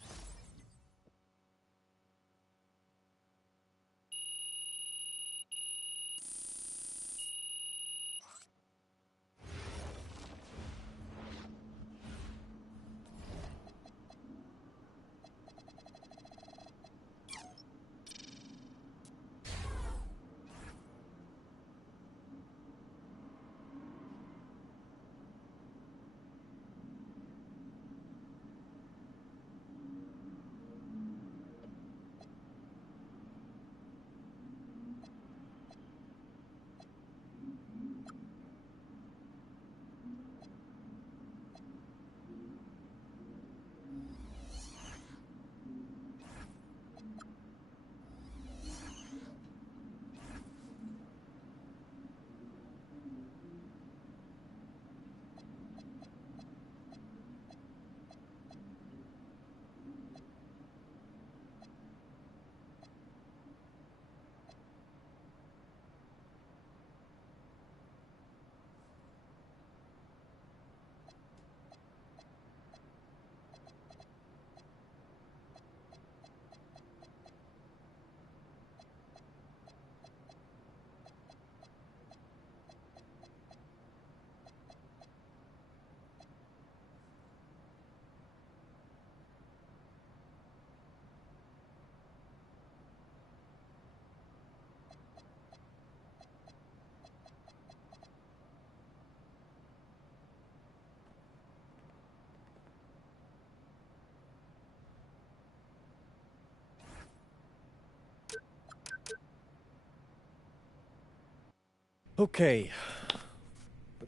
Okay.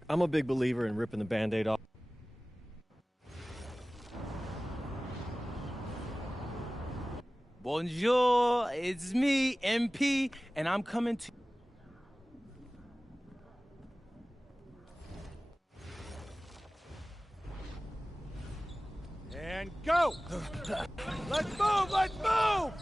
I'm a big believer in ripping the Band-Aid off. Bonjour, it's me, MP, and I'm coming to... And go! Let's move, let's move!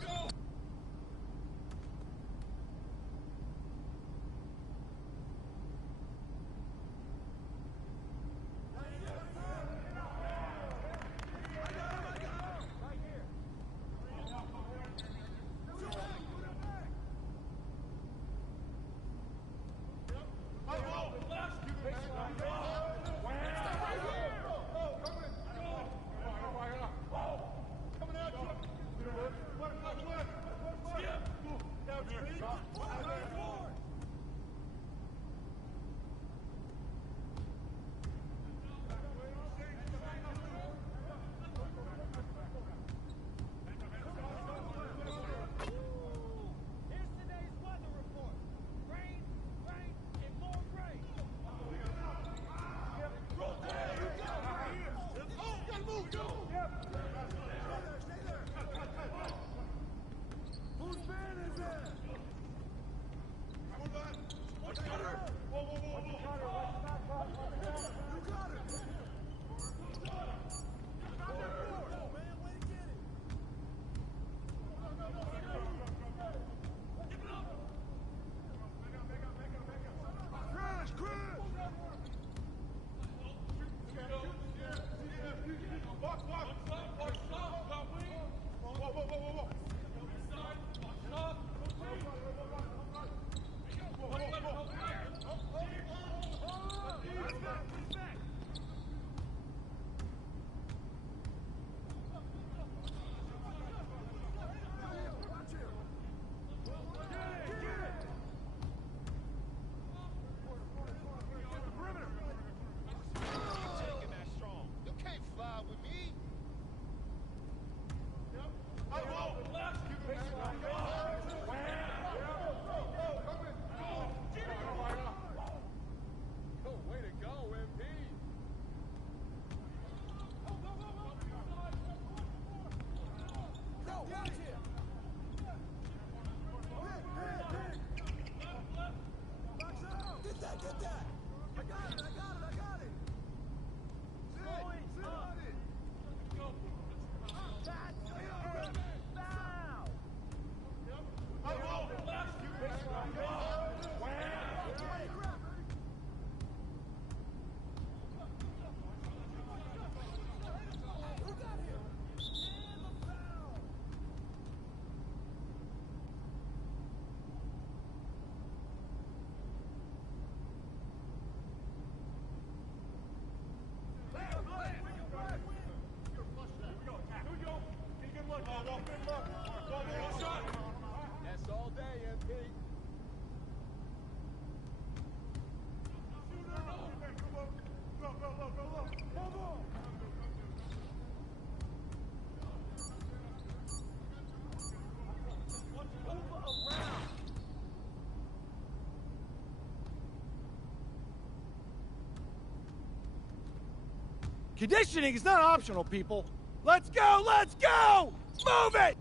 Conditioning is not optional, people. Let's go! Let's go! Move it!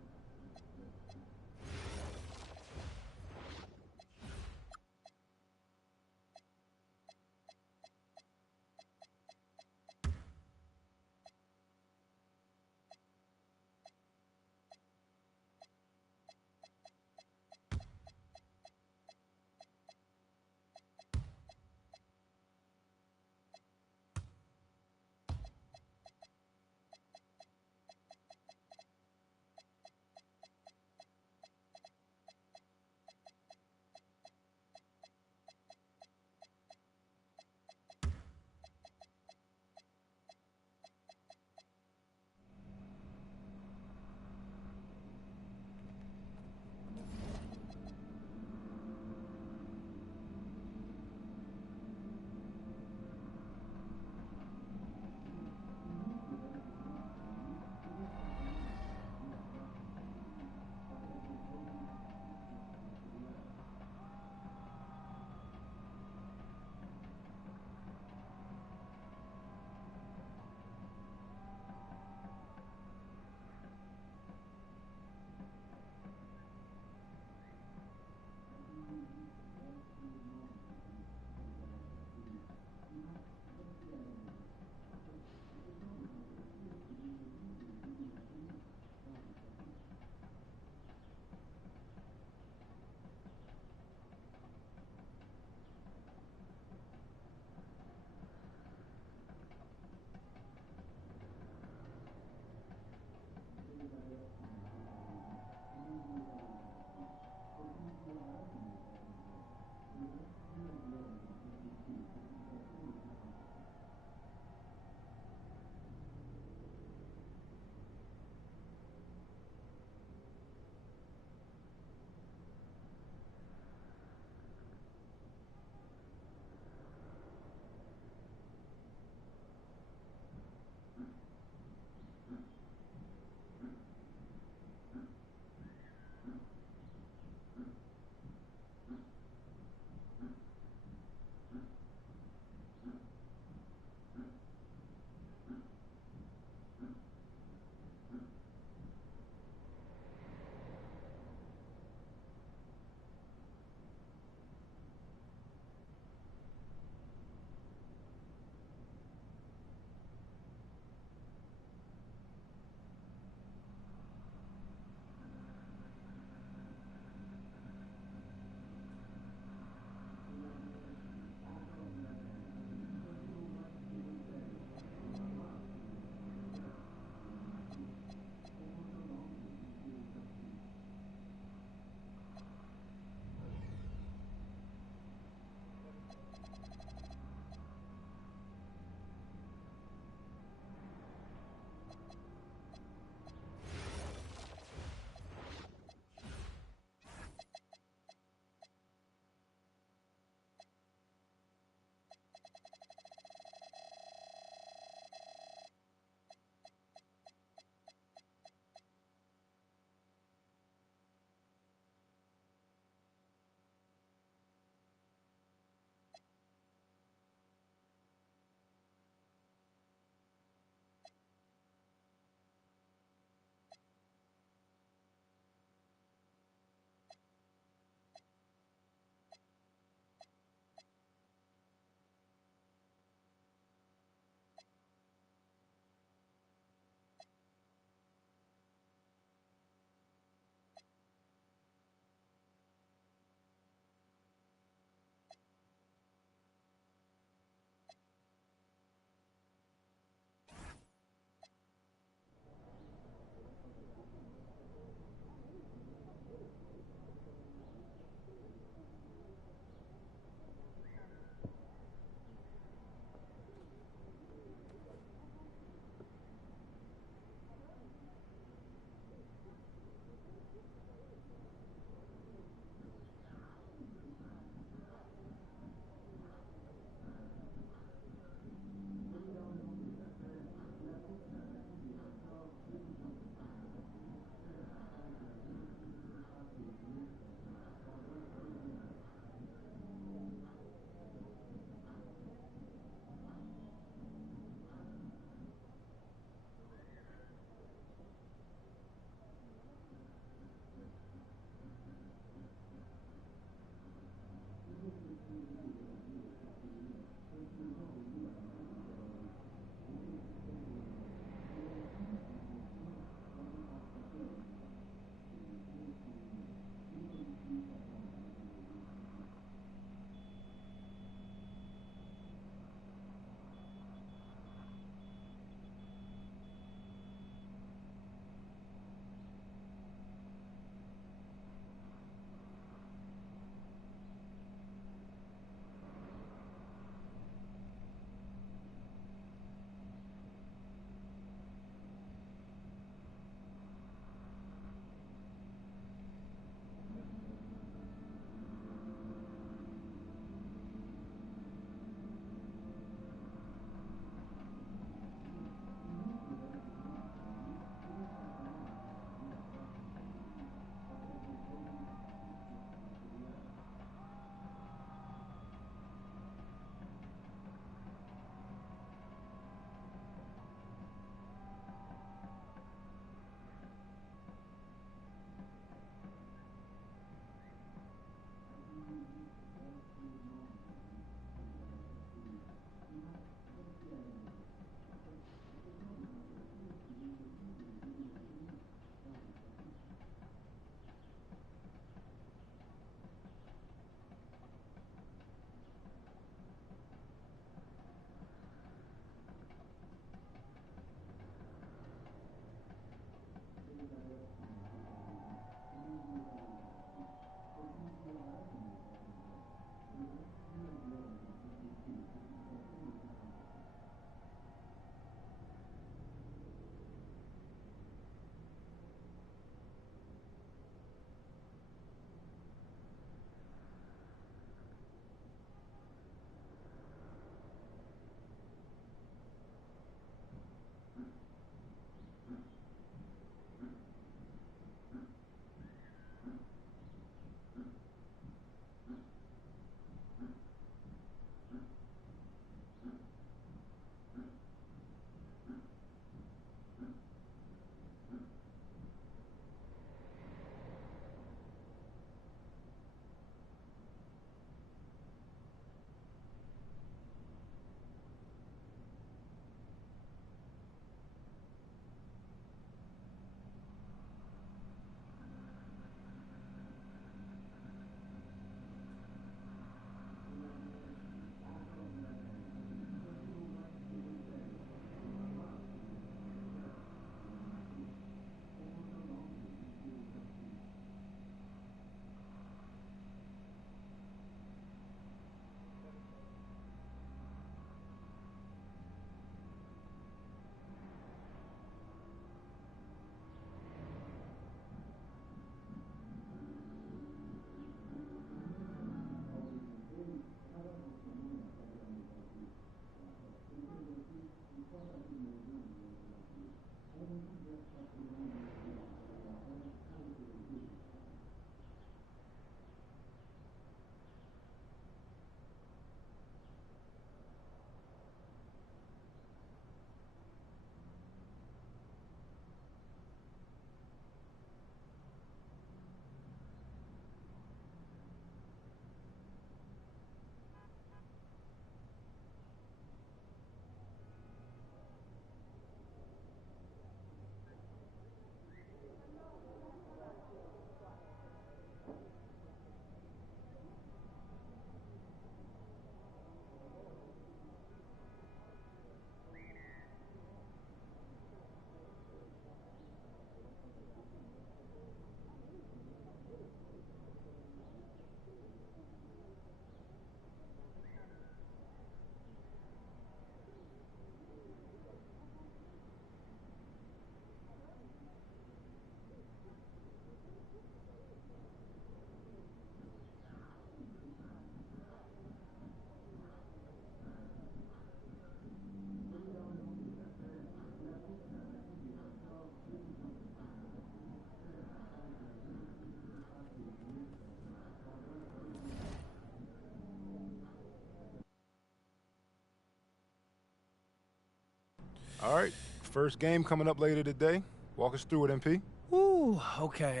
All right, first game coming up later today. Walk us through it, MP. Ooh, okay.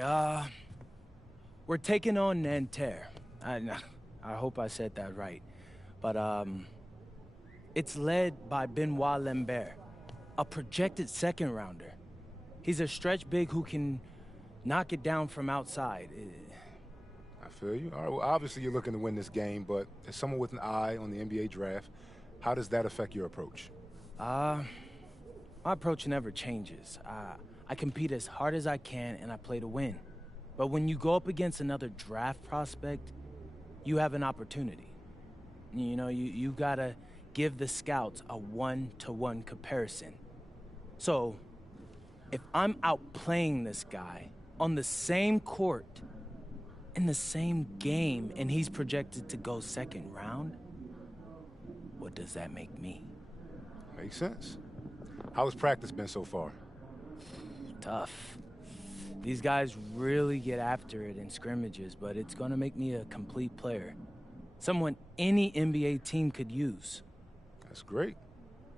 We're taking on Nanterre. I hope I said that right. But, it's led by Benoit Lambert, a projected second-rounder. He's a stretch big who can knock it down from outside. I feel you. All right, well, obviously you're looking to win this game, but as someone with an eye on the NBA draft, how does that affect your approach? My approach never changes. I compete as hard as I can, and I play to win. But when you go up against another draft prospect, you have an opportunity. You know, you gotta give the scouts a one-to-one comparison. So, if I'm outplaying this guy on the same court, in the same game, and he's projected to go second round, what does that make me? Makes sense. How has practice been so far? Tough. These guys really get after it in scrimmages, but it's gonna make me a complete player. Someone any NBA team could use. That's great.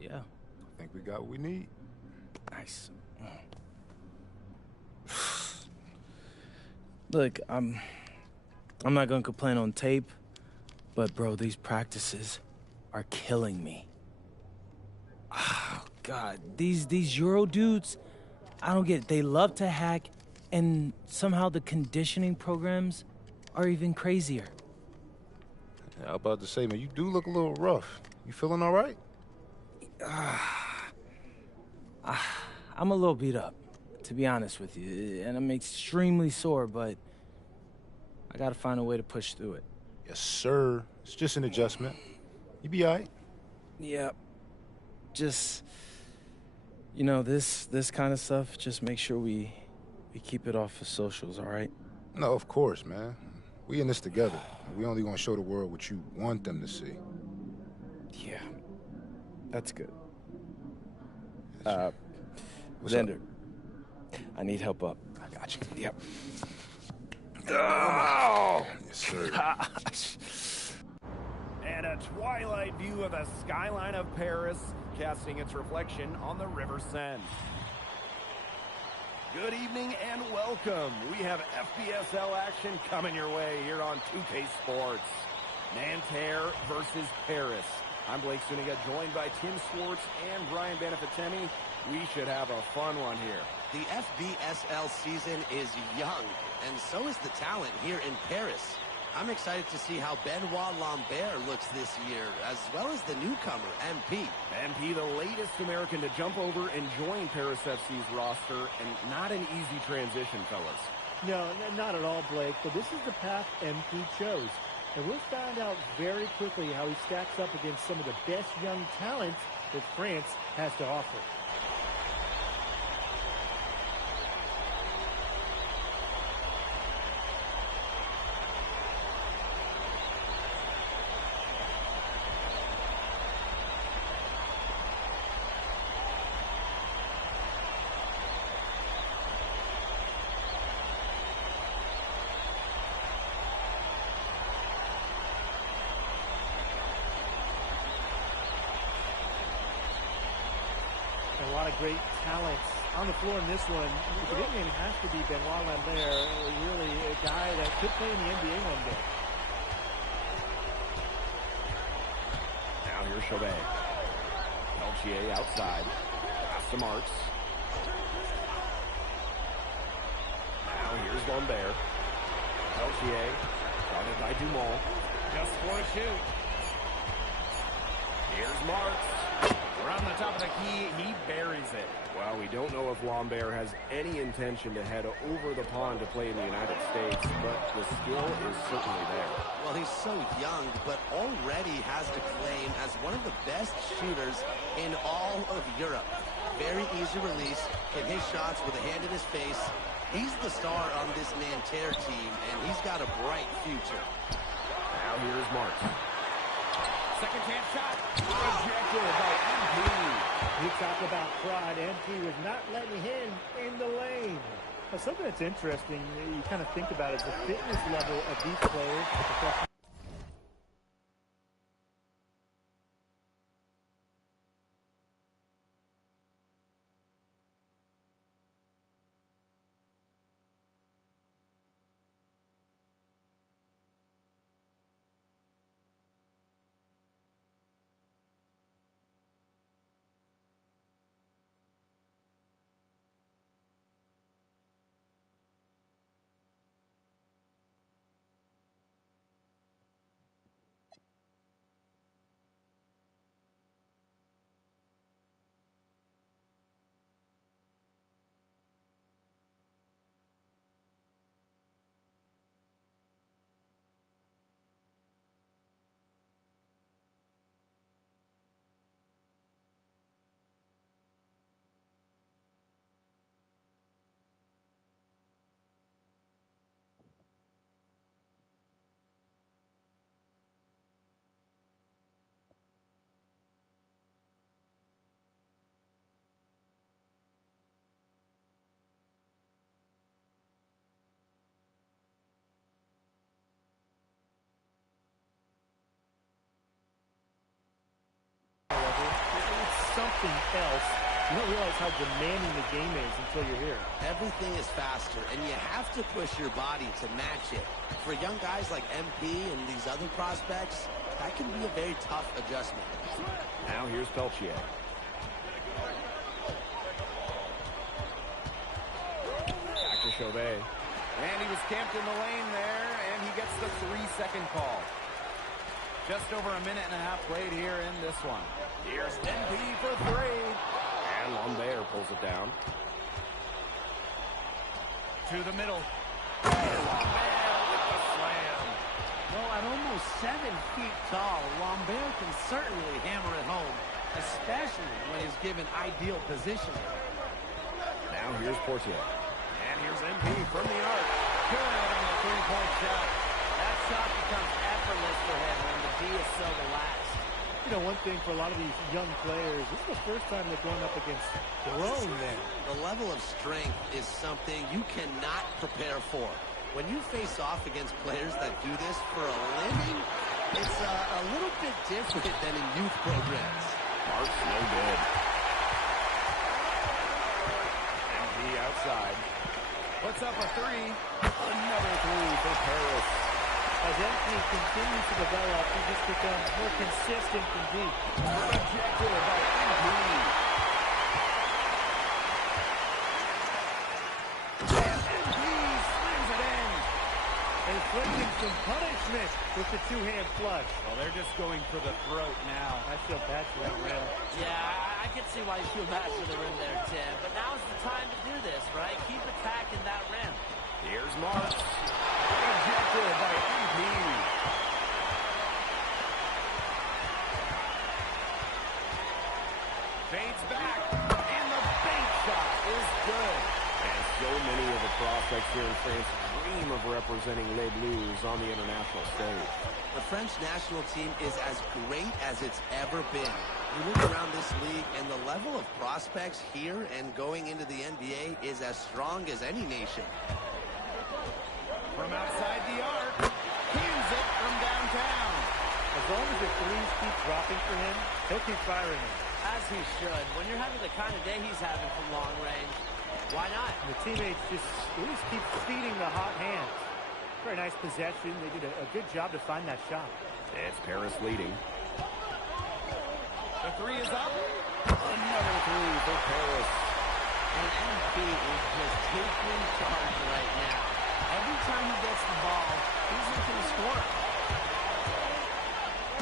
Yeah. I think we got what we need. Nice. Look, I'm not gonna complain on tape, but bro, these practices are killing me. Oh, God, these Euro dudes, I don't get it. They love to hack, and somehow the conditioning programs are even crazier. Yeah, I was about to say, man, you do look a little rough. You feeling all right? I'm a little beat up, to be honest with you, and I'm extremely sore, but I gotta find a way to push through it. Yes, sir. It's just an adjustment. You be all right? Yeah. Just, you know, this kind of stuff, just make sure we keep it off of socials, all right? No, of course, man. We in this together. We only gonna show the world what you want them to see. Yeah. That's good. What's Xander, up? I need help up. I got you. Yep. Oh! Yes, sir. Gosh. And a twilight view of the skyline of Paris, casting its reflection on the River Seine. Good evening and welcome. We have FBSL action coming your way here on 2K Sports. Nanterre versus Paris. I'm Blake Suniga, joined by Tim Swartz and Brian Benefitemi. We should have a fun one here. The FBSL season is young, and so is the talent here in Paris. I'm excited to see how Benoit Lambert looks this year, as well as the newcomer, MP. MP, the latest American to jump over and join Paris FC's roster, and not an easy transition, fellas. No, not at all, Blake, but this is the path MP chose. And we'll find out very quickly how he stacks up against some of the best young talents that France has to offer. A lot of great talents on the floor in this one. The big name has to be Benoit Lambert, really a guy that could play in the NBA one day. Now here's Chauvet. Peltier outside. Pass to Marks. Now here's Lambert. Peltier, guarded by Dumont. Just for a shoot. Here's Marks. Around the top of the key, he buries it. Well, we don't know if Lambert has any intention to head over the pond to play in the United States, but the skill is certainly there. Well, he's so young, but already has a claim as one of the best shooters in all of Europe. Very easy release, can hit shots with a hand in his face. He's the star on this Nanterre team, and he's got a bright future. Now here's Marks. Second chance shot. Rejected by MP. You talk about pride. MP was not letting him in the lane. Now, something that's interesting, you kind of think about, is the fitness level of these players. something else. You don't realize how demanding the game is until you're here. Everything is faster, and you have to push your body to match it. For young guys like MP and these other prospects, that can be a very tough adjustment. Now here's Peltier. Back to Chauvet. And he was camped in the lane there, and he gets the 3-second call. Just over a minute and a half played here in this one. Here's MP for 3. And Lambert pulls it down. To the middle. And Lambert with the slam. Well, at almost 7 feet tall, Lambert can certainly hammer it home, especially when he's given ideal positioning. Now here's Portier. And here's MP from the arc. Good on the three-point shot. That shot becomes effortless for him when the D is so relaxed. You know, one thing for a lot of these young players, this is the first time they're going up against grown men. The level of strength is something you cannot prepare for. When you face off against players that do this for a living, it's a little bit different than in youth programs. Mark's no good. MP outside. Puts up a 3. Another 3 for Paris. As MP continues to develop, he just becomes more consistent from deep. Rejected by MP. And MP slams it in. Inflicting some punishment with the two-hand flush. Well, they're just going for the throat now. I feel bad for that rim. Yeah, I can see why you feel bad for the rim there, Tim. But now's the time to do this, right? Keep attacking that rim. Here's Marks. Rejected by MP. Fades back. And the bank shot is good. And so many of the prospects here in France dream of representing Les Bleus on the international stage. The French national team is as great as it's ever been. You look around this league, and the level of prospects here and going into the NBA is as strong as any nation. From outside the arc, cans it from downtown. As long as the threes keep dropping for him, he'll keep firing them. As he should. When you're having the kind of day he's having from long range, why not? And the teammates just keep feeding the hot hands. Very nice possession. They did a good job to find that shot. It's Paris leading. The 3 is up. Another 3 for Paris. And MP is just taking charge right now. Every time he gets the ball, he's looking to score.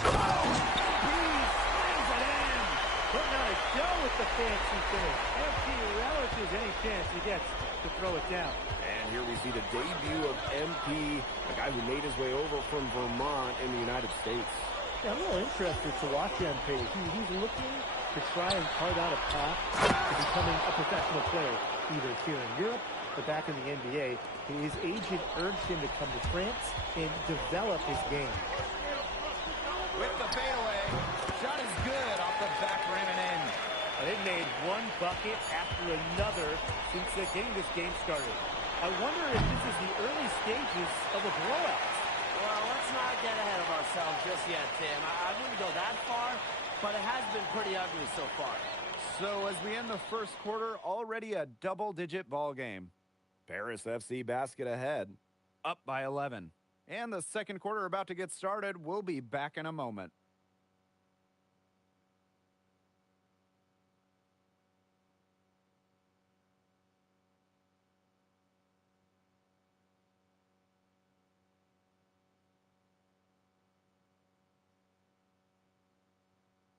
MP slams it in. Putting on a show with the fancy finish. MP relishes any chance he gets to throw it down. And here we see the debut of MP, a guy who made his way over from Vermont in the United States. Yeah, I'm a little interested to watch MP. He's looking to try and carve out a path to becoming a professional player, either here in Europe or back in the NBA. His agent urged him to come to France and develop his game. With the fadeaway, shot is good off the back rim and in. They've made one bucket after another since getting this game started. I wonder if this is the early stages of a blowout. Well, let's not get ahead of ourselves just yet, Tim. I wouldn't go that far, but it has been pretty ugly so far. So as we end the first quarter, already a double-digit ball game. Paris FC basket ahead, up by 11. And the second quarter about to get started. We'll be back in a moment.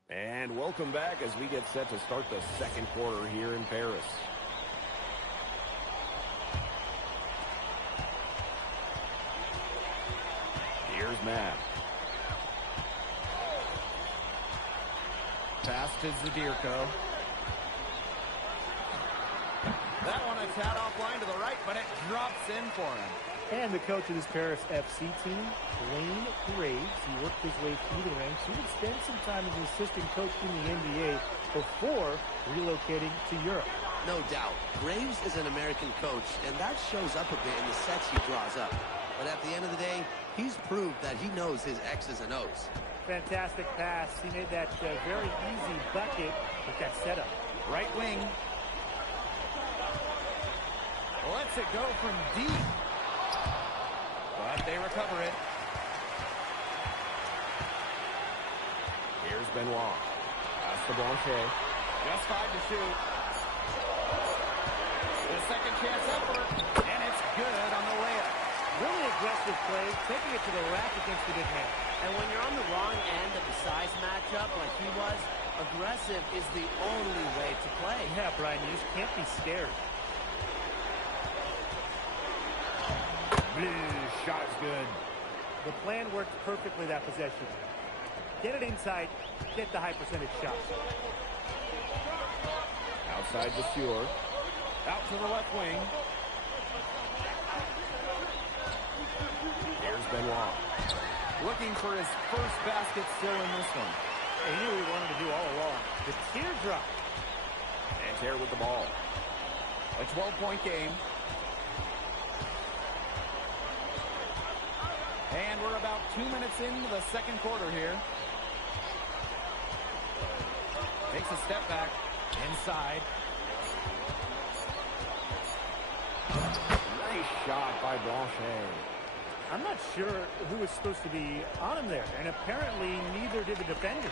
And welcome back as we get set to start the second quarter here in Paris. Here's Matt. Pass to Zadirko. That one a tad offline to the right, but it drops in for him. And the coach of this Paris FC team, Lane Graves, he worked his way through the ranks. He would spend some time as an assistant coach in the NBA before relocating to Europe. No doubt. Graves is an American coach, and that shows up a bit in the sets he draws up. But at the end of the day, he's proved that he knows his X's and O's. Fantastic pass. He made that very easy bucket with that setup. Right wing. Lets it go from deep. But they recover it. Here's Benoit. Pass to Blanchet. Just 5 to shoot. The second chance effort. And it's good on the layup. Really aggressive play, taking it to the rack against the big man. And when you're on the wrong end of the size matchup like he was, aggressive is the only way to play. Yeah, Brian, you just can't be scared. Shot is good. The plan worked perfectly that possession. Get it inside, get the high percentage shots. Outside the Stewart. Out to the left wing. Here's Benoit. Looking for his first basket still in this one. He knew he wanted to do all along. The teardrop. Nanterre with the ball. A 12-point game. And we're about 2 minutes into the second quarter here. Takes a step back. Inside. Nice shot by Blanchet. I'm not sure who was supposed to be on him there, and apparently neither did the defenders.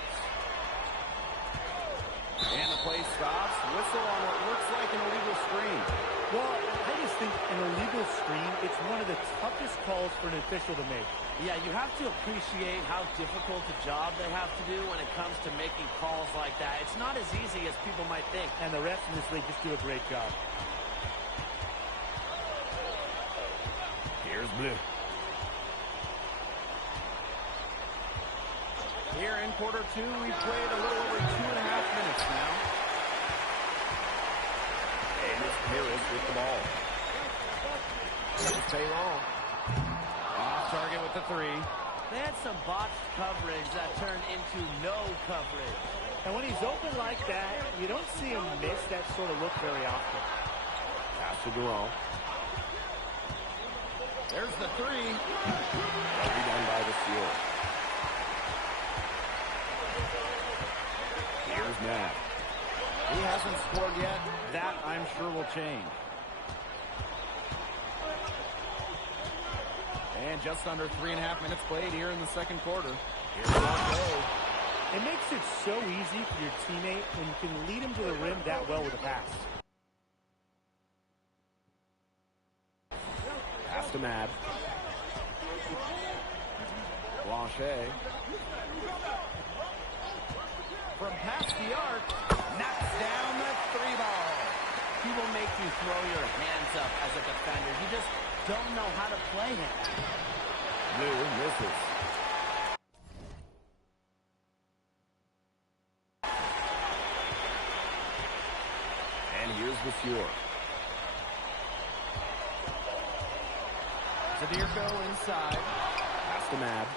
And the play stops. Whistle on what looks like an illegal screen. Well, I just think an illegal screen, it's one of the toughest calls for an official to make. Yeah, you have to appreciate how difficult a job they have to do when it comes to making calls like that. It's not as easy as people might think. And the refs in this league just do a great job. Here's Bleu. Here in quarter two, we've played a little over 2.5 minutes now. And it's Harris with the ball. Stay long. Off target with the three. They had some botched coverage that turned into no coverage. And when he's open like that, you don't see him miss that sort of look very often. Pass to Durant. There's the three. Rebound by the Stewart. Here's Matt. He hasn't scored yet. That, I'm sure, will change. And just under 3.5 minutes played here in the second quarter. Here's Blanchet. It makes it so easy for your teammate when you can lead him to the rim that well with a pass. Pass to Mad. Blanchet. From past the arc, knocks down the three ball. He will make you throw your hands up as a defender. You just don't know how to play him. Blue misses. And here's the Stewart. Zadirko inside. Pass to Mad.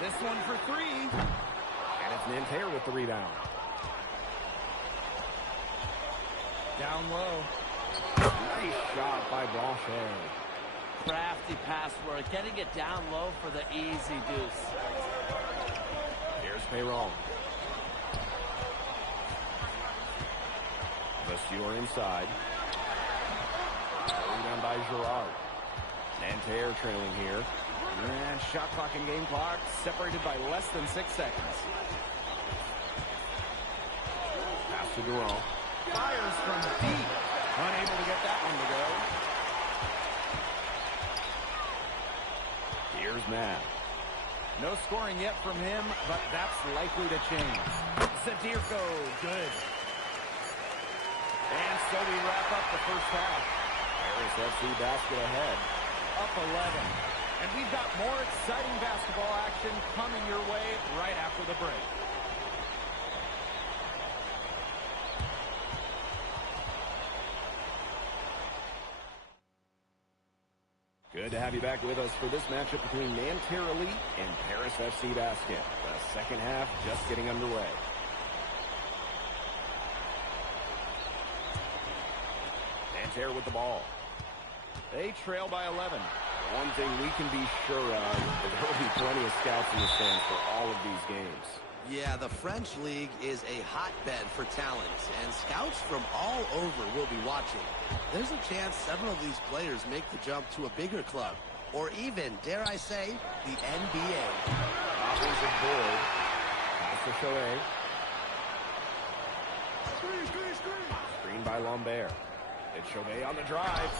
This one for three. And it's Nanterre with the rebound. Down low. Nice shot by Blanchet. Crafty pass work, getting it down low for the easy deuce. Here's Perron. The Stewart inside. Rebound by Girard. Nanterre trailing here. And shot clock and game clock separated by less than 6 seconds. Pass to Durant. Fires from deep. Unable to get that one to go. Here's Matt. No scoring yet from him, but that's likely to change. Zadirko, good. And so we wrap up the first half. Paris FC basket ahead. Up 11. And we've got more exciting basketball action coming your way right after the break. Good to have you back with us for this matchup between Nanterre Elite and Paris FC Basket. The second half just getting underway. Nanterre with the ball. They trail by 11. One thing we can be sure of is there will be plenty of scouts in the stands for all of these games. Yeah, the French league is a hotbed for talent, and scouts from all over will be watching. There's a chance several of these players make the jump to a bigger club, or even, dare I say, the NBA. Offensive board. Pass to Chauvet. Screen by Lambert. It's Chauvet on the drive.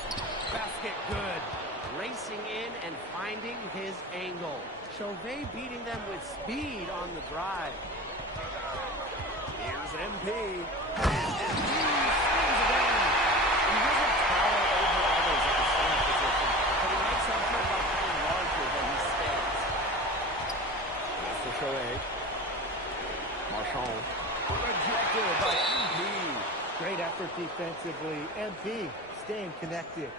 Basket good. Racing in and finding his angle. Chauvet beating them with speed on the drive. Here's MP. And MP swings it in. He doesn't tower over others at the center position, but he makes up for it by playing larger than he stands. That's to Chauvet. Marchand. Rejected by MP. Great effort defensively. MP staying connected.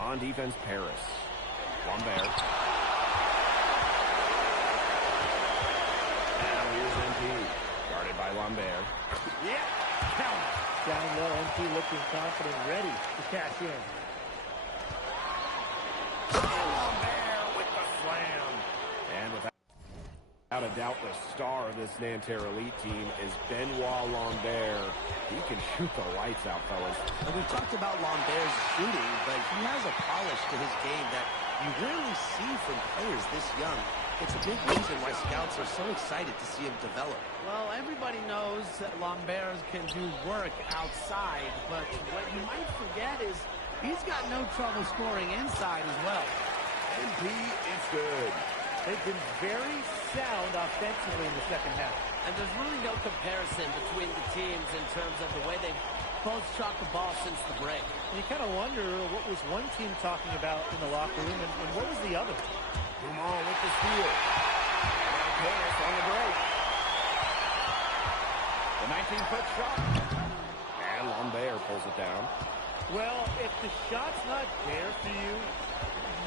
On defense, Paris. Lambert. Now here's MP. Guarded by Lambert. Yeah, count. Down low, MP looking confident, ready to cash in. Lambert with the slam. And without a doubt, the star of this Nanterre Elite team is Benoit Lambert. He can shoot the lights out, fellas. And we've talked about Lambert's shooting, but he has a polish to his game that you rarely see from players this young. It's a big reason why scouts are so excited to see him develop. Well, everybody knows that Lambert can do work outside, but what you might forget is he's got no trouble scoring inside as well. MP, it's good. They've been very sound offensively in the second half. And there's really no comparison between the teams in terms of the way they've both shot the ball since the break. And you kind of wonder what was one team talking about in the locker room and what was the other? Dumont with the steal. And Paris on the break. The 19-foot shot. And Lambert pulls it down. Well, if the shot's not there for you,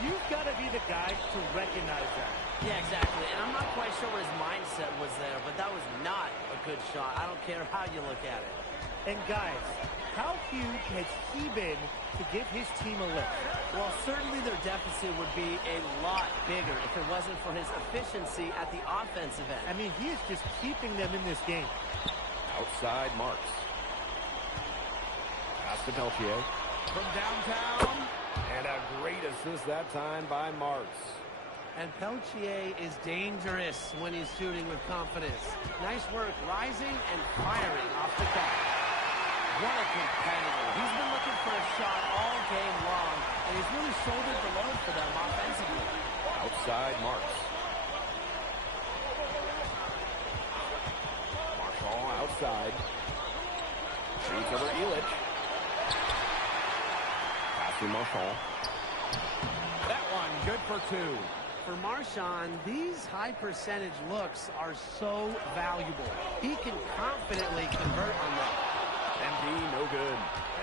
you've got to be the guy to recognize that. Yeah, exactly. And I'm not quite sure what his mindset was there, but that was not a good shot. I don't care how you look at it. And guys, how huge has he been to give his team a lift? Well, certainly their deficit would be a lot bigger if it wasn't for his efficiency at the offensive end. I mean, he is just keeping them in this game. Outside Marks. Pass to Peltier. From downtown. And a great assist that time by Marks. And Peltier is dangerous when he's shooting with confidence. Nice work rising and firing off the top. What a competitor. He's been looking for a shot all game long, and he's really shouldered the load for them offensively. Outside Marks. Marshall outside. Shoots over Illich. Pass to Marshall. That one good for two. For Marchand, these high percentage looks are so valuable. He can confidently convert on them. MP, no good.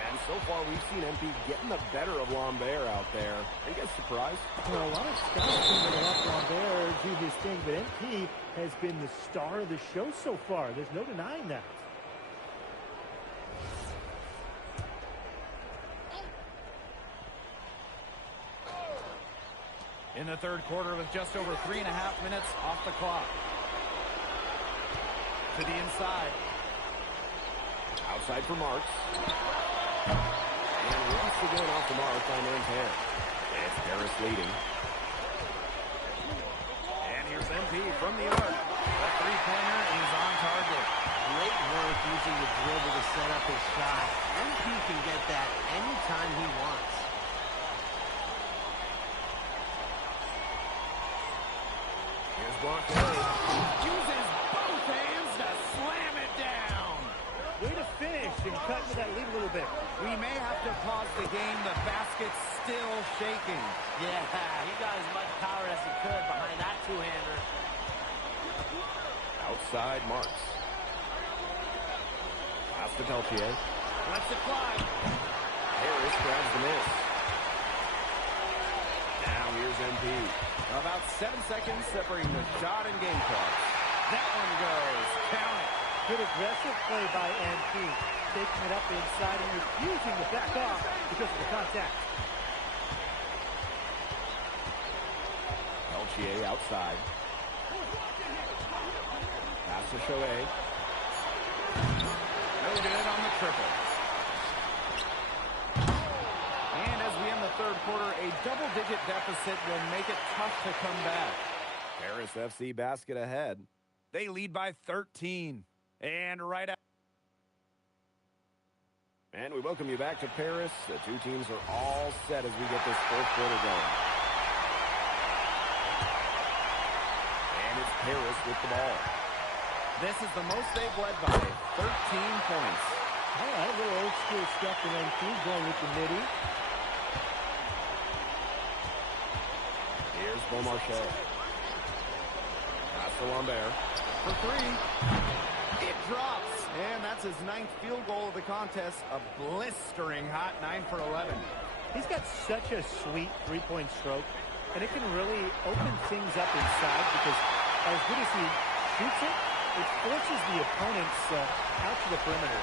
And so far, we've seen MP getting the better of Lambert out there. Are you guys surprised? Well, a lot of scouts think that let Lambert do his thing, but MP has been the star of the show so far. There's no denying that. In the third quarter with just over 3.5 minutes off the clock. To the inside. Outside for Marks. And once again off the mark by Nanterre. It's Paris leading. And here's MP from the arc. The three-pointer is on target. Great work using the dribble to set up his shot. MP can get that anytime he wants. Here's Blanquet. Uses both hands to slam it down. Way to finish and cut into that lead a little bit. We may have to pause the game. The basket's still shaking. Yeah, he got as much power as he could behind that two-hander. Outside Marks. Pass to Peltier. Let's it fly. Harris grabs the miss. Now here's MP. About 7 seconds separating the shot and game clock. That one goes. Count it. Good aggressive play by MP. taking it up inside and refusing to back off because of the contact. Peltier outside. Pass to Shohei. No good on the triple. And as we end the third quarter, a double-digit deficit will make it tough to come back. Paris FC basket ahead. They lead by 13. And right out. And we welcome you back to Paris. The two teams are all set as we get this fourth quarter going. And it's Paris with the ball. This is the most they've led by, 13 points. All right, a little old school stuff in MP going with the midi. Here's Beaumarchais. Pass to Lambert for three. It drops, and that's his 9th field goal of the contest. A blistering hot 9 for 11. He's got such a sweet three-point stroke, and it can really open things up inside because as good as he shoots it, it forces the opponents out to the perimeter.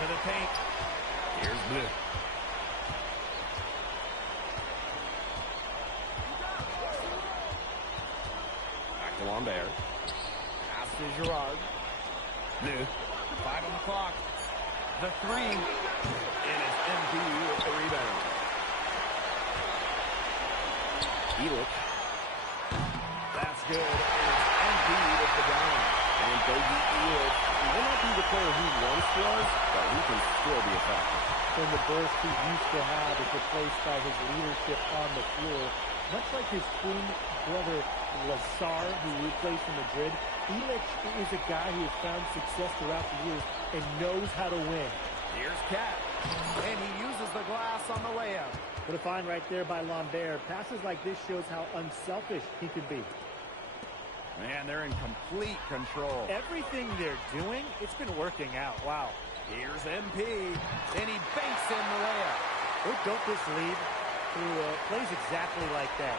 To the paint. Here's Blue. Back to Lambert. Pass to Girard. Blue. 5 on the clock. The three. And it's MP with the rebound. Elic. That's good. And it's MP with the down. And Bogey Elic may not be the player he once was, but he can still be effective. And the burst he used to have is replaced by his leadership on the floor. Much like his twin brother Lazar, who we played for Madrid, Elic is a guy who has found success throughout the years and knows how to win. Here's Cat, and he uses the glass on the layup. What a find right there by Lambert. Passes like this shows how unselfish he can be. Man, they're in complete control. Everything they're doing, it's been working out. Wow. Here's MP, and he banks in the layup. They built this lead through plays exactly like that.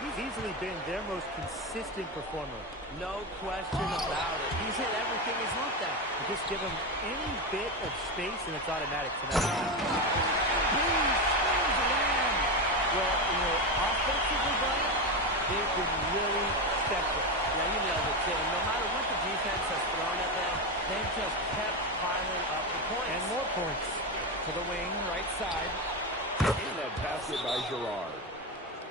He's easily been their most consistent performer. No question about it. He's hit everything he's looked at. You just give him any bit of space, and it's automatic tonight. He swings it in. Well, you know, offensively, Brian, they've been really special. Yeah, you nailed it, Tim. No matter what the defense has thrown at them, they've just kept piling up the points. And more points. To the wing, right side. And a basket by Girard.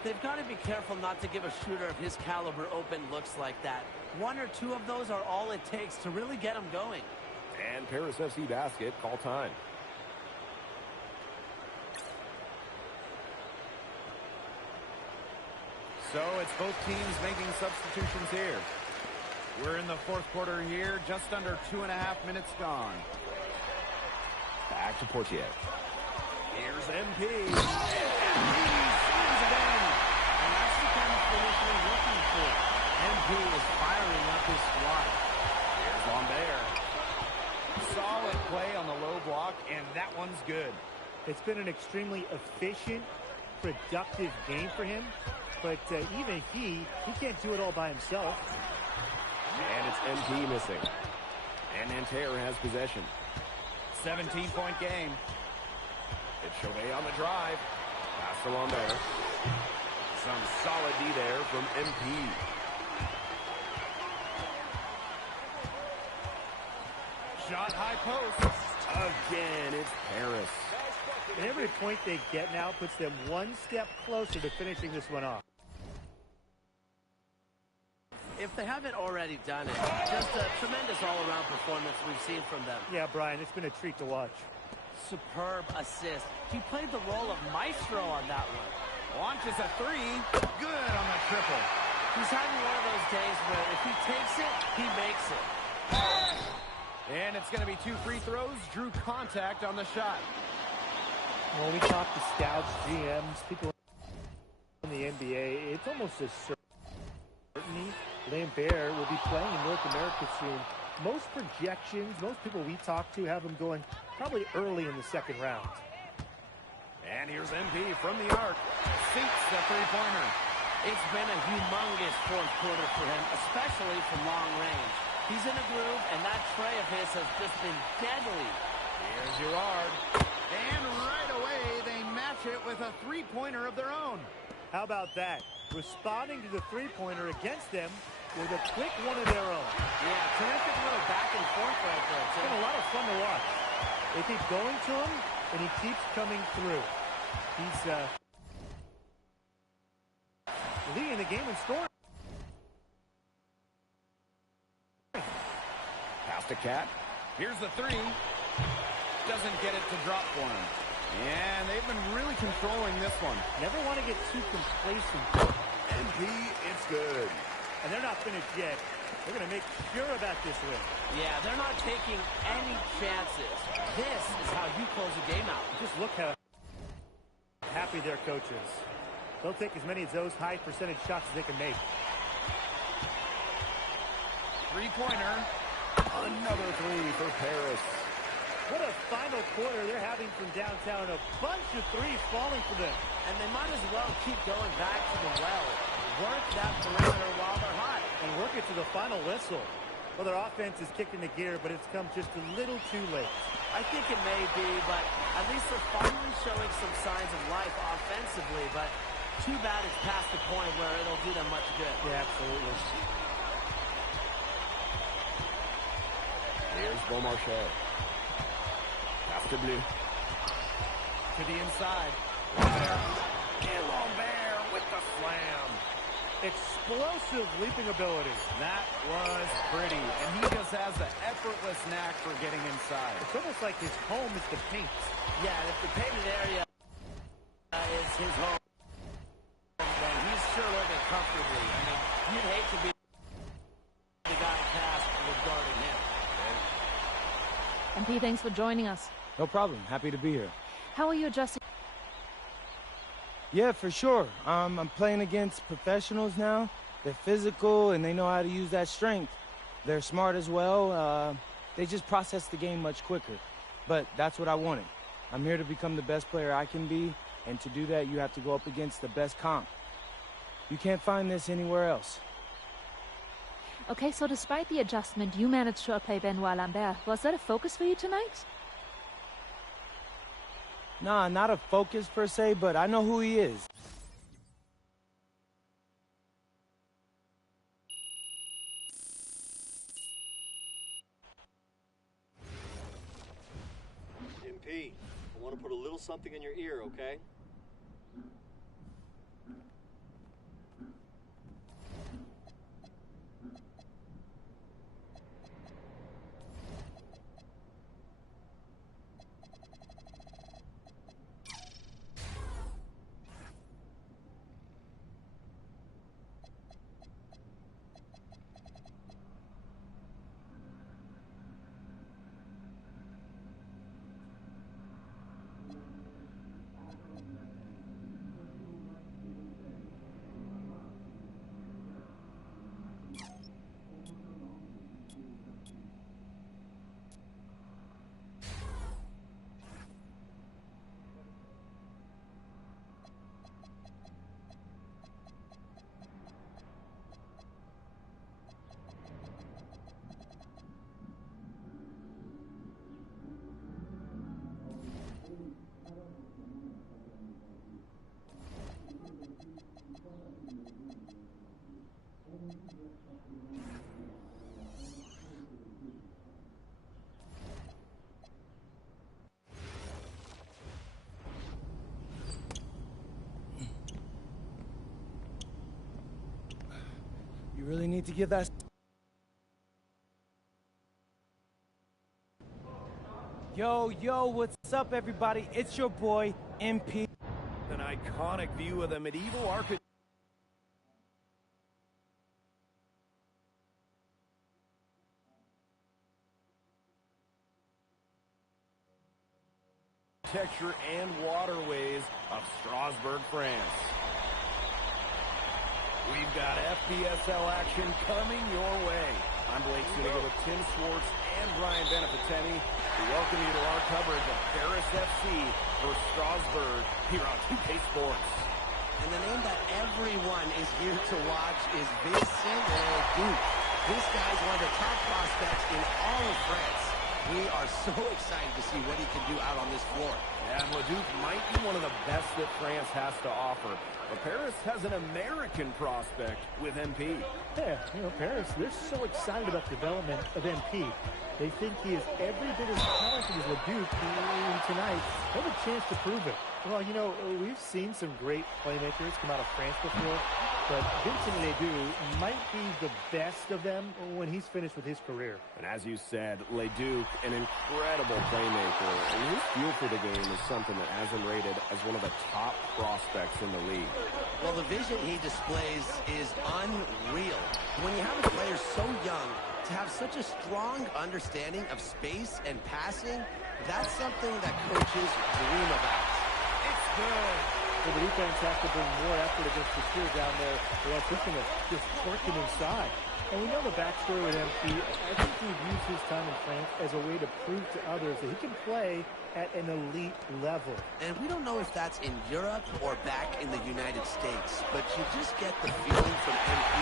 They've got to be careful not to give a shooter of his caliber open looks like that. 1 or 2 of those are all it takes to really get him going. And Paris FC basket, call time. So it's both teams making substitutions here. We're in the fourth quarter here, just under 2.5 minutes gone. Back to Portier. Here's MP. And MP swings it in. And that's the kind of finish we're looking for. MP is firing up his squad. Here's Lambert. Solid play on the low block, and that one's good. It's been an extremely efficient, productive game for him. But even he can't do it all by himself. And it's MP missing. And Nanterre has possession. 17-point game. It's Shohei on the drive. Pass to Lambert. Some solid D there from MP. Shot high post. Again, it's Paris. And every point they get now puts them one step closer to finishing this one off. If they haven't already done it, just a tremendous all-around performance we've seen from them. Yeah, Brian, it's been a treat to watch. Superb assist. He played the role of maestro on that one. Launches a three. Good on the triple. He's having one of those days where if he takes it, he makes it. And it's going to be 2 free throws. Drew contact on the shot. When we talk to scouts, GMs, people in the NBA, it's almost a certainty Lambert will be playing in North America soon. Most projections, most people we talk to have him going probably early in the second round. And here's MP from the arc. Sinks the three-pointer. It's been a humongous fourth quarter for him, especially from long range. He's in a groove, and that tray of his has just been deadly. Here's Girard. And right away, they match it with a three-pointer of their own. How about that? Responding to the three-pointer against them with a quick one of their own. Yeah, terrific little back and forth right there. It's been a lot of fun to watch. They keep going to him, and he keeps coming through. He's leading the game in scoring. Pass to Cat. Here's the three. Doesn't get it to drop for him. And they've been really controlling this one. Never want to get too complacent. MP, it's good. And they're not finished yet. They're going to make sure about this win. Yeah, they're not taking any chances. This is how you close a game out. Just look how happy their coach is. They'll take as many of those high percentage shots as they can make. Three-pointer. Another three for Paris. What a final quarter they're having from downtown. A bunch of threes falling for them. And they might as well keep going back to the well. Work that perimeter while they're hot. And work it to the final whistle. Well, their offense is kicked into gear, but it's come just a little too late. I think it may be, but at least they're finally showing some signs of life offensively. But too bad it's past the point where it'll do them much good. Yeah, absolutely. Here's Beaumarchais. Pass to Bleu. To the inside. And Lambert with the slam. Explosive leaping ability. That was pretty. And he just has the effortless knack for getting inside. It's almost like his home is the paint. Yeah, if the painted area is his home, then he's sure living comfortably. I mean, you'd hate to be the guy tasked with guarding him. MP, thanks for joining us. No problem. Happy to be here. How are you adjusting? Yeah, for sure. I'm playing against professionals now. They're physical, and they know how to use that strength. They're smart as well. They just process the game much quicker. But that's what I wanted. I'm here to become the best player I can be, and to do that, you have to go up against the best comp. You can't find this anywhere else. Okay, so despite the adjustment, you managed to outplay Benoit Lambert. Was that a focus for you tonight? Nah, not a focus per se, but I know who he is. MP, I want to put a little something in your ear, okay? You really need to give that... Yo, what's up, everybody? It's your boy, MP. An iconic view of the medieval architecture. And waterways of Strasbourg, France. We've got FPSL action coming your way. I'm Blake Suniga with Tim Swartz and Brian Beneficetti. We welcome you to our coverage of Paris FC versus Strasbourg here on 2K Sports. And the name that everyone is here to watch is Vincent Leduc. This guy's one of the top prospects in all of France. We are so excited to see what he can do out on this floor. Yeah, and Leduc might be one of the best that France has to offer. But Paris has an American prospect with MP. Yeah, Paris, they're so excited about the development of MP. They think he is every bit as talented as Leduc, and tonight they have a chance to prove it. Well, we've seen some great playmakers come out of France before, but Vincent Leduc might be the best of them when he's finished with his career. And as you said, Leduc, an incredible playmaker, and his feel for the game is something that has him rated as one of the top prospects in the league. Well, the vision he displays is unreal. When you have a player so young, to have such a strong understanding of space and passing, that's something that coaches dream about. It's good. So the defense has to bring more effort against the steer down there, or else it's going to just torque him inside. And we know the backstory with MP. I think he'd use his time in France as a way to prove to others that he can play at an elite level. And we don't know if that's in Europe or back in the United States, but you just get the feeling from MP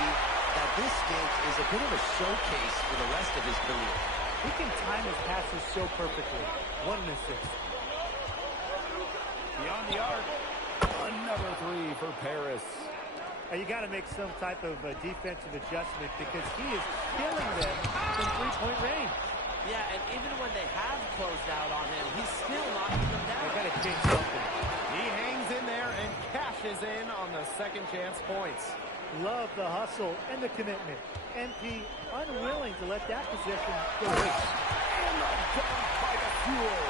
that this stint is a bit of a showcase for the rest of his career. He can time his passes so perfectly. 1 assist. Beyond the arc, another three for Paris. You got to make some type of defensive adjustment because he is killing them from three-point range. Yeah, and even when they have closed out on him, he's still knocking them down. They got to change something. He hangs in there and cashes in on the second chance points. Love the hustle and the commitment. MP unwilling to let that possession go waste. And the dunk by the Fuel.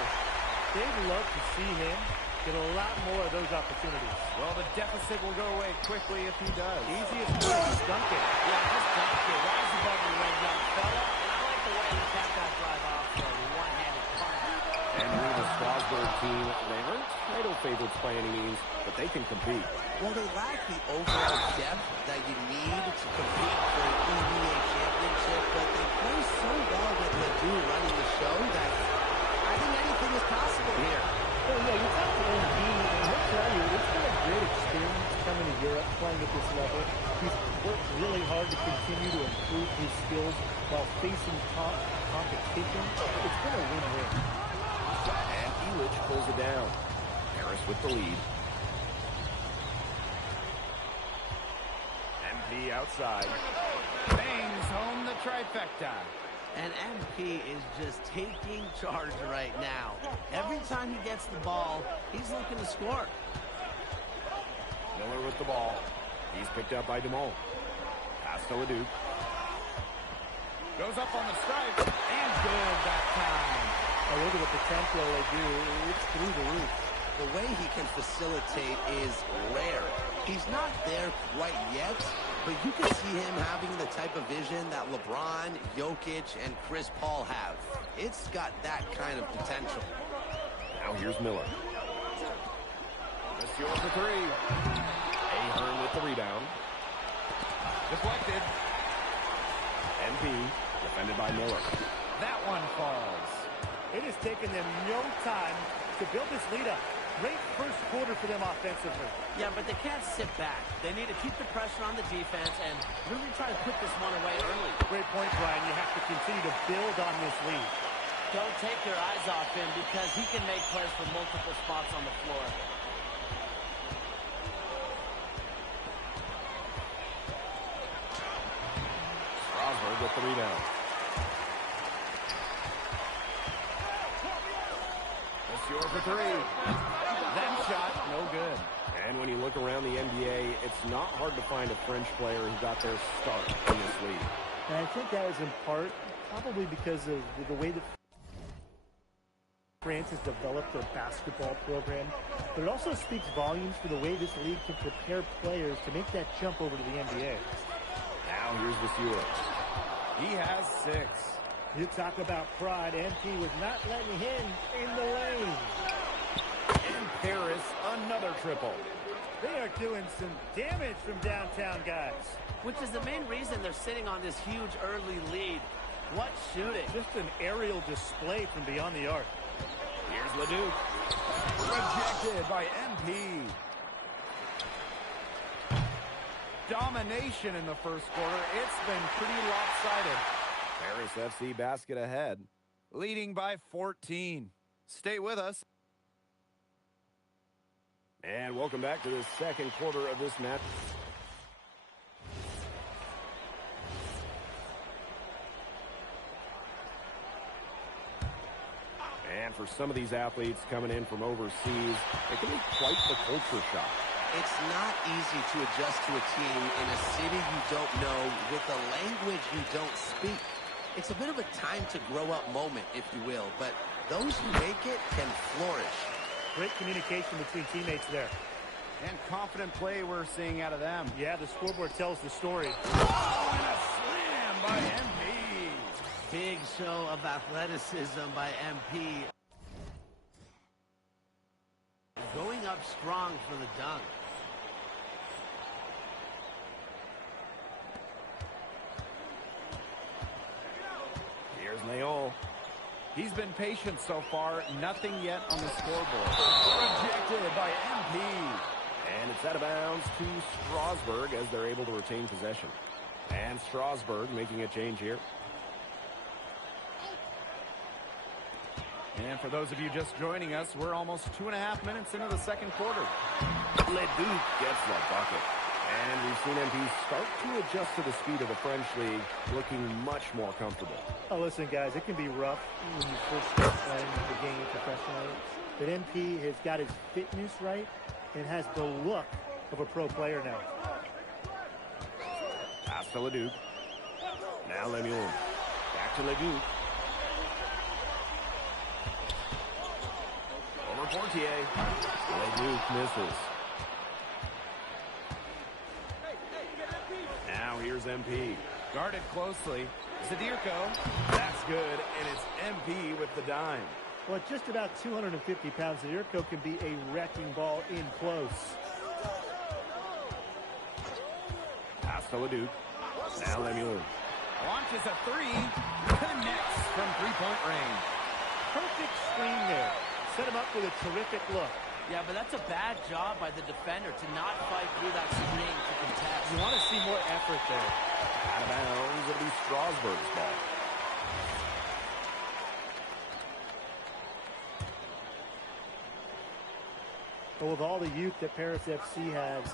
They'd love to see him get a lot more of those opportunities. Well, the deficit will go away quickly if he does. Easiest way to dunk it. Yeah, just dunk it. Rise above the rim, young fella. And I like the way he tapped that drive off for a one-handed punt. And the Strasbourg team, they aren't title favorites by any means, but they can compete. Well, they lack the overall depth that you need to compete for an NBA championship, but they play so well with Ledoux running the show that I think anything is possible here. Well, yeah, you talk to MP, and he'll tell you it's been a great experience coming to Europe, playing at this level. He's worked really hard to continue to improve his skills while facing top competition. It's been a win-win. And Elitch pulls it down. Paris with the lead. MP outside. Bangs home the trifecta. And MP is just taking charge right now. Every time he gets the ball, he's looking to score. Miller with the ball. He's picked up by DeMol. Pass to Leduc. Goes up on the strike. And good that time. Oh, look at the potential they do. It's through the roof. The way he can facilitate is rare. He's not there quite yet, but you can see him having the type of vision that LeBron, Jokic, and Chris Paul have. It's got that kind of potential. Now here's Miller. Monsieur for three. Ahern with the rebound. Deflected. MP defended by Miller. That one falls. It has taken them no time to build this lead up. Great first quarter for them offensively. Yeah, but they can't sit back. They need to keep the pressure on the defense and really try to put this one away early. Great point, Brian. You have to continue to build on this lead. Don't take your eyes off him because he can make plays from multiple spots on the floor. Strasburg with the rebound. Monsieur for three. That shot, no good. And when you look around the NBA, it's not hard to find a French player who got their start in this league. And I think that is in part probably because of the way that France has developed their basketball program. But it also speaks volumes for the way this league can prepare players to make that jump over to the NBA. Now here's the Fuel. He has 6. You talk about pride. MP was not letting him in the lane. And Paris, another triple. They are doing some damage from downtown, guys. Which is the main reason they're sitting on this huge early lead. What shooting. Just an aerial display from beyond the arc. Here's Leduc. Rejected by MP. domination in the first quarter. It's been pretty lopsided. Paris FC basket ahead, leading by 14. Stay with us. And welcome back to the second quarter of this match. And for some of these athletes coming in from overseas, it can be quite the culture shock. It's not easy to adjust to a team in a city you don't know with a language you don't speak. It's a bit of a time to grow up moment, if you will, but those who make it can flourish. Great communication between teammates there. And confident play we're seeing out of them. Yeah, the scoreboard tells the story. Oh, and a slam by MP. Big show of athleticism by MP. Going up strong for the dunk. Here's Leon. He's been patient so far. Nothing yet on the scoreboard. Rejected by MP. And it's out of bounds to Strasburg as they're able to retain possession. And Strasburg making a change here. And for those of you just joining us, we're almost 2.5 minutes into the second quarter. Leduc gets the bucket. And we've seen MP start to adjust to the speed of the French league, looking much more comfortable. Oh, listen, guys, it can be rough when you first start playing the game professionally. But MP has got his fitness right and has the look of a pro player now. Pass to Leduc. Now Lemuel. Back to Leduc. Over Portier. Leduc misses. Now here's MP. Guarded closely. Zadirko. That's good, and it's MP with the dime. Well, at just about 250 pounds, Zadirko can be a wrecking ball in close. Pass to Leduc. Now Lemuel. Launches a three. Connects from three-point range. Perfect screen there. Set him up with a terrific look. Yeah, but that's a bad job by the defender to not fight through that screen to contest. You want to see more effort there. Out of bounds, it'll be Strasburg's ball. But with all the youth that Paris FC has,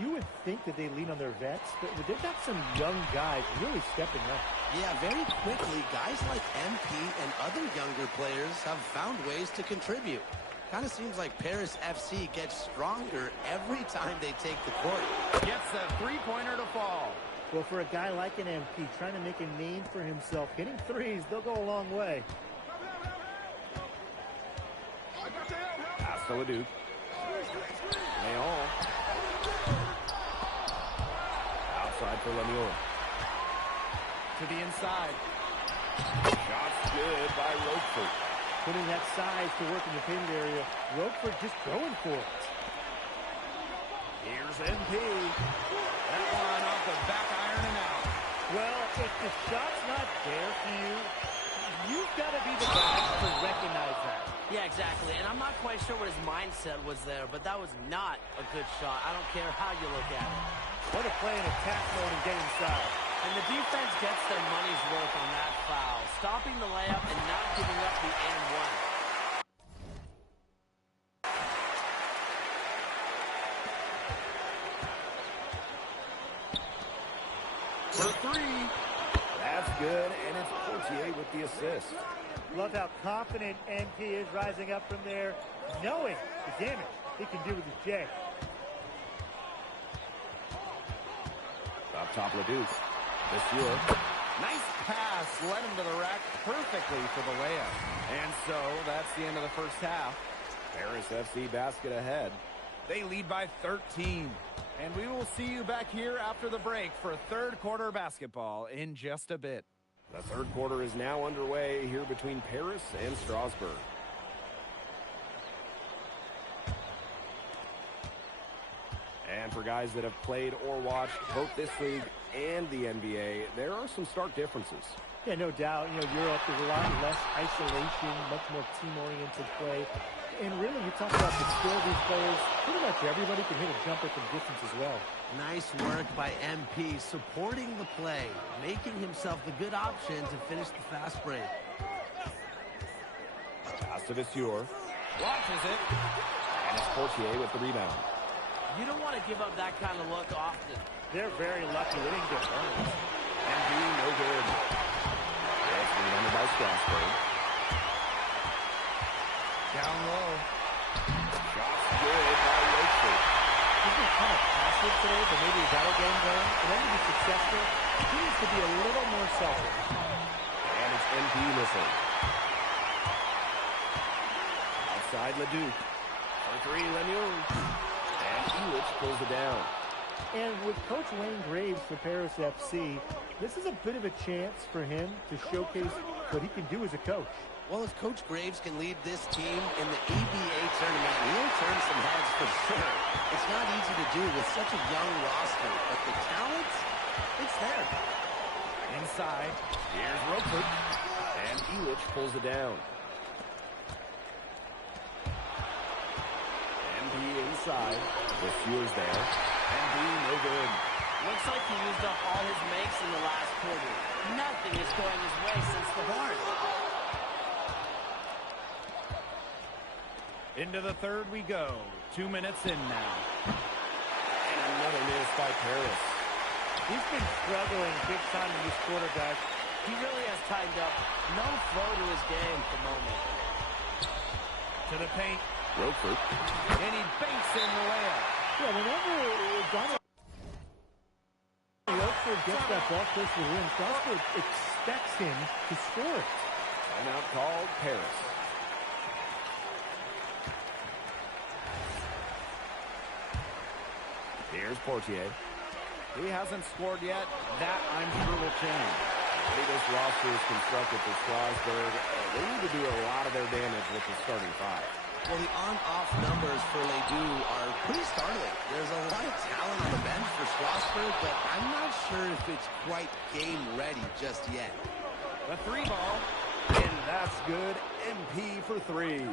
you would think that they lean on their vets, but they've got some young guys really stepping up. Yeah, very quickly, guys like MP and other younger players have found ways to contribute. Kind of seems like Paris FC gets stronger every time they take the court. Gets that three-pointer to fall. Well, for a guy like an MP trying to make a name for himself, hitting threes, they'll go a long way. Pass to Leduc. Leon. Outside for Lemuel. To the inside. Shots good by Roquefort. Putting that size to work in the painted area. Roquefort just going for it. Here's MP. That one off the back iron and out. Well, if the shot's not there for you, you've got to be the guy to recognize that. Yeah, exactly. And I'm not quite sure what his mindset was there, but that was not a good shot. I don't care how you look at it. What a play in attack mode and get inside. And the defense gets their money's worth on that foul, stopping the layup and not giving up the and one. For three. That's good, and it's Portier with the assist. Love how confident MP is rising up from there, knowing the damage he can do with his J. Up top, Leduc. Monsieur. Nice pass. Led him to the rack perfectly for the layup. And so that's the end of the first half. Paris FC basket ahead. They lead by 13. And we will see you back here after the break for third quarter basketball in just a bit. The third quarter is now underway here between Paris and Strasbourg. And for guys that have played or watched both this league and the NBA, there are some stark differences. Yeah, no doubt. You know, Europe, there's a lot less isolation, much more team-oriented play. And really, you talk about the skill of these players. Pretty much everybody can hit a jumper from distance as well. Nice work by MP, supporting the play, making himself the good option to finish the fast break. Pass to Vasseur. Launches it. And it's Portier with the rebound. You don't want to give up that kind of look often. They're very lucky. They didn't get burned. MP, no good. It's rebounded by Strasburg. Down low. Shots good by Wakeford. He's been kind of passive today, but maybe he's got a game going. For them to be successful, he needs to be a little more selfish. And it's MP missing. Outside Leduc. For three, Lemieux. And Elitch pulls it down. And with Coach Wayne Graves for Paris FC, this is a bit of a chance for him to showcase what he can do as a coach. Well, if Coach Graves can lead this team in the EBA tournament, he'll turn some heads for sure. It's not easy to do with such a young roster, but the talent, it's there. Inside, here's Roper. And Elitch pulls it down. MP inside. Vasseur's there. MP no good. Looks like he used up all his makes in the last quarter. Nothing is going his way since the horn. Into the third we go. 2 minutes in now. And another miss by Paris. He's been struggling big time in this quarter, guys. He really has tightened up. No flow to his game at the moment. To the paint. Roper. And he banks in the layup. Yeah, whenever Roper gets that ball close to the rim, Strasburg expects him to score it. Timeout called Paris. Here's Portier. He hasn't scored yet. That, I'm sure, will change. The way this roster is constructed for Strasburg, they need to do a lot of their damage with the starting five. Well, the on-off numbers for Ledoux are pretty startling. There's a lot of talent on the bench for Strasburg, but I'm not sure if it's quite game-ready just yet. The three ball, and that's good. MP for three.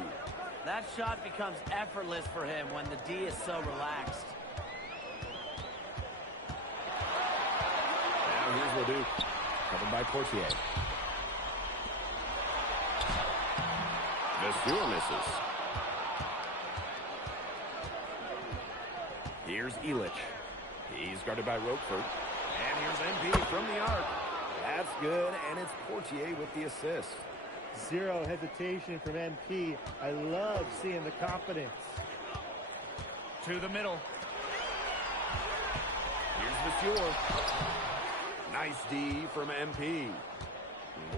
That shot becomes effortless for him when the D is so relaxed. Now here's Leduc, covered by Portier. Vasseur misses. Here's Elitch. He's guarded by Roquefort. And here's MP from the arc. That's good, and it's Portier with the assist. Zero hesitation from MP. I love seeing the confidence. To the middle. Here's Vasseur. Nice D from MP.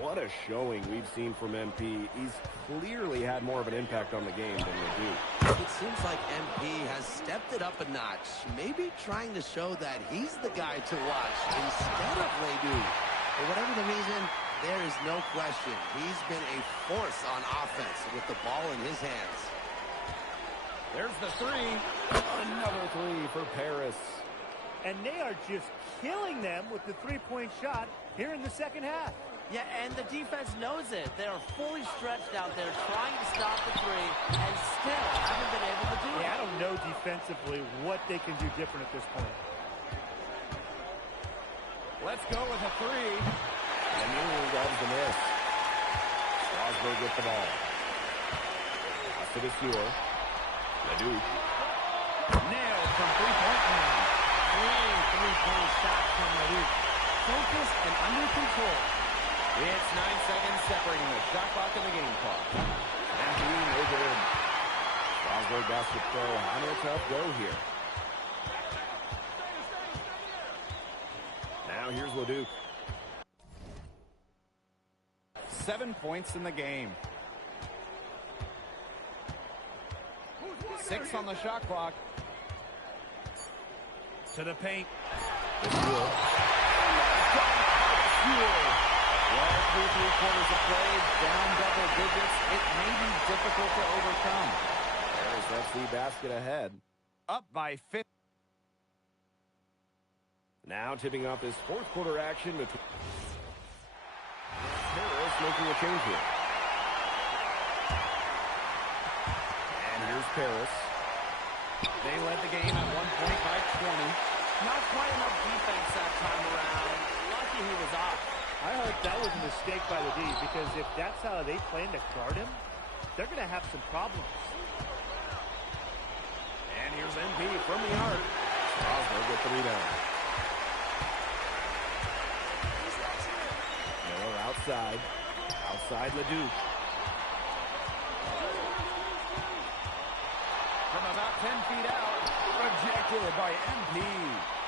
What a showing we've seen from MP. He's clearly had more of an impact on the game than Ledoux. It seems like MP has stepped it up a notch, maybe trying to show that he's the guy to watch instead of Ledoux. For whatever the reason, there is no question. He's been a force on offense with the ball in his hands. There's the three. Another three for Paris. And they are just killing them with the three-point shot here in the second half. Yeah, and the defense knows it. They are fully stretched out there trying to stop the three and still haven't been able to do it. Yeah, I don't know defensively what they can do different at this point. Let's go with a three. And Newell grabs the miss. Strasburg with the ball. Pass to Vasseur. Ledoux. Nailed from three-point line. Clean three-point shot from Ledoux. Focused and under control. It's 9 seconds separating the shot clock and the game clock. And being no good. Strasburg Basket Pro having a tough go here. Now here's Leduc. 7 points in the game. 6 on the shot clock. To the paint. Vasseur. Well, through 3 quarters of play, down double digits, it may be difficult to overcome. Paris FC basket ahead. Up by 50. Now tipping off this fourth quarter action between Paris making a change here. Here's Paris. They led the game at one point by 20. Not quite enough defense that time around. Lucky he was off. I hope that was a mistake by the D, because if that's how they plan to guard him, they're going to have some problems. And here's MP from the arc. Strasburg with the rebound. Miller outside. Outside Leduc. From about 10 feet out. Rejected by MP.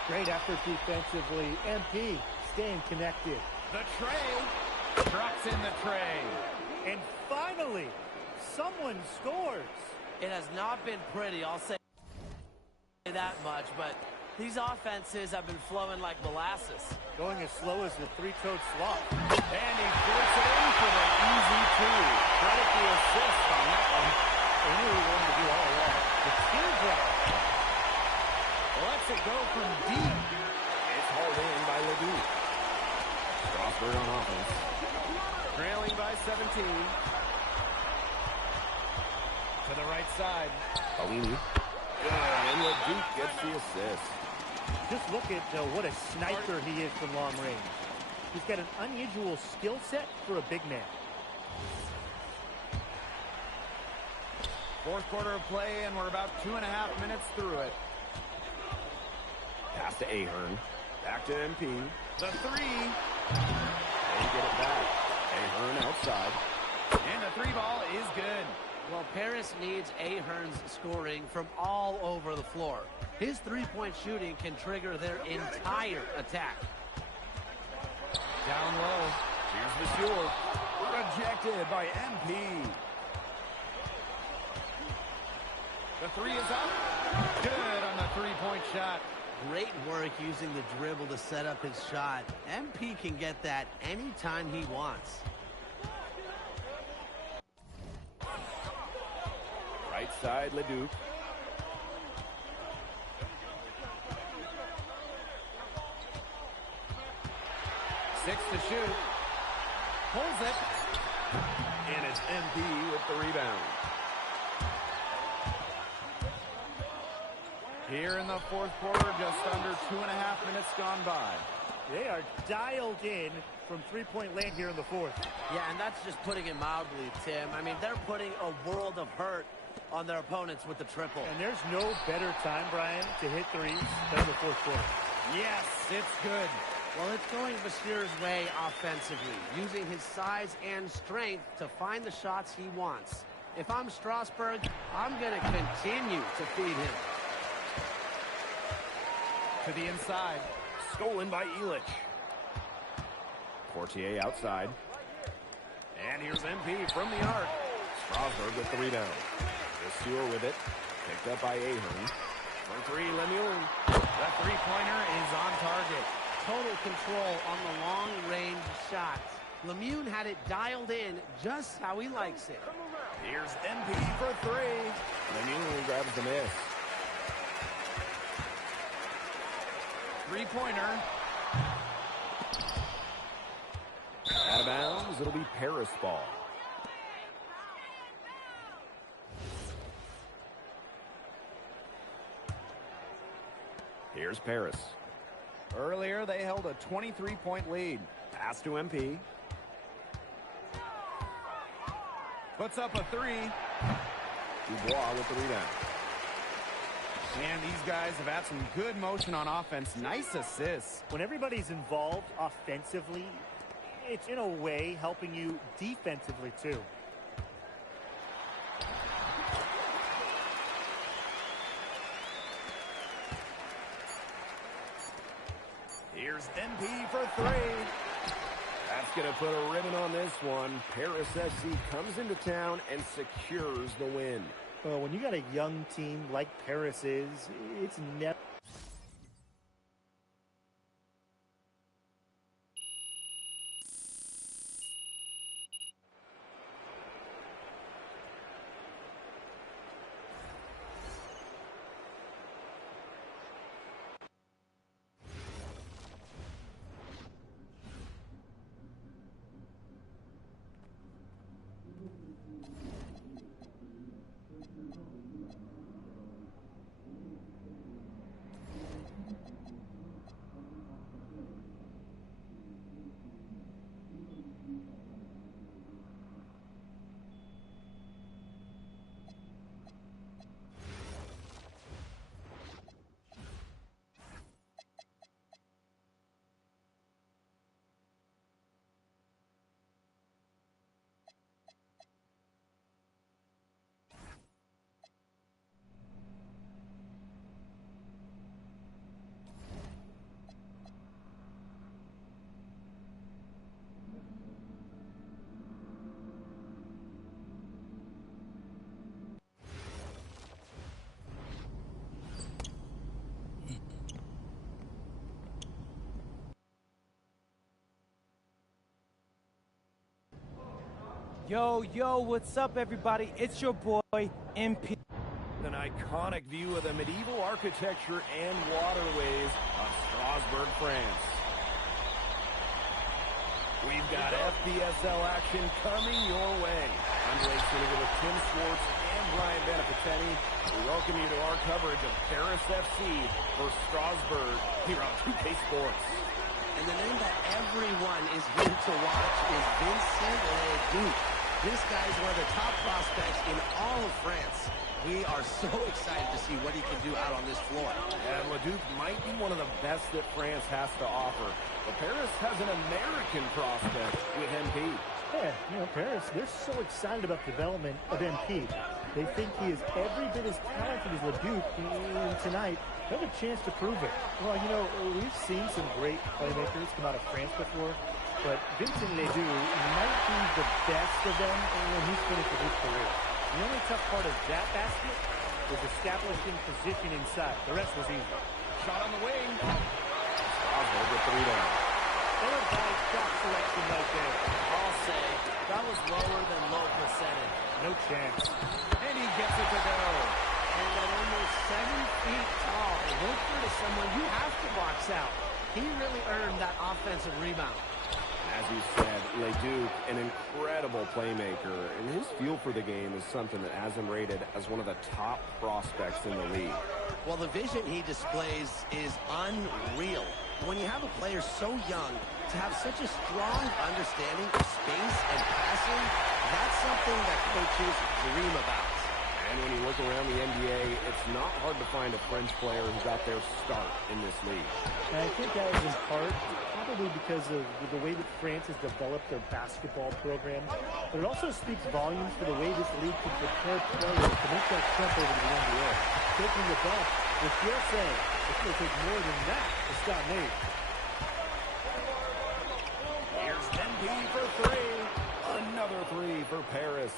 Great effort defensively. MP staying connected. The tray. Drops in the tray. And finally, someone scores. It has not been pretty, I'll say that much, but these offenses have been flowing like molasses. Going as slow as the three-toed sloth. And he floats it in for the easy two. Credit the assist on that one. They knew he wanted to do all along. The teardrop. Lets it go from deep. It's hauled in by Ledoux. Strasburg on offense. Trailing by 17. To the right side. Alini. Good, and Leduc gets the assist. Just look at what a sniper he is from long range. He's got an unusual skill set for a big man. Fourth quarter of play, and we're about 2.5 minutes through it. Pass to Ahern. Back to MP. The three. They get it back. Ahern outside. And the three ball is good. Well, Paris needs Ahern's scoring from all over the floor. His three-point shooting can trigger their entire attack. Down low. Here's Monsieur. Rejected by MP. The three is up. Good on the three-point shot. Great work using the dribble to set up his shot. MP can get that anytime he wants. Right side, Leduc. Six to shoot. Pulls it. And it's MP with the rebound. Here in the fourth quarter, just under 2.5 minutes gone by. They are dialed in from three-point land here in the fourth. Yeah, and that's just putting it mildly, Tim. I mean, they're putting a world of hurt on their opponents with the triple. And there's no better time, Brian, to hit threes than the fourth quarter. Yes, it's good. Well, it's going Monsieur's way offensively, using his size and strength to find the shots he wants. If I'm Strasburg, I'm going to continue to feed him. To the inside. Stolen by Elich. Portier outside. And here's MP from the arc. Strasburg with the rebound. Monsieur with it. Picked up by Ahern. For three, Lemuel. That three-pointer is on target. Total control on the long-range shots. Lemuel had it dialed in just how he likes it. Here's MP for three. Lemuel grabs the miss. Three-pointer. Out of bounds. It'll be Paris ball. Here's Paris. Earlier, they held a 23-point lead. Pass to MP. Puts up a three. Dubois with the rebound. And these guys have had some good motion on offense. Nice assists. When everybody's involved offensively, it's in a way helping you defensively too. Here's MP for three. That's going to put a ribbon on this one. Paris FC comes into town and secures the win. Well, when you got a young team like Paris is, it's never... Yo, what's up, everybody? It's your boy, MP. An iconic view of the medieval architecture and waterways of Strasbourg, France. We've got FPSL action coming your way. I'm Blake Suniga with Tim Schwartz and Brian Benepatetti. We welcome you to our coverage of Paris FC for Strasbourg here on 2K Sports. And the name that everyone is here to watch is Vincent Leduc. This guy is one of the top prospects in all of France. We are so excited to see what he can do out on this floor. And Leduc might be one of the best that France has to offer. But Paris has an American prospect with MP. Yeah, Paris, they're so excited about the development of MP. They think he is every bit as talented as Leduc, and tonight, they have a chance to prove it. Well, we've seen some great playmakers come out of France before, but Vincent Leduc might be the best of them when he's finished with his career. The only tough part of that basket was establishing position inside. The rest was easy. Shot on the wing. Strasbourg with 3 down. Ill-advised shot selection right there. I'll say that was lower than low percentage. No chance. And he gets it to go. And at almost 7 feet tall, Wilford is someone you have to box out. He really earned that offensive rebound. As you said, Leduc, an incredible playmaker, and his feel for the game is something that has him rated as one of the top prospects in the league. Well, the vision he displays is unreal. When you have a player so young, to have such a strong understanding of space and passing, that's something that coaches dream about. And when you look around the NBA, it's not hard to find a French player who got their start in this league. And I think that is in part probably because of the way that France has developed their basketball program. But it also speaks volumes for the way this league can prepare players to make that jump over to the NBA. Taking the bump, with your saying, it's going to take more than that to stop me. Here's MP for 3. Another 3 for Paris.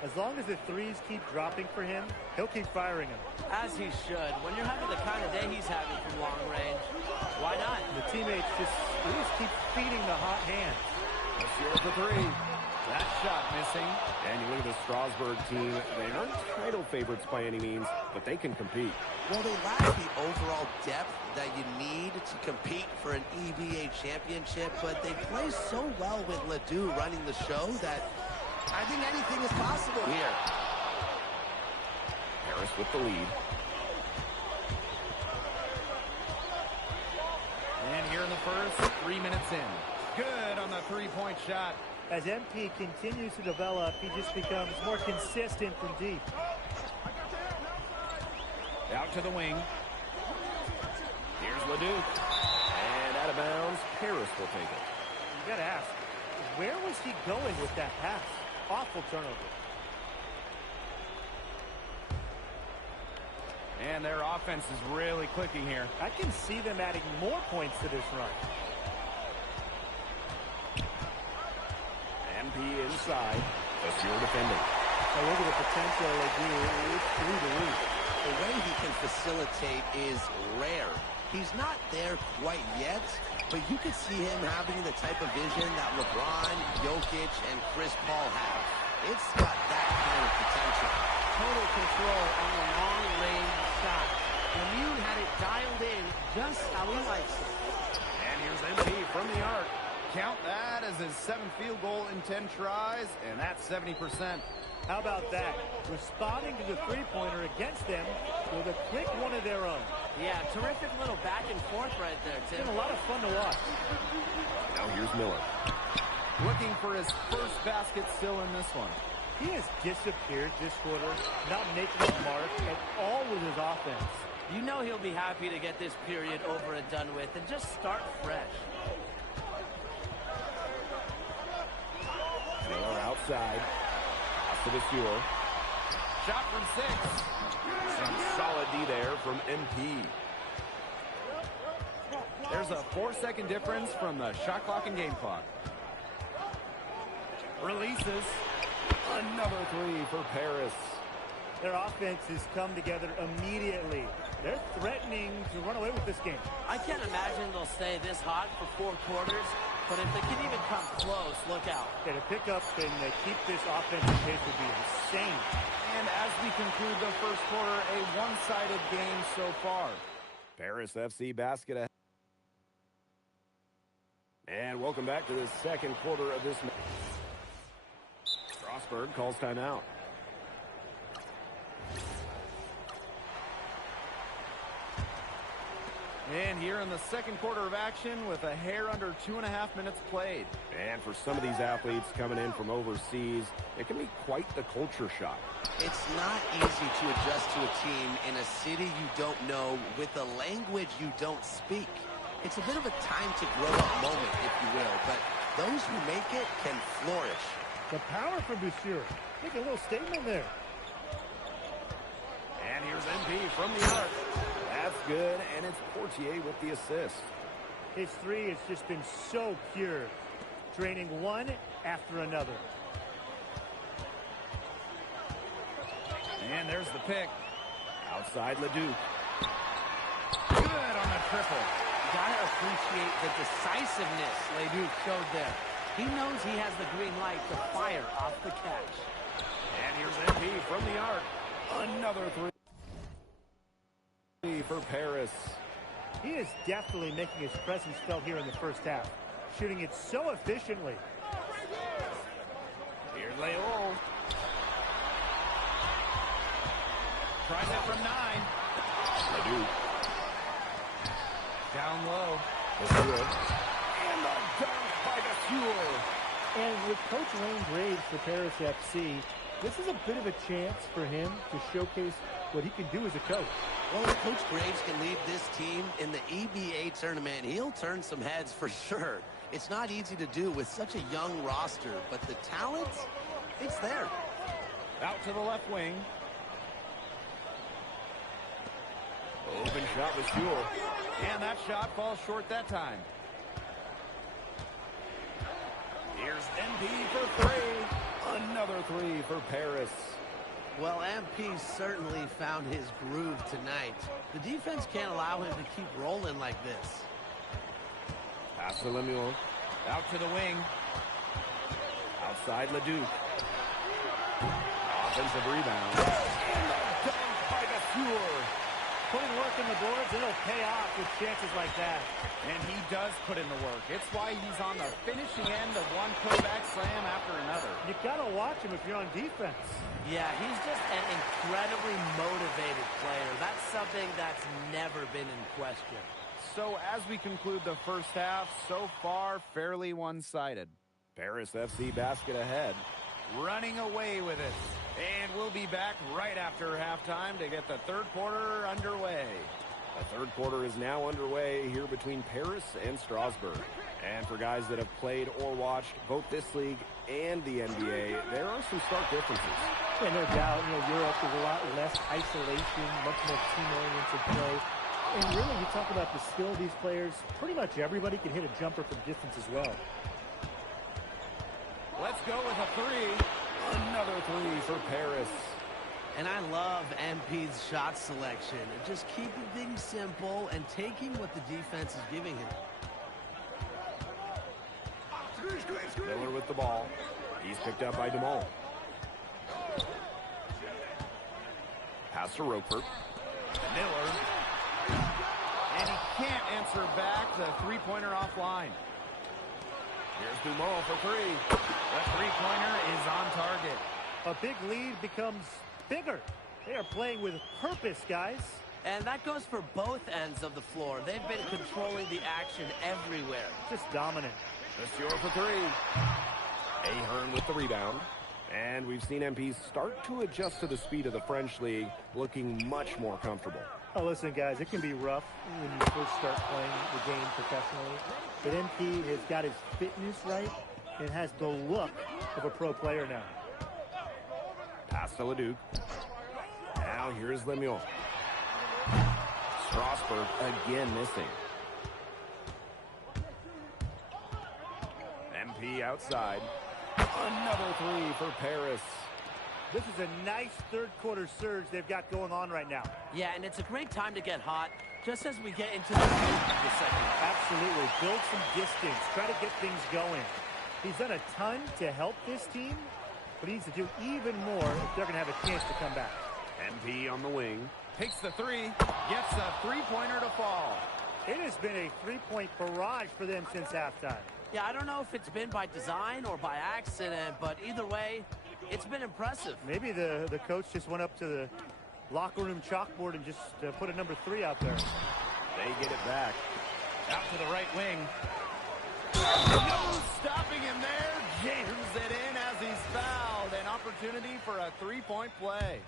As long as the threes keep dropping for him, he'll keep firing them. As he should. When you're having the kind of day he's having from long range, why not? The teammates just keep feeding the hot hand. Monsieur for 3. That shot missing. And you look at the Strasbourg team. They aren't title favorites by any means, but they can compete. Well, they lack the overall depth that you need to compete for an EBA championship, but they play so well with Ledoux running the show that I think anything is possible here. Paris with the lead. And here in the first, 3 minutes in. Good on the three-point shot. As MP continues to develop, he just becomes more consistent from deep. Out to the wing. Here's Leduc. And out of bounds, Paris will take it. You got to ask, where was he going with that pass? Awful turnover. And their offense is really clicking here. I can see them adding more points to this run. MP inside. Monsieur defending. Now look at the potential they do. It's through the roof. The way he can facilitate is rare. He's not there quite yet, but you could see him having the type of vision that LeBron, Jokic, and Chris Paul have. It's got that kind of potential. Total control on the long-range shot. Lemieux had it dialed in just how he likes it. And here's MP from the arc. Count that as his 7th field goal in 10 tries, and that's 70%. How about that? Responding to the three-pointer against them with a quick one of their own. Yeah, terrific little back and forth right there, Tim. It's been a lot of fun to watch. Now here's Miller. Looking for his first basket still in this one. He has disappeared this quarter, not making a mark at all with his offense. You know he'll be happy to get this period over and done with and just start fresh. Miller outside. Monsieur. Shot from 6. Some solid D there from MP. There's a 4-second difference from the shot clock and game clock. Releases. Another 3 for Paris. Their offense has come together immediately. They're threatening to run away with this game. I can't imagine they'll stay this hot for 4 quarters. but if they can even come close, look out. Yeah, to pick up and keep this offensive pace would be insane. And as we conclude the first quarter, a one-sided game so far. Paris FC basket ahead. And welcome back to the second quarter of this match. Strasburg calls timeout. And here in the second quarter of action with a hair under 2.5 minutes played. And for some of these athletes coming in from overseas, it can be quite the culture shock. It's not easy to adjust to a team in a city you don't know with a language you don't speak. It's a bit of a time to grow up moment, if you will, but those who make it can flourish. The power from Boucher. Make a little statement there. And here's MP from the arc. That's good, and it's Portier with the assist. His three has just been so pure, draining one after another. And there's the pick. Outside Leduc. Good on the triple. You gotta appreciate the decisiveness Leduc showed there. He knows he has the green light to fire off the catch. And here's MP from the arc. Another three for Paris. He is definitely making his presence felt here in the first half, shooting it so efficiently. Here's Leol. Tries it from 9. Leduc. Down low. And the dunk by Gasur. And with Coach Wayne Graves for Paris FC, this is a bit of a chance for him to showcase what he can do as a coach. Well, if Coach Graves can lead this team in the EBA tournament, he'll turn some heads for sure. It's not easy to do with such a young roster, but the talent, it's there. Out to the left wing. Open shot with Sewell. And that shot falls short that time. Here's MP for 3. Another 3 for Paris. Well, MP certainly found his groove tonight. The defense can't allow him to keep rolling like this. Pass to Lemuel. Out to the wing. Outside Leduc. Offensive rebound. And the dunk by Gasur. Putting work in the boards, it'll pay off with chances like that. And he does put in the work. It's why he's on the finishing end of one putback slam after another. You gotta watch him if you're on defense. Yeah, he's just an incredibly motivated player. That's something that's never been in question. So as we conclude the first half, so far fairly one-sided. Paris FC basket ahead, running away with it. And we'll be back right after halftime to get the third quarter underway. The third quarter is now underway here between Paris and Strasbourg. And for guys that have played or watched both this league and the NBA, there are some stark differences. Yeah, no doubt. Europe is a lot less isolation, much more team-oriented play. And really, you talk about the skill of these players, pretty much everybody can hit a jumper from distance as well. Let's go with a 3. Another 3 for Paris. And I love MP's shot selection. Just keeping things simple and taking what the defense is giving him. Miller with the ball. He's picked up by DeMol. Pass to Roper. Miller. And he can't answer back. The three-pointer offline. Here's Dumont for 3. The three-pointer is on target. A big lead becomes bigger. They are playing with purpose, guys. And that goes for both ends of the floor. They've been controlling the action everywhere. Just dominant. Monsieur for 3. Ahern with the rebound. And we've seen MP start to adjust to the speed of the French league, looking much more comfortable. Oh, listen, guys, it can be rough when you first start playing the game professionally. But MP has got his fitness right and has the look of a pro player now. Pass to Leduc. Now here's Lemuel. Strasburg again missing. MP outside. Another 3 for Paris. This is a nice third-quarter surge they've got going on right now. Yeah, and it's a great time to get hot, just as we get into the second. Absolutely. build some distance, try to get things going. He's done a ton to help this team, but he needs to do even more if they're going to have a chance to come back. MP on the wing. Takes the three. Gets a three-pointer to fall. It has been a three-point barrage for them since halftime. Yeah, I don't know if it's been by design or by accident, but either way, it's been impressive. Maybe the coach just went up to the locker room chalkboard and just put a number 3 out there. They get it back. Out to the right wing. No stopping him there. Jams it in as he's fouled. An opportunity for a three-point play.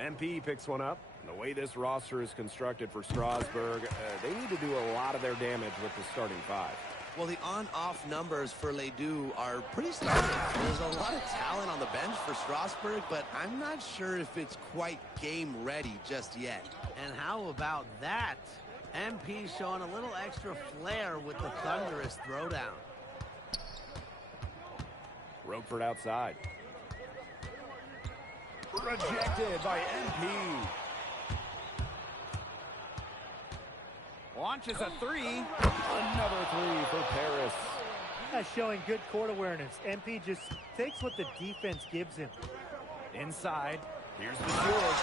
MP picks one up. The way this roster is constructed for Strasburg, they need to do a lot of their damage with the starting 5. Well, the on-off numbers for Ledoux are pretty startling. There's a lot of talent on the bench for Strasburg, but I'm not sure if it's quite game-ready just yet. And how about that? MP showing a little extra flair with the thunderous throwdown. Roquefort outside. Rejected by MP. Launches a three. Another three for Paris. Showing good court awareness. MP just takes what the defense gives him. Inside. Here's Vasseur.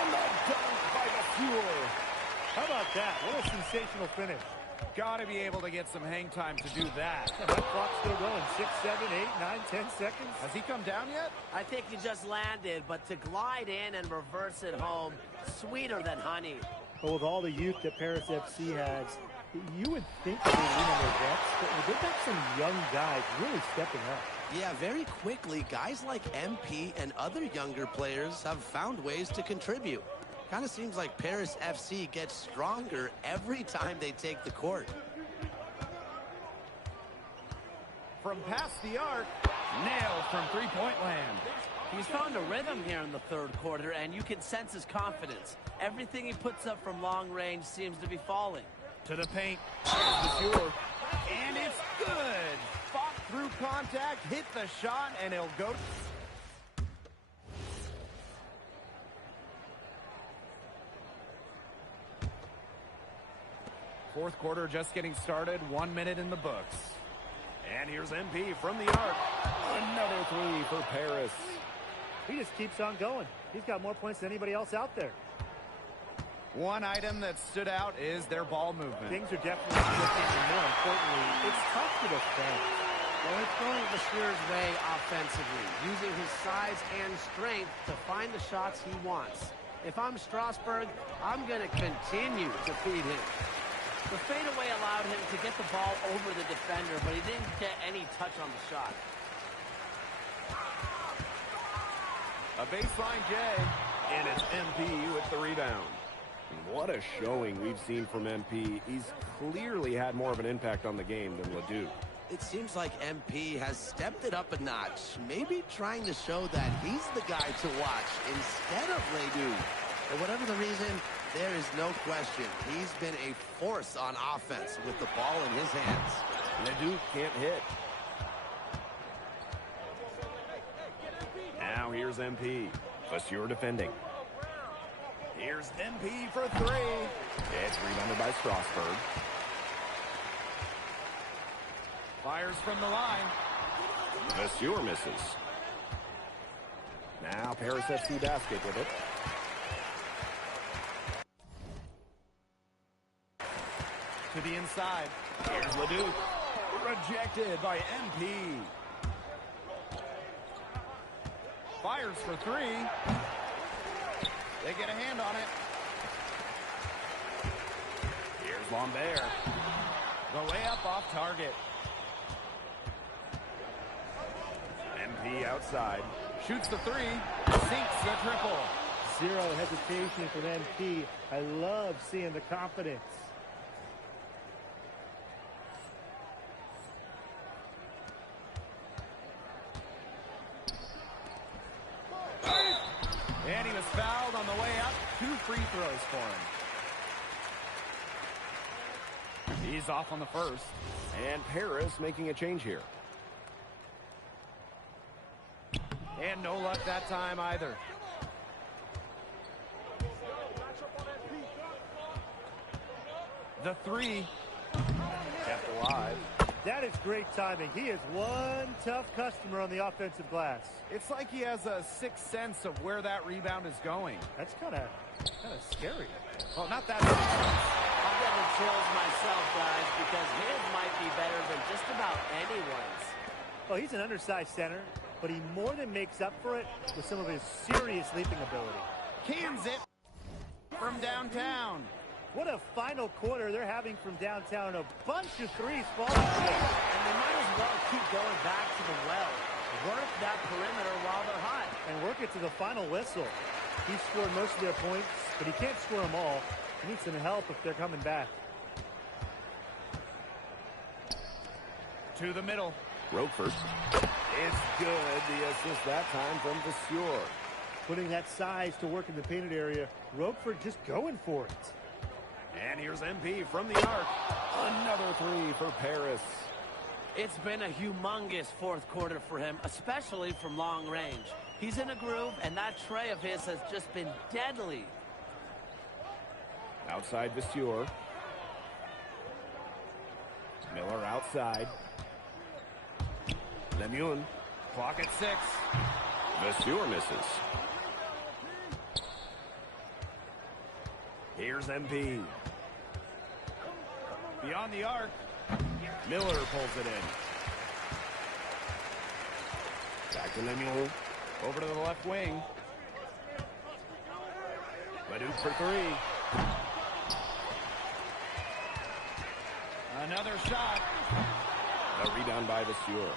And the dunk by Vasseur. How about that? What a sensational finish. Got to be able to get some hang time to do that. Yeah, that clock's still going. 6, 7, 8, 9, 10 seconds. Has he come down yet? I think he just landed, but to glide in and reverse it home, sweeter than honey. But with all the youth that Paris FC has, you would think they would lean on their vets, but they've got some young guys really stepping up. Yeah, very quickly, guys like MP and other younger players have found ways to contribute. Kind of seems like Paris FC gets stronger every time they take the court. From past the arc, nailed from three-point land. He's found a rhythm here in the third quarter, and you can sense his confidence. Everything he puts up from long range seems to be falling. To the paint. Vasseur. And it's good. Fought through contact, hit the shot, and he'll go. Fourth quarter just getting started. 1 minute in the books. And here's MP from the arc. Another three for Paris. He just keeps on going. He's got more points than anybody else out there. One item that stood out is their ball movement. Things are definitely shifting, and more importantly, it's tough to defend. Well, it's going Vasseur's way offensively, using his size and strength to find the shots he wants. If I'm Strasburg, I'm going to continue to feed him. The fadeaway allowed him to get the ball over the defender, but he didn't get any touch on the shot. A baseline J, and it's MP with the rebound. What a showing we've seen from MP. He's clearly had more of an impact on the game than Ledoux. It seems like MP has stepped it up a notch, maybe trying to show that he's the guy to watch instead of Ledoux. For whatever the reason, there is no question he's been a force on offense with the ball in his hands. Ledoux can't hit. Now here's MP. Vasseur defending. Here's MP for three. It's rebounded by Strasburg. Fires from the line. Vasseur misses. Now Paris FC basket with it. To the inside. Here's Ledoux. Rejected by MP. Fires for three. They get a hand on it. Here's Lambert. The layup off target. MP outside. Shoots the three. Sinks the triple. Zero hesitation from MP. I love seeing the confidence. And he was fouled on the way up. 2 free throws for him. He's off on the first. And Paris making a change here. And no luck that time either. The three. Kept That is great timing. He is one tough customer on the offensive glass. It's like he has a sixth sense of where that rebound is going. That's kind of scary. Well, not that. I'm getting chills myself, guys, because his might be better than just about anyone's. Well, he's an undersized center, but he more than makes up for it with some of his serious leaping ability. Cans it from downtown. What a final quarter they're having from downtown. A bunch of threes falling. And they might as well keep going back to the well. Work that perimeter while they're hot. And work it to the final whistle. He scored most of their points, but he can't score them all. He needs some help if they're coming back. To the middle. Roquefort. It's good. The assist that time from Vasseur. Putting that size to work in the painted area. Roquefort just going for it. And here's MP from the arc. Another three for Paris. It's been a humongous fourth quarter for him, especially from long range. He's in a groove, and that tray of his has just been deadly. Outside Vasseur. Miller outside. Lemoine. Clock at 6. Vasseur misses. Here's MP. Beyond the arc. Miller pulls it in. Back to Lemoine. Over to the left wing. Ledoux for 3. Another shot. A rebound by Vasseur.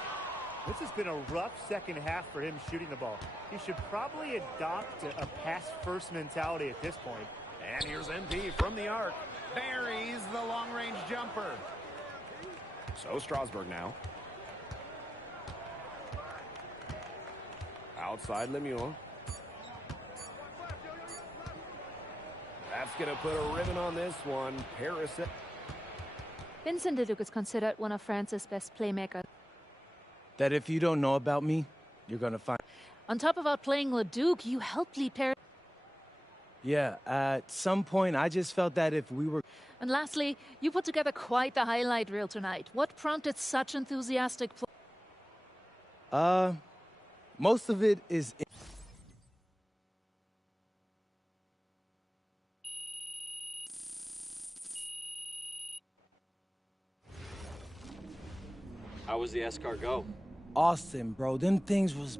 This has been a rough second half for him shooting the ball. He should probably adopt a pass-first mentality at this point. And here's MP from the arc. Buries the long-range jumper. So Strasburg now. Outside Lemoine. That's going to put a ribbon on this one. Paris. Vincent Leduc is considered one of France's best playmakers. That if you don't know about me, you're going to find... On top of outplaying Leduc, you helped lead Paris. Yeah, at some point, I just felt that if we were... And lastly, you put together quite the highlight reel tonight. What prompted such enthusiastic play? Most of it is... How was the escargot? Austin, bro. Them things was